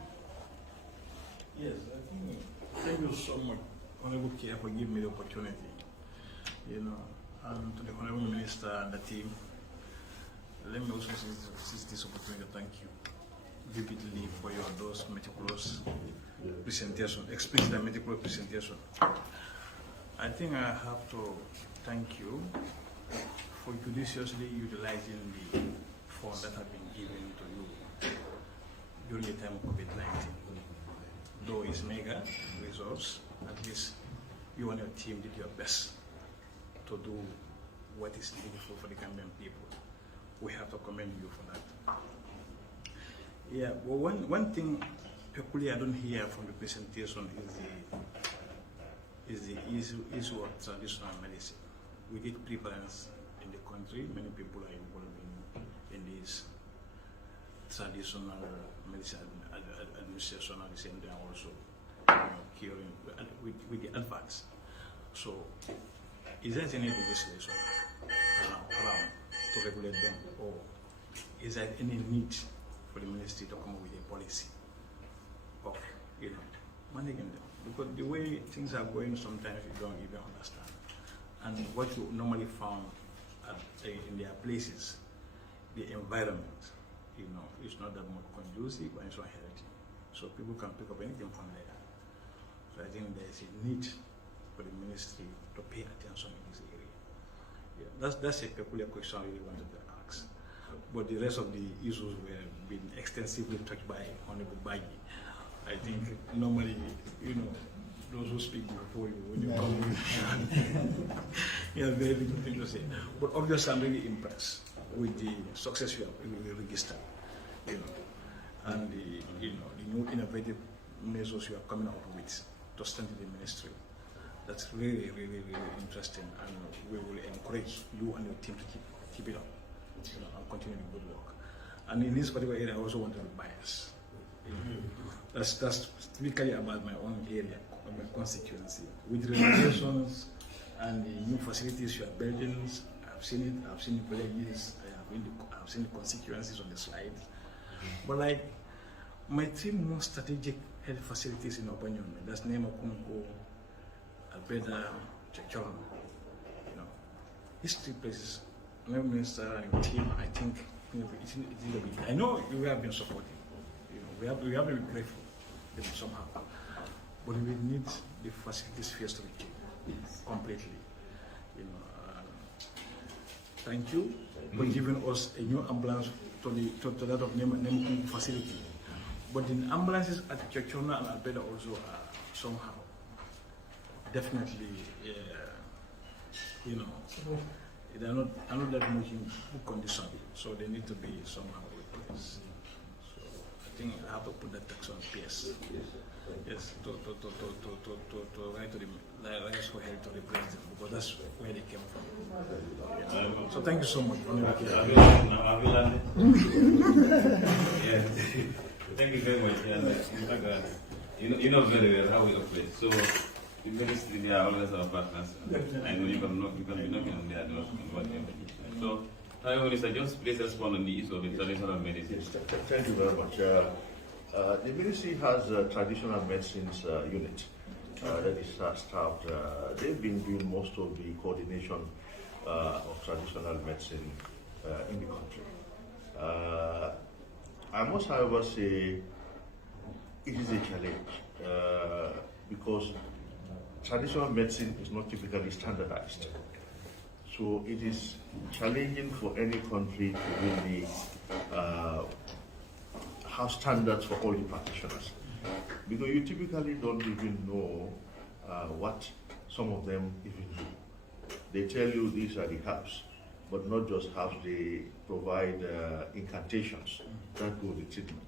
Yes, I think, thank you so much, Honorable Chair, for giving me the opportunity. And to the Honorable Minister and the team, let me also seize this opportunity to thank you vividly for those meticulous presentation, explicit and meticulous presentation. I think I have to thank you for judiciously utilizing the funds that have been given to you during the time of COVID-19. Though it's mega resource, at least you and your team did your best to do what is needful for the Gambian people. We have to commend you for that. Yeah, well, one thing peculiar I don't hear from the presentation is the issue of traditional medicine. We get prevalence in the country. Many people are involved in this traditional medicine administration at the same time also curing with the advance. So, is there any legislation around to regulate them, or is there any need for the ministry to come up with a policy of managing them? Because the way things are going, sometimes you don't even understand. And what you normally found in their places, the environment, is not that much conducive and it's not healthy. So people can pick up anything from there. So I think there is a need for the ministry to pay attention in this area. Yeah, that's a peculiar question I really wanted to ask. But the rest of the issues were being extensively touched by Honorable Baji. I think normally, those who speak before you, when you come in, you have very little thing to say. But obviously, I'm really impressed with the success you have registered, and the new innovative measures you are coming out with to strengthen the ministry. That's really, really, really interesting, and we will encourage you and your team to keep it up, and continue the good work. And in this particular area, I also want to be biased. That's typically about my own area, my constituency. With renovations and the new facilities you are building, I've seen it. I've seen the villages. I've seen the constituencies on the slide. But like my three most strategic health facilities in Obanyon, that's Nema Kunko, Albeda, Chechon. These three places, Honorable Minister and your team, I think I know you have been supporting. We have to be grateful somehow. But we need the facilities first to be changed completely. Thank you for giving us a new ambulance to that of Nemukum facility. But the ambulances at Chechona and Albeda also are somehow definitely, they are not that much in good condition, so they need to be somehow replaced. So I think I have to put that tax on PS. Yes, to write to the Alliance for Health to replace them, because that's where they came from. So thank you so much. Yeah. Thank you very much. You know very well how we operate. So the ministry, they are always our partners. I know you can be knocking on their doors and whatever. So, Honorable Minister, just please respond on the issue of the traditional medicine. Thank you very much. The ministry has a traditional medicines unit that is staffed. They've been doing most of the coordination of traditional medicine in the country. I must, however, say it is a challenge because traditional medicine is not typically standardized. So it is challenging for any country to really have standards for all the practitioners. Because you typically don't even know what some of them even do. They tell you these are the herbs, but not just herbs, they provide incantations that go with the treatment,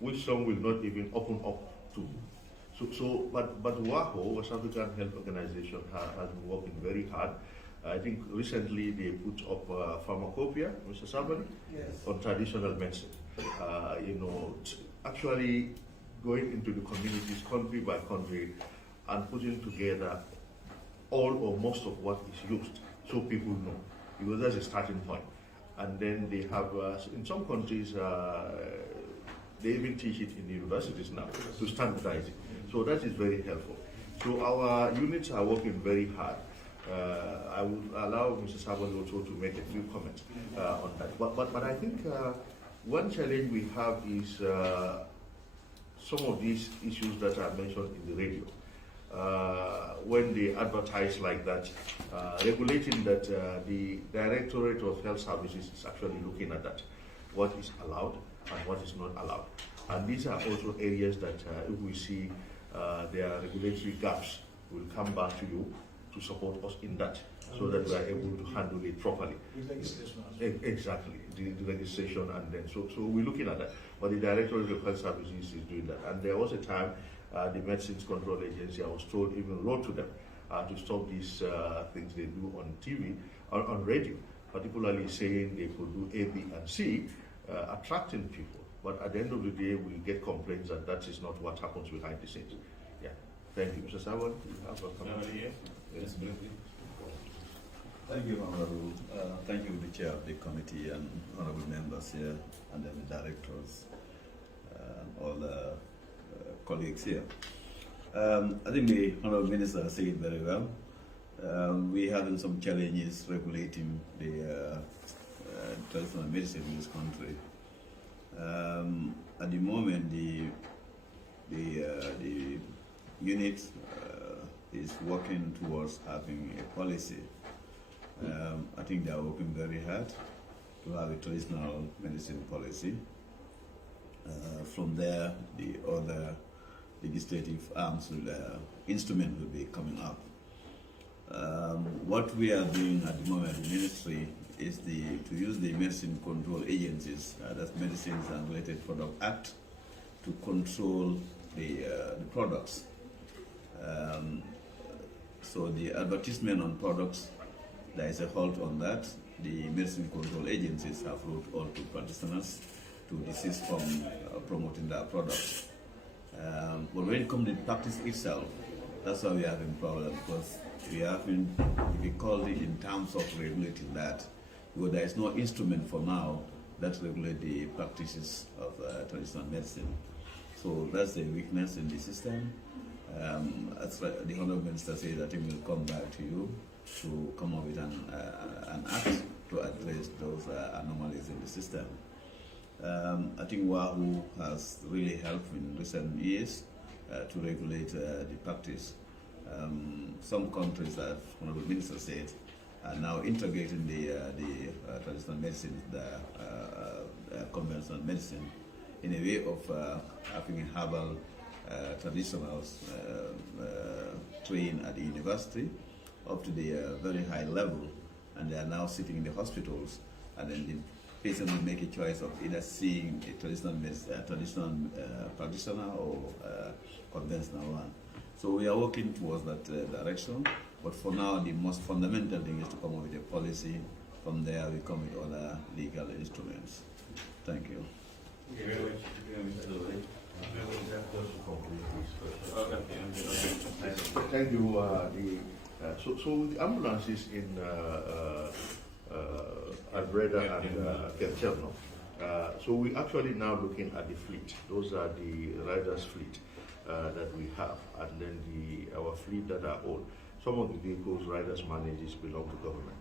which some will not even open up to. But WAHO, West African Health Organization, has been working very hard. I think recently they put up a pharmacopoeia, Mr. Sabari, yes, on traditional medicine. Actually going into the communities, country by country, and putting together all or most of what is used, so people know, because that's a starting point. And then they have, in some countries, they even teach it in the universities now to standardize it. So that is very helpful. So our units are working very hard. I will allow Mr. Sabon also to make a few comments on that. But I think one challenge we have is some of these issues that are mentioned in the radio. When they advertise like that, regulating that the Directorate of Health Services is actually looking at that, what is allowed and what is not allowed. And these are also areas that if we see there are regulatory gaps, we'll come back to you to support us in that, so that we are able to handle it properly. Exactly, the legislation, and then so we're looking at that. But the Directorate of Health Services is doing that. And there was a time the Medicines Control Agency, I was told, even wrote to them to stop these things they do on TV, on radio, particularly saying they could do A, B, and C, attracting people. But at the end of the day, we get complaints that that is not what happens behind the scenes. Yeah. Thank you, Mr. Sawan. You have a comment? Yes, briefly. Thank you, Honorable. Thank you, the Chair of the committee and honorable members here, and then the directors, all the colleagues here. I think the Honorable Minister said it very well. We having some challenges regulating the traditional medicine in this country. At the moment, the unit is working towards having a policy. I think they are working very hard to have a traditional medicine policy. From there, the other legislative arms instrument will be coming up. What we are doing at the moment in the ministry is to use the medicine control agencies, that's Medicines and Related Product Act, to control the products. So the advertisement on products, there is a halt on that. The medicine control agencies have wrote all to practitioners to desist from promoting their products. But when it comes to practice itself, that's why we have a problem, because we have difficulty in terms of regulating that, because there is no instrument for now that regulate the practices of traditional medicine. So that's the weakness in the system. As the Honourable Minister said, that he will come back to you to come up with an act to address those anomalies in the system. I think WAHO has really helped in recent years to regulate the practice. Some countries, as Honourable Minister said, are now integrating the traditional medicine, the conventional medicine, in a way of having herbal traditionals trained at the university up to the very high level, and they are now sitting in the hospitals, and then the patient will make a choice of either seeing a traditional practitioner or conventional one. So we are working towards that direction, but for now the most fundamental thing is to come up with a policy. From there we come with other legal instruments. Thank you. Thank you. So the ambulances in Albreda and Kercherno. So we're actually now looking at the fleet. Those are the riders' fleet that we have, and then our fleet that are old. Some of the vehicles riders manages belong to government.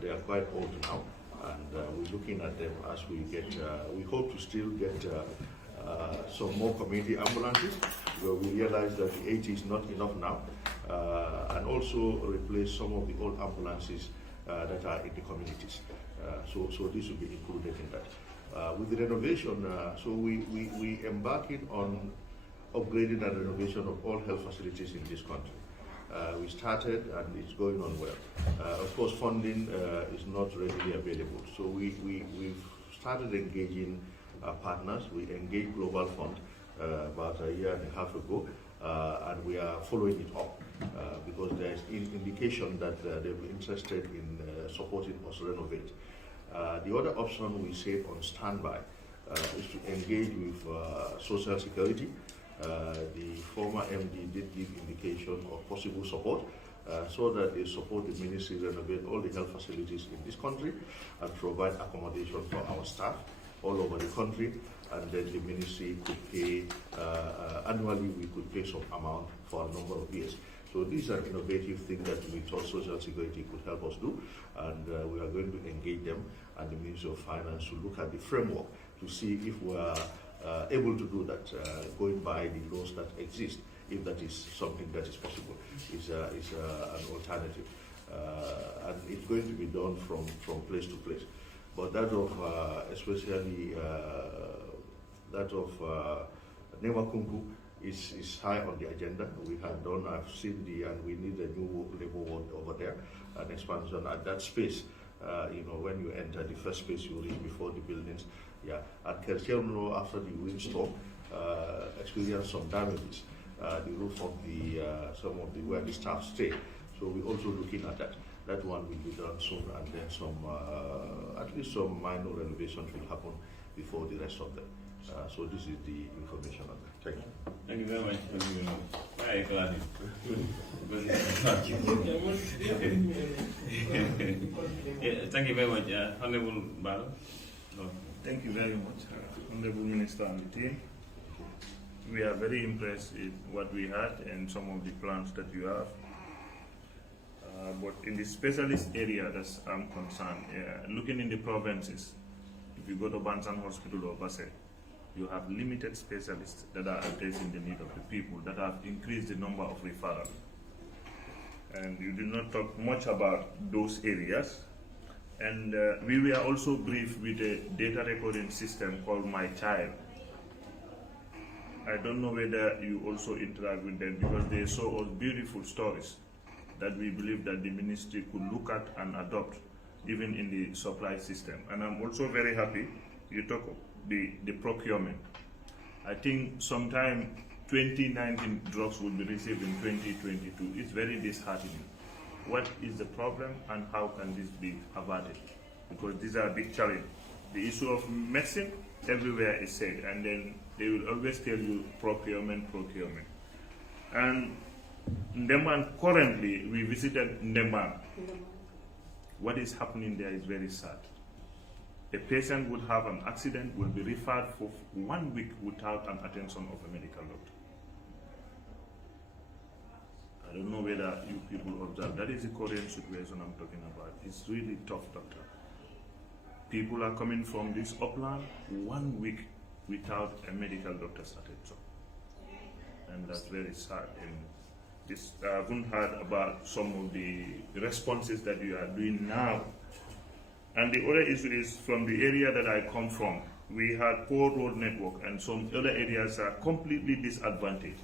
They are quite old now, and we're looking at them as we get. We hope to still get some more community ambulances, where we realize that the 80 is not enough now, and also replace some of the old ambulances that are in the communities. So this will be included in that. With the renovation, so we embarking on upgrading and renovation of all health facilities in this country. We started and it's going on well. Of course, funding is not readily available, so we've started engaging partners. We engaged Global Fund about a year and a half ago, and we are following it up because there is indication that they'll be interested in supporting us renovate. The other option we say on standby is to engage with Social Security. The former MD did give indication of possible support so that they support the ministry renovate all the health facilities in this country and provide accommodation for our staff all over the country, and then the ministry could pay, annually we could pay some amount for a number of years. So these are innovative things that we thought Social Security could help us do, and we are going to engage them and the Ministry of Finance to look at the framework to see if we are able to do that, going by the laws that exist, if that is something that is possible, is an alternative. And it's going to be done from place to place. But that of, especially that of Nemakungu is high on the agenda. We have done, I've seen and we need a new labor ward over there, an expansion at that space. You know, when you enter the first space you reach before the buildings. Yeah, at Kerchelno, after the windstorm, experienced some damages. The roof of the, some of the, where the staff stay. So we're also looking at that. That one will be done soon, and then some, at least some minor renovations will happen before the rest of them. So this is the information on that. Thank you. Thank you very much. Thank you very much. Why are you clapping? Thank you very much, Honorable Baro. Thank you very much, Honorable Minister and the team. We are very impressed with what we had and some of the plans that you have. But in the specialist area that I'm concerned, looking in the provinces, if you go to Bansan Hospital or Basse, you have limited specialists that are addressing the need of the people, that have increased the number of referrals. And you did not talk much about those areas. And we were also briefed with a data recording system called My Child. I don't know whether you also interact with them, because they show us beautiful stories that we believe that the ministry could look at and adopt even in the supply system. And I'm also very happy you talk of the procurement. I think sometime 2019 drugs will be received in 2022. It's very disheartening. What is the problem and how can this be averted? Because these are a big challenge. The issue of medicine everywhere is said, and then they will always tell you procurement. And Ndemban, currently we visited Ndemban. What is happening there is very sad. A patient would have an accident, will be referred for 1 week without an attention of a medical doctor. I don't know whether you people observe. That is the current situation I'm talking about. It's really tough, doctor. People are coming from this upland 1 week without a medical doctor's attention. And that's very sad. And this, I haven't heard about some of the responses that you are doing now. And the other issue is from the area that I come from. We had poor road network, and some other areas are completely disadvantaged.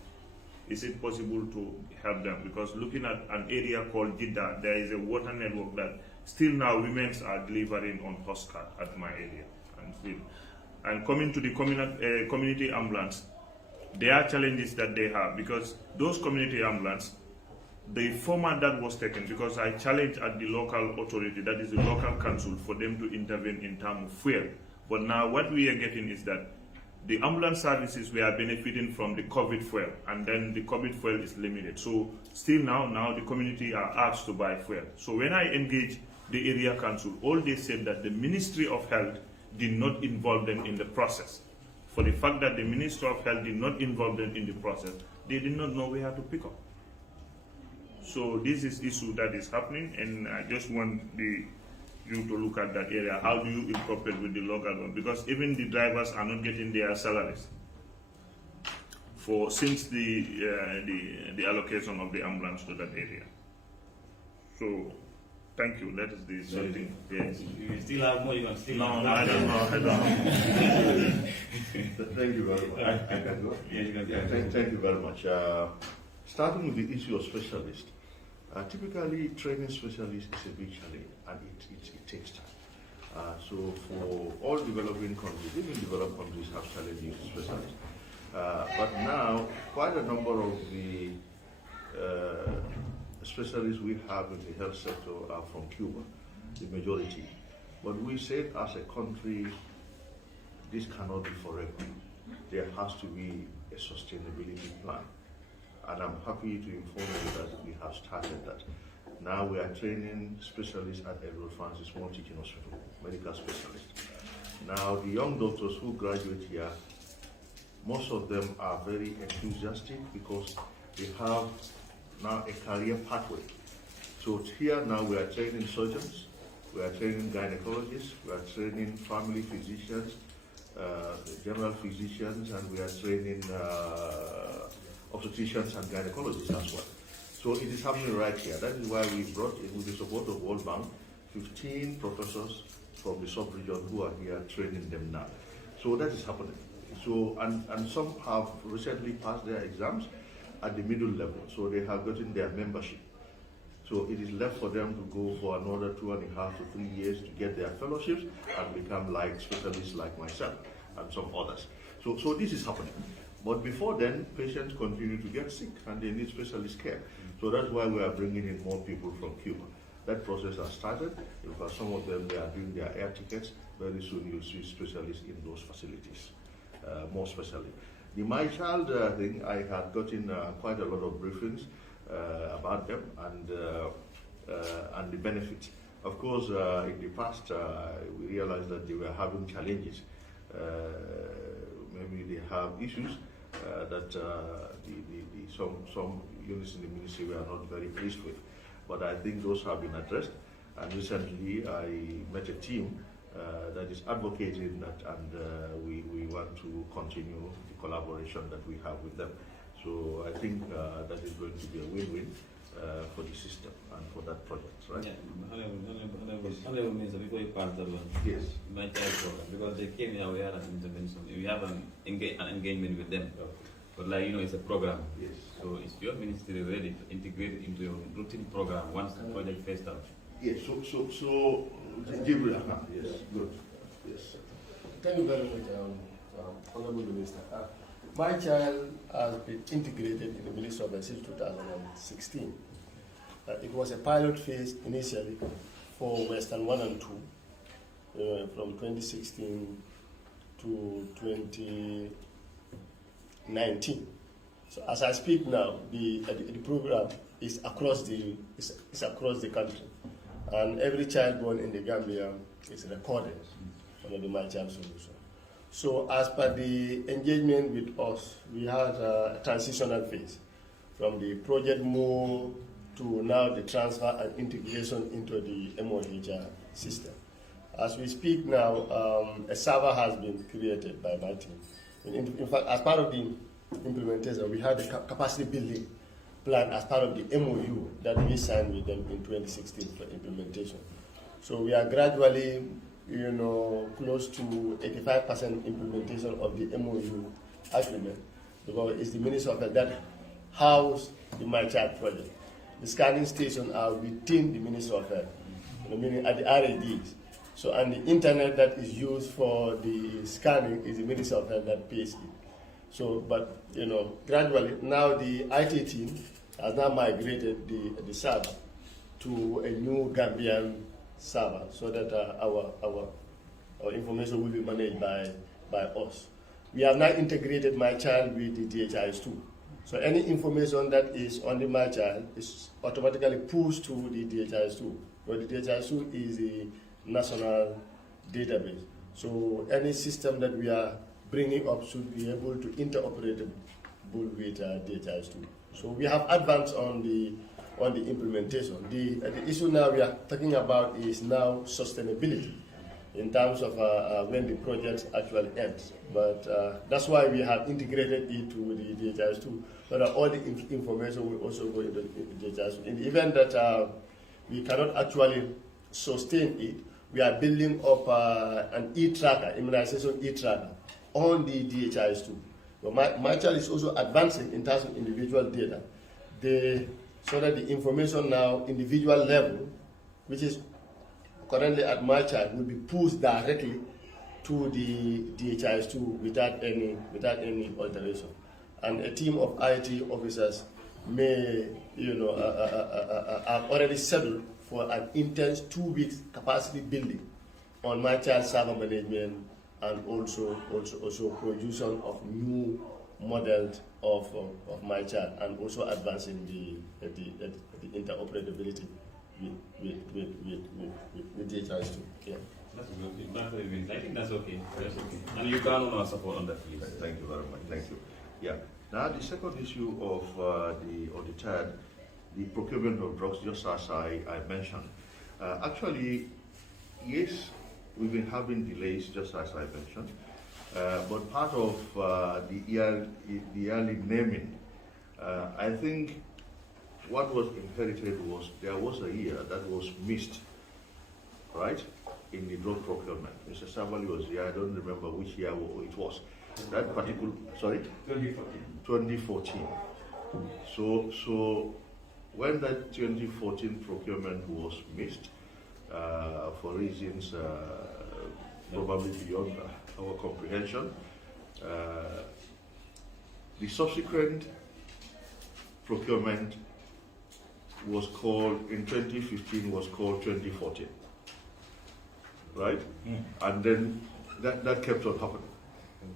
Is it possible to help them? Because looking at an area called Jeddah, there is a water network that still now women are delivering on postcard at my area. And coming to the community ambulance, there are challenges that they have, because those community ambulance, the format that was taken, because I challenged at the local authority, that is the local council, for them to intervene in terms of fuel. But now what we are getting is that the ambulance services we are benefiting from the COVID fuel, and then the COVID fuel is limited. So still now the community are asked to buy fuel. So when I engage the area council, all they said that the Ministry of Health did not involve them in the process. For the fact that the Ministry of Health did not involve them in the process, they did not know where to pick up. So this is issue that is happening, and I just want you to look at that area. How do you incorporate with the local one? Because even the drivers are not getting their salaries. since the allocation of the ambulance to that area. So, thank you. That is the something. Yes. You still have more. You can still. No, I don't know. Thank you very much. I can go. Yes, you can. Yeah, thank you very much. Starting with the issue of specialists, typically training specialists is a big challenge, and it takes time. So for all developing countries, even developed countries have challenges with specialists. But now, quite a number of the specialists we have in the health sector are from Cuba, the majority. But we said as a country, this cannot be forever. There has to be a sustainability plan. And I'm happy to inform you that we have started that. Now we are training specialists at Edward Francis Moore Teaching Hospital, medical specialists. Now the young doctors who graduate here, most of them are very enthusiastic because they have now a career pathway. So here now we are training surgeons, we are training gynecologists, we are training family physicians, general physicians, and we are training obstetricians and gynecologists as well. So it is happening right here. That is why we brought in, with the support of World Bank, 15 professors from the sub-region who are here training them now. So that is happening. So, and some have recently passed their exams at the middle level, so they have gotten their membership. So it is left for them to go for another 2.5 to 3 years to get their fellowships and become like specialists like myself and some others. So this is happening. But before then, patients continue to get sick and they need specialist care. So that's why we are bringing in more people from Cuba. That process has started. In fact, some of them, they are doing their air tickets. Very soon you'll see specialists in those facilities, more especially. The My Child thing, I had gotten quite a lot of briefings about them and the benefits. Of course, in the past, we realized that they were having challenges. Maybe they have issues that some units in the ministry were not very pleased with. But I think those have been addressed. And recently, I met a team that is advocating that, and we want to continue the collaboration that we have with them. So I think that is going to be a win-win for the system and for that project, right? Yeah, Honorable Minister, before you pass that one, Yes. My Child program, because they came here, we had an intervention, we have an engagement with them. But like, it's a program. Yes. So is your ministry ready to integrate it into your routine program once the project phased out? Yes, so Jibril, yes, good, yes. Thank you very much, Honorable Minister. My Child has been integrated in the Ministry of Health since 2016. It was a pilot phase initially for Western 1 and 2 from 2016 to 2019. So as I speak now, the program is across the country, and every child born in the Gambia is recorded under the My Child solution. So as per the engagement with us, we had a transitional phase from the project move to now the transfer and integration into the MOH system. As we speak now, a server has been created by my team. In fact, as part of the implementation, we had a capacity building plan as part of the MOU that we signed with them in 2016 for implementation. So we are gradually, close to 85% implementation of the MOU agreement, because it's the Ministry of Health that house the My Child project. The scanning stations are within the Ministry of Health, meaning at the RADs. So, and the internet that is used for the scanning is the Ministry of Health that pays it. So, but, gradually, now the IT team has now migrated the server to a new Gambian server so that our information will be managed by us. We have now integrated My Child with the DHIS2. So any information that is on the My Child is automatically pushed to the DHIS2, where the DHIS2 is the national database. So any system that we are bringing up should be able to interoperate with DHIS2. So we have advanced on the implementation. The issue now we are talking about is now sustainability. in terms of when the project actually ends. But that's why we have integrated it to the DHIS2, so that all the information will also go into the DHIS2. In the event that we cannot actually sustain it, we are building up an e-tracker, immunization e-tracker, on the DHIS2. But my child is also advancing in terms of individual data. So that the information now, individual level, which is currently at my child, will be pushed directly to the DHIS2 without any alteration. And a team of IT officers may, are already settled for an intense 2 weeks capacity building on my child's server management, and also production of new models of my child, and also advancing the interoperability with DHIS2. Yeah. That's good. I think that's okay. That's okay. And you can also support on that, please. Thank you very much. Thank you. Yeah. Now the second issue of the third, the procurement of drugs, just as I mentioned. Actually, yes, we've been having delays, just as I mentioned. But part of the early naming, I think what was inherited was there was a year that was missed, right, in the drug procurement. Mr. Savali was here, I don't remember which year it was. That particular, sorry? 2014. So when that 2014 procurement was missed, for reasons probably beyond our comprehension, the subsequent procurement was called, in 2015, was called 2014, right? And then that kept on happening.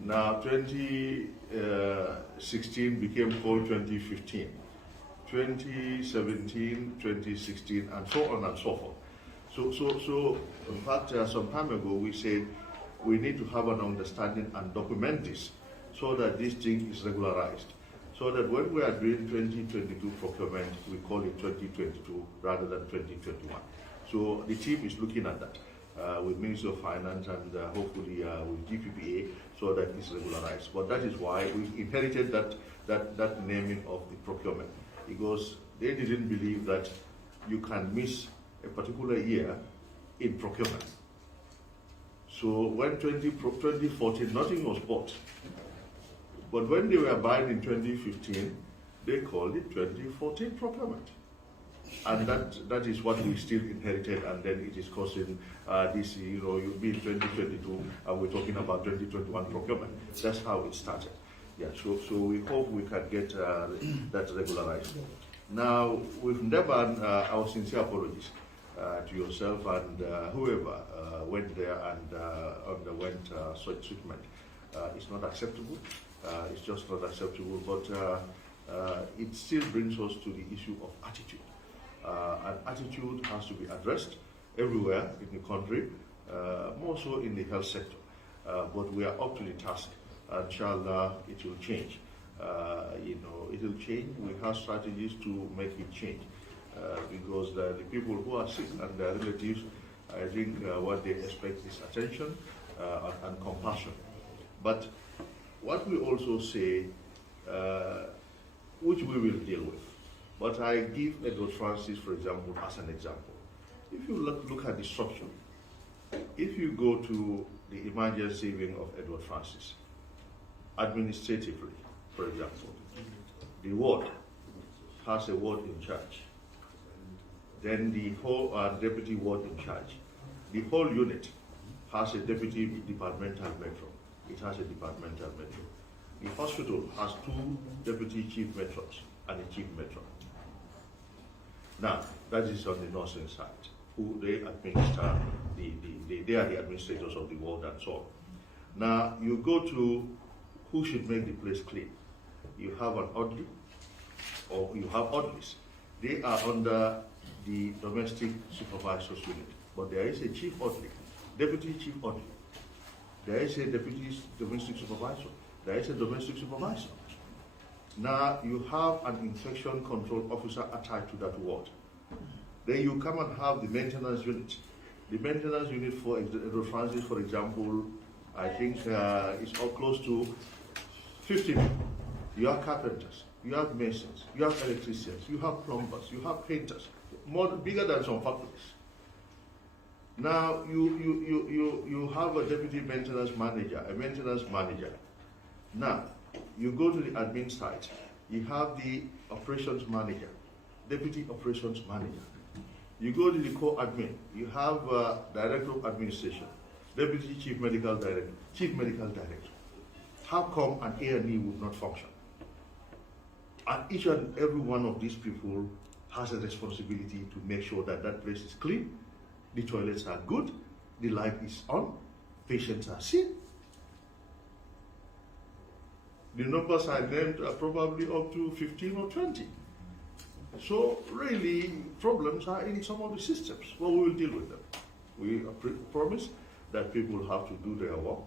Now 2016 became called 2015, 2017, 2016, and so on and so forth. So in fact, some time ago we said we need to have an understanding and document this so that this thing is regularized. So that when we are doing 2022 procurement, we call it 2022 rather than 2021. So the team is looking at that with Ministry of Finance and hopefully with GPPA, so that it's regularized. But that is why we inherited that naming of the procurement, because they didn't believe that you can miss a particular year in procurement. So when 2014, nothing was bought. But when they were buying in 2015, they called it 2014 procurement. And that is what we still inherited, and then it is causing this, you'll be in 2022, and we're talking about 2021 procurement. That's how it started. Yeah, so we hope we can get that regularized. Now, with Ndeban, our sincere apologies to yourself and whoever went there and underwent such treatment. It's not acceptable. It's just not acceptable, but it still brings us to the issue of attitude. And attitude has to be addressed everywhere in the country, more so in the health sector. But we are up to the task, and inshallah it will change. It will change. We have strategies to make it change, because the people who are sick and their relatives, I think what they expect is attention and compassion. But what we also say, which we will deal with, but I give Edward Francis, for example, as an example. If you look at the structure, if you go to the emergency wing of Edward Francis, administratively, for example, the ward has a ward in charge. Then the whole deputy ward in charge. The whole unit has a deputy departmental matron. It has a departmental matron. The hospital has 2 deputy chief matrons and a chief matron. Now, that is on the nursing side, who they administer, they are the administrators of the ward and so on. Now, you go to who should make the place clean. You have an orderly, or you have orderlies. They are under the domestic supervisors unit, but there is a chief orderly, deputy chief orderly. There is a deputy domestic supervisor. There is a domestic supervisor. Now you have an infection control officer attached to that ward. Then you come and have the maintenance unit. The maintenance unit for Edward Francis, for example, I think it's all close to 50 people. You have carpenters, you have masons, you have electricians, you have plumbers, you have painters, bigger than some factories. Now you have a deputy maintenance manager, a maintenance manager. Now you go to the admin side, you have the operations manager, deputy operations manager. You go to the co-admin, you have director of administration, deputy chief medical director, chief medical director. How come an A&E would not function? And each and every one of these people has a responsibility to make sure that that place is clean, the toilets are good, the light is on, patients are seen. The numbers I named are probably up to 15 or 20. So really, problems are in some of the systems. Well, we will deal with them. We promise that people have to do their work,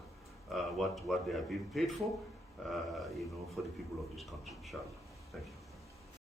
what they are being paid for, for the people of this country, inshallah. Thank you.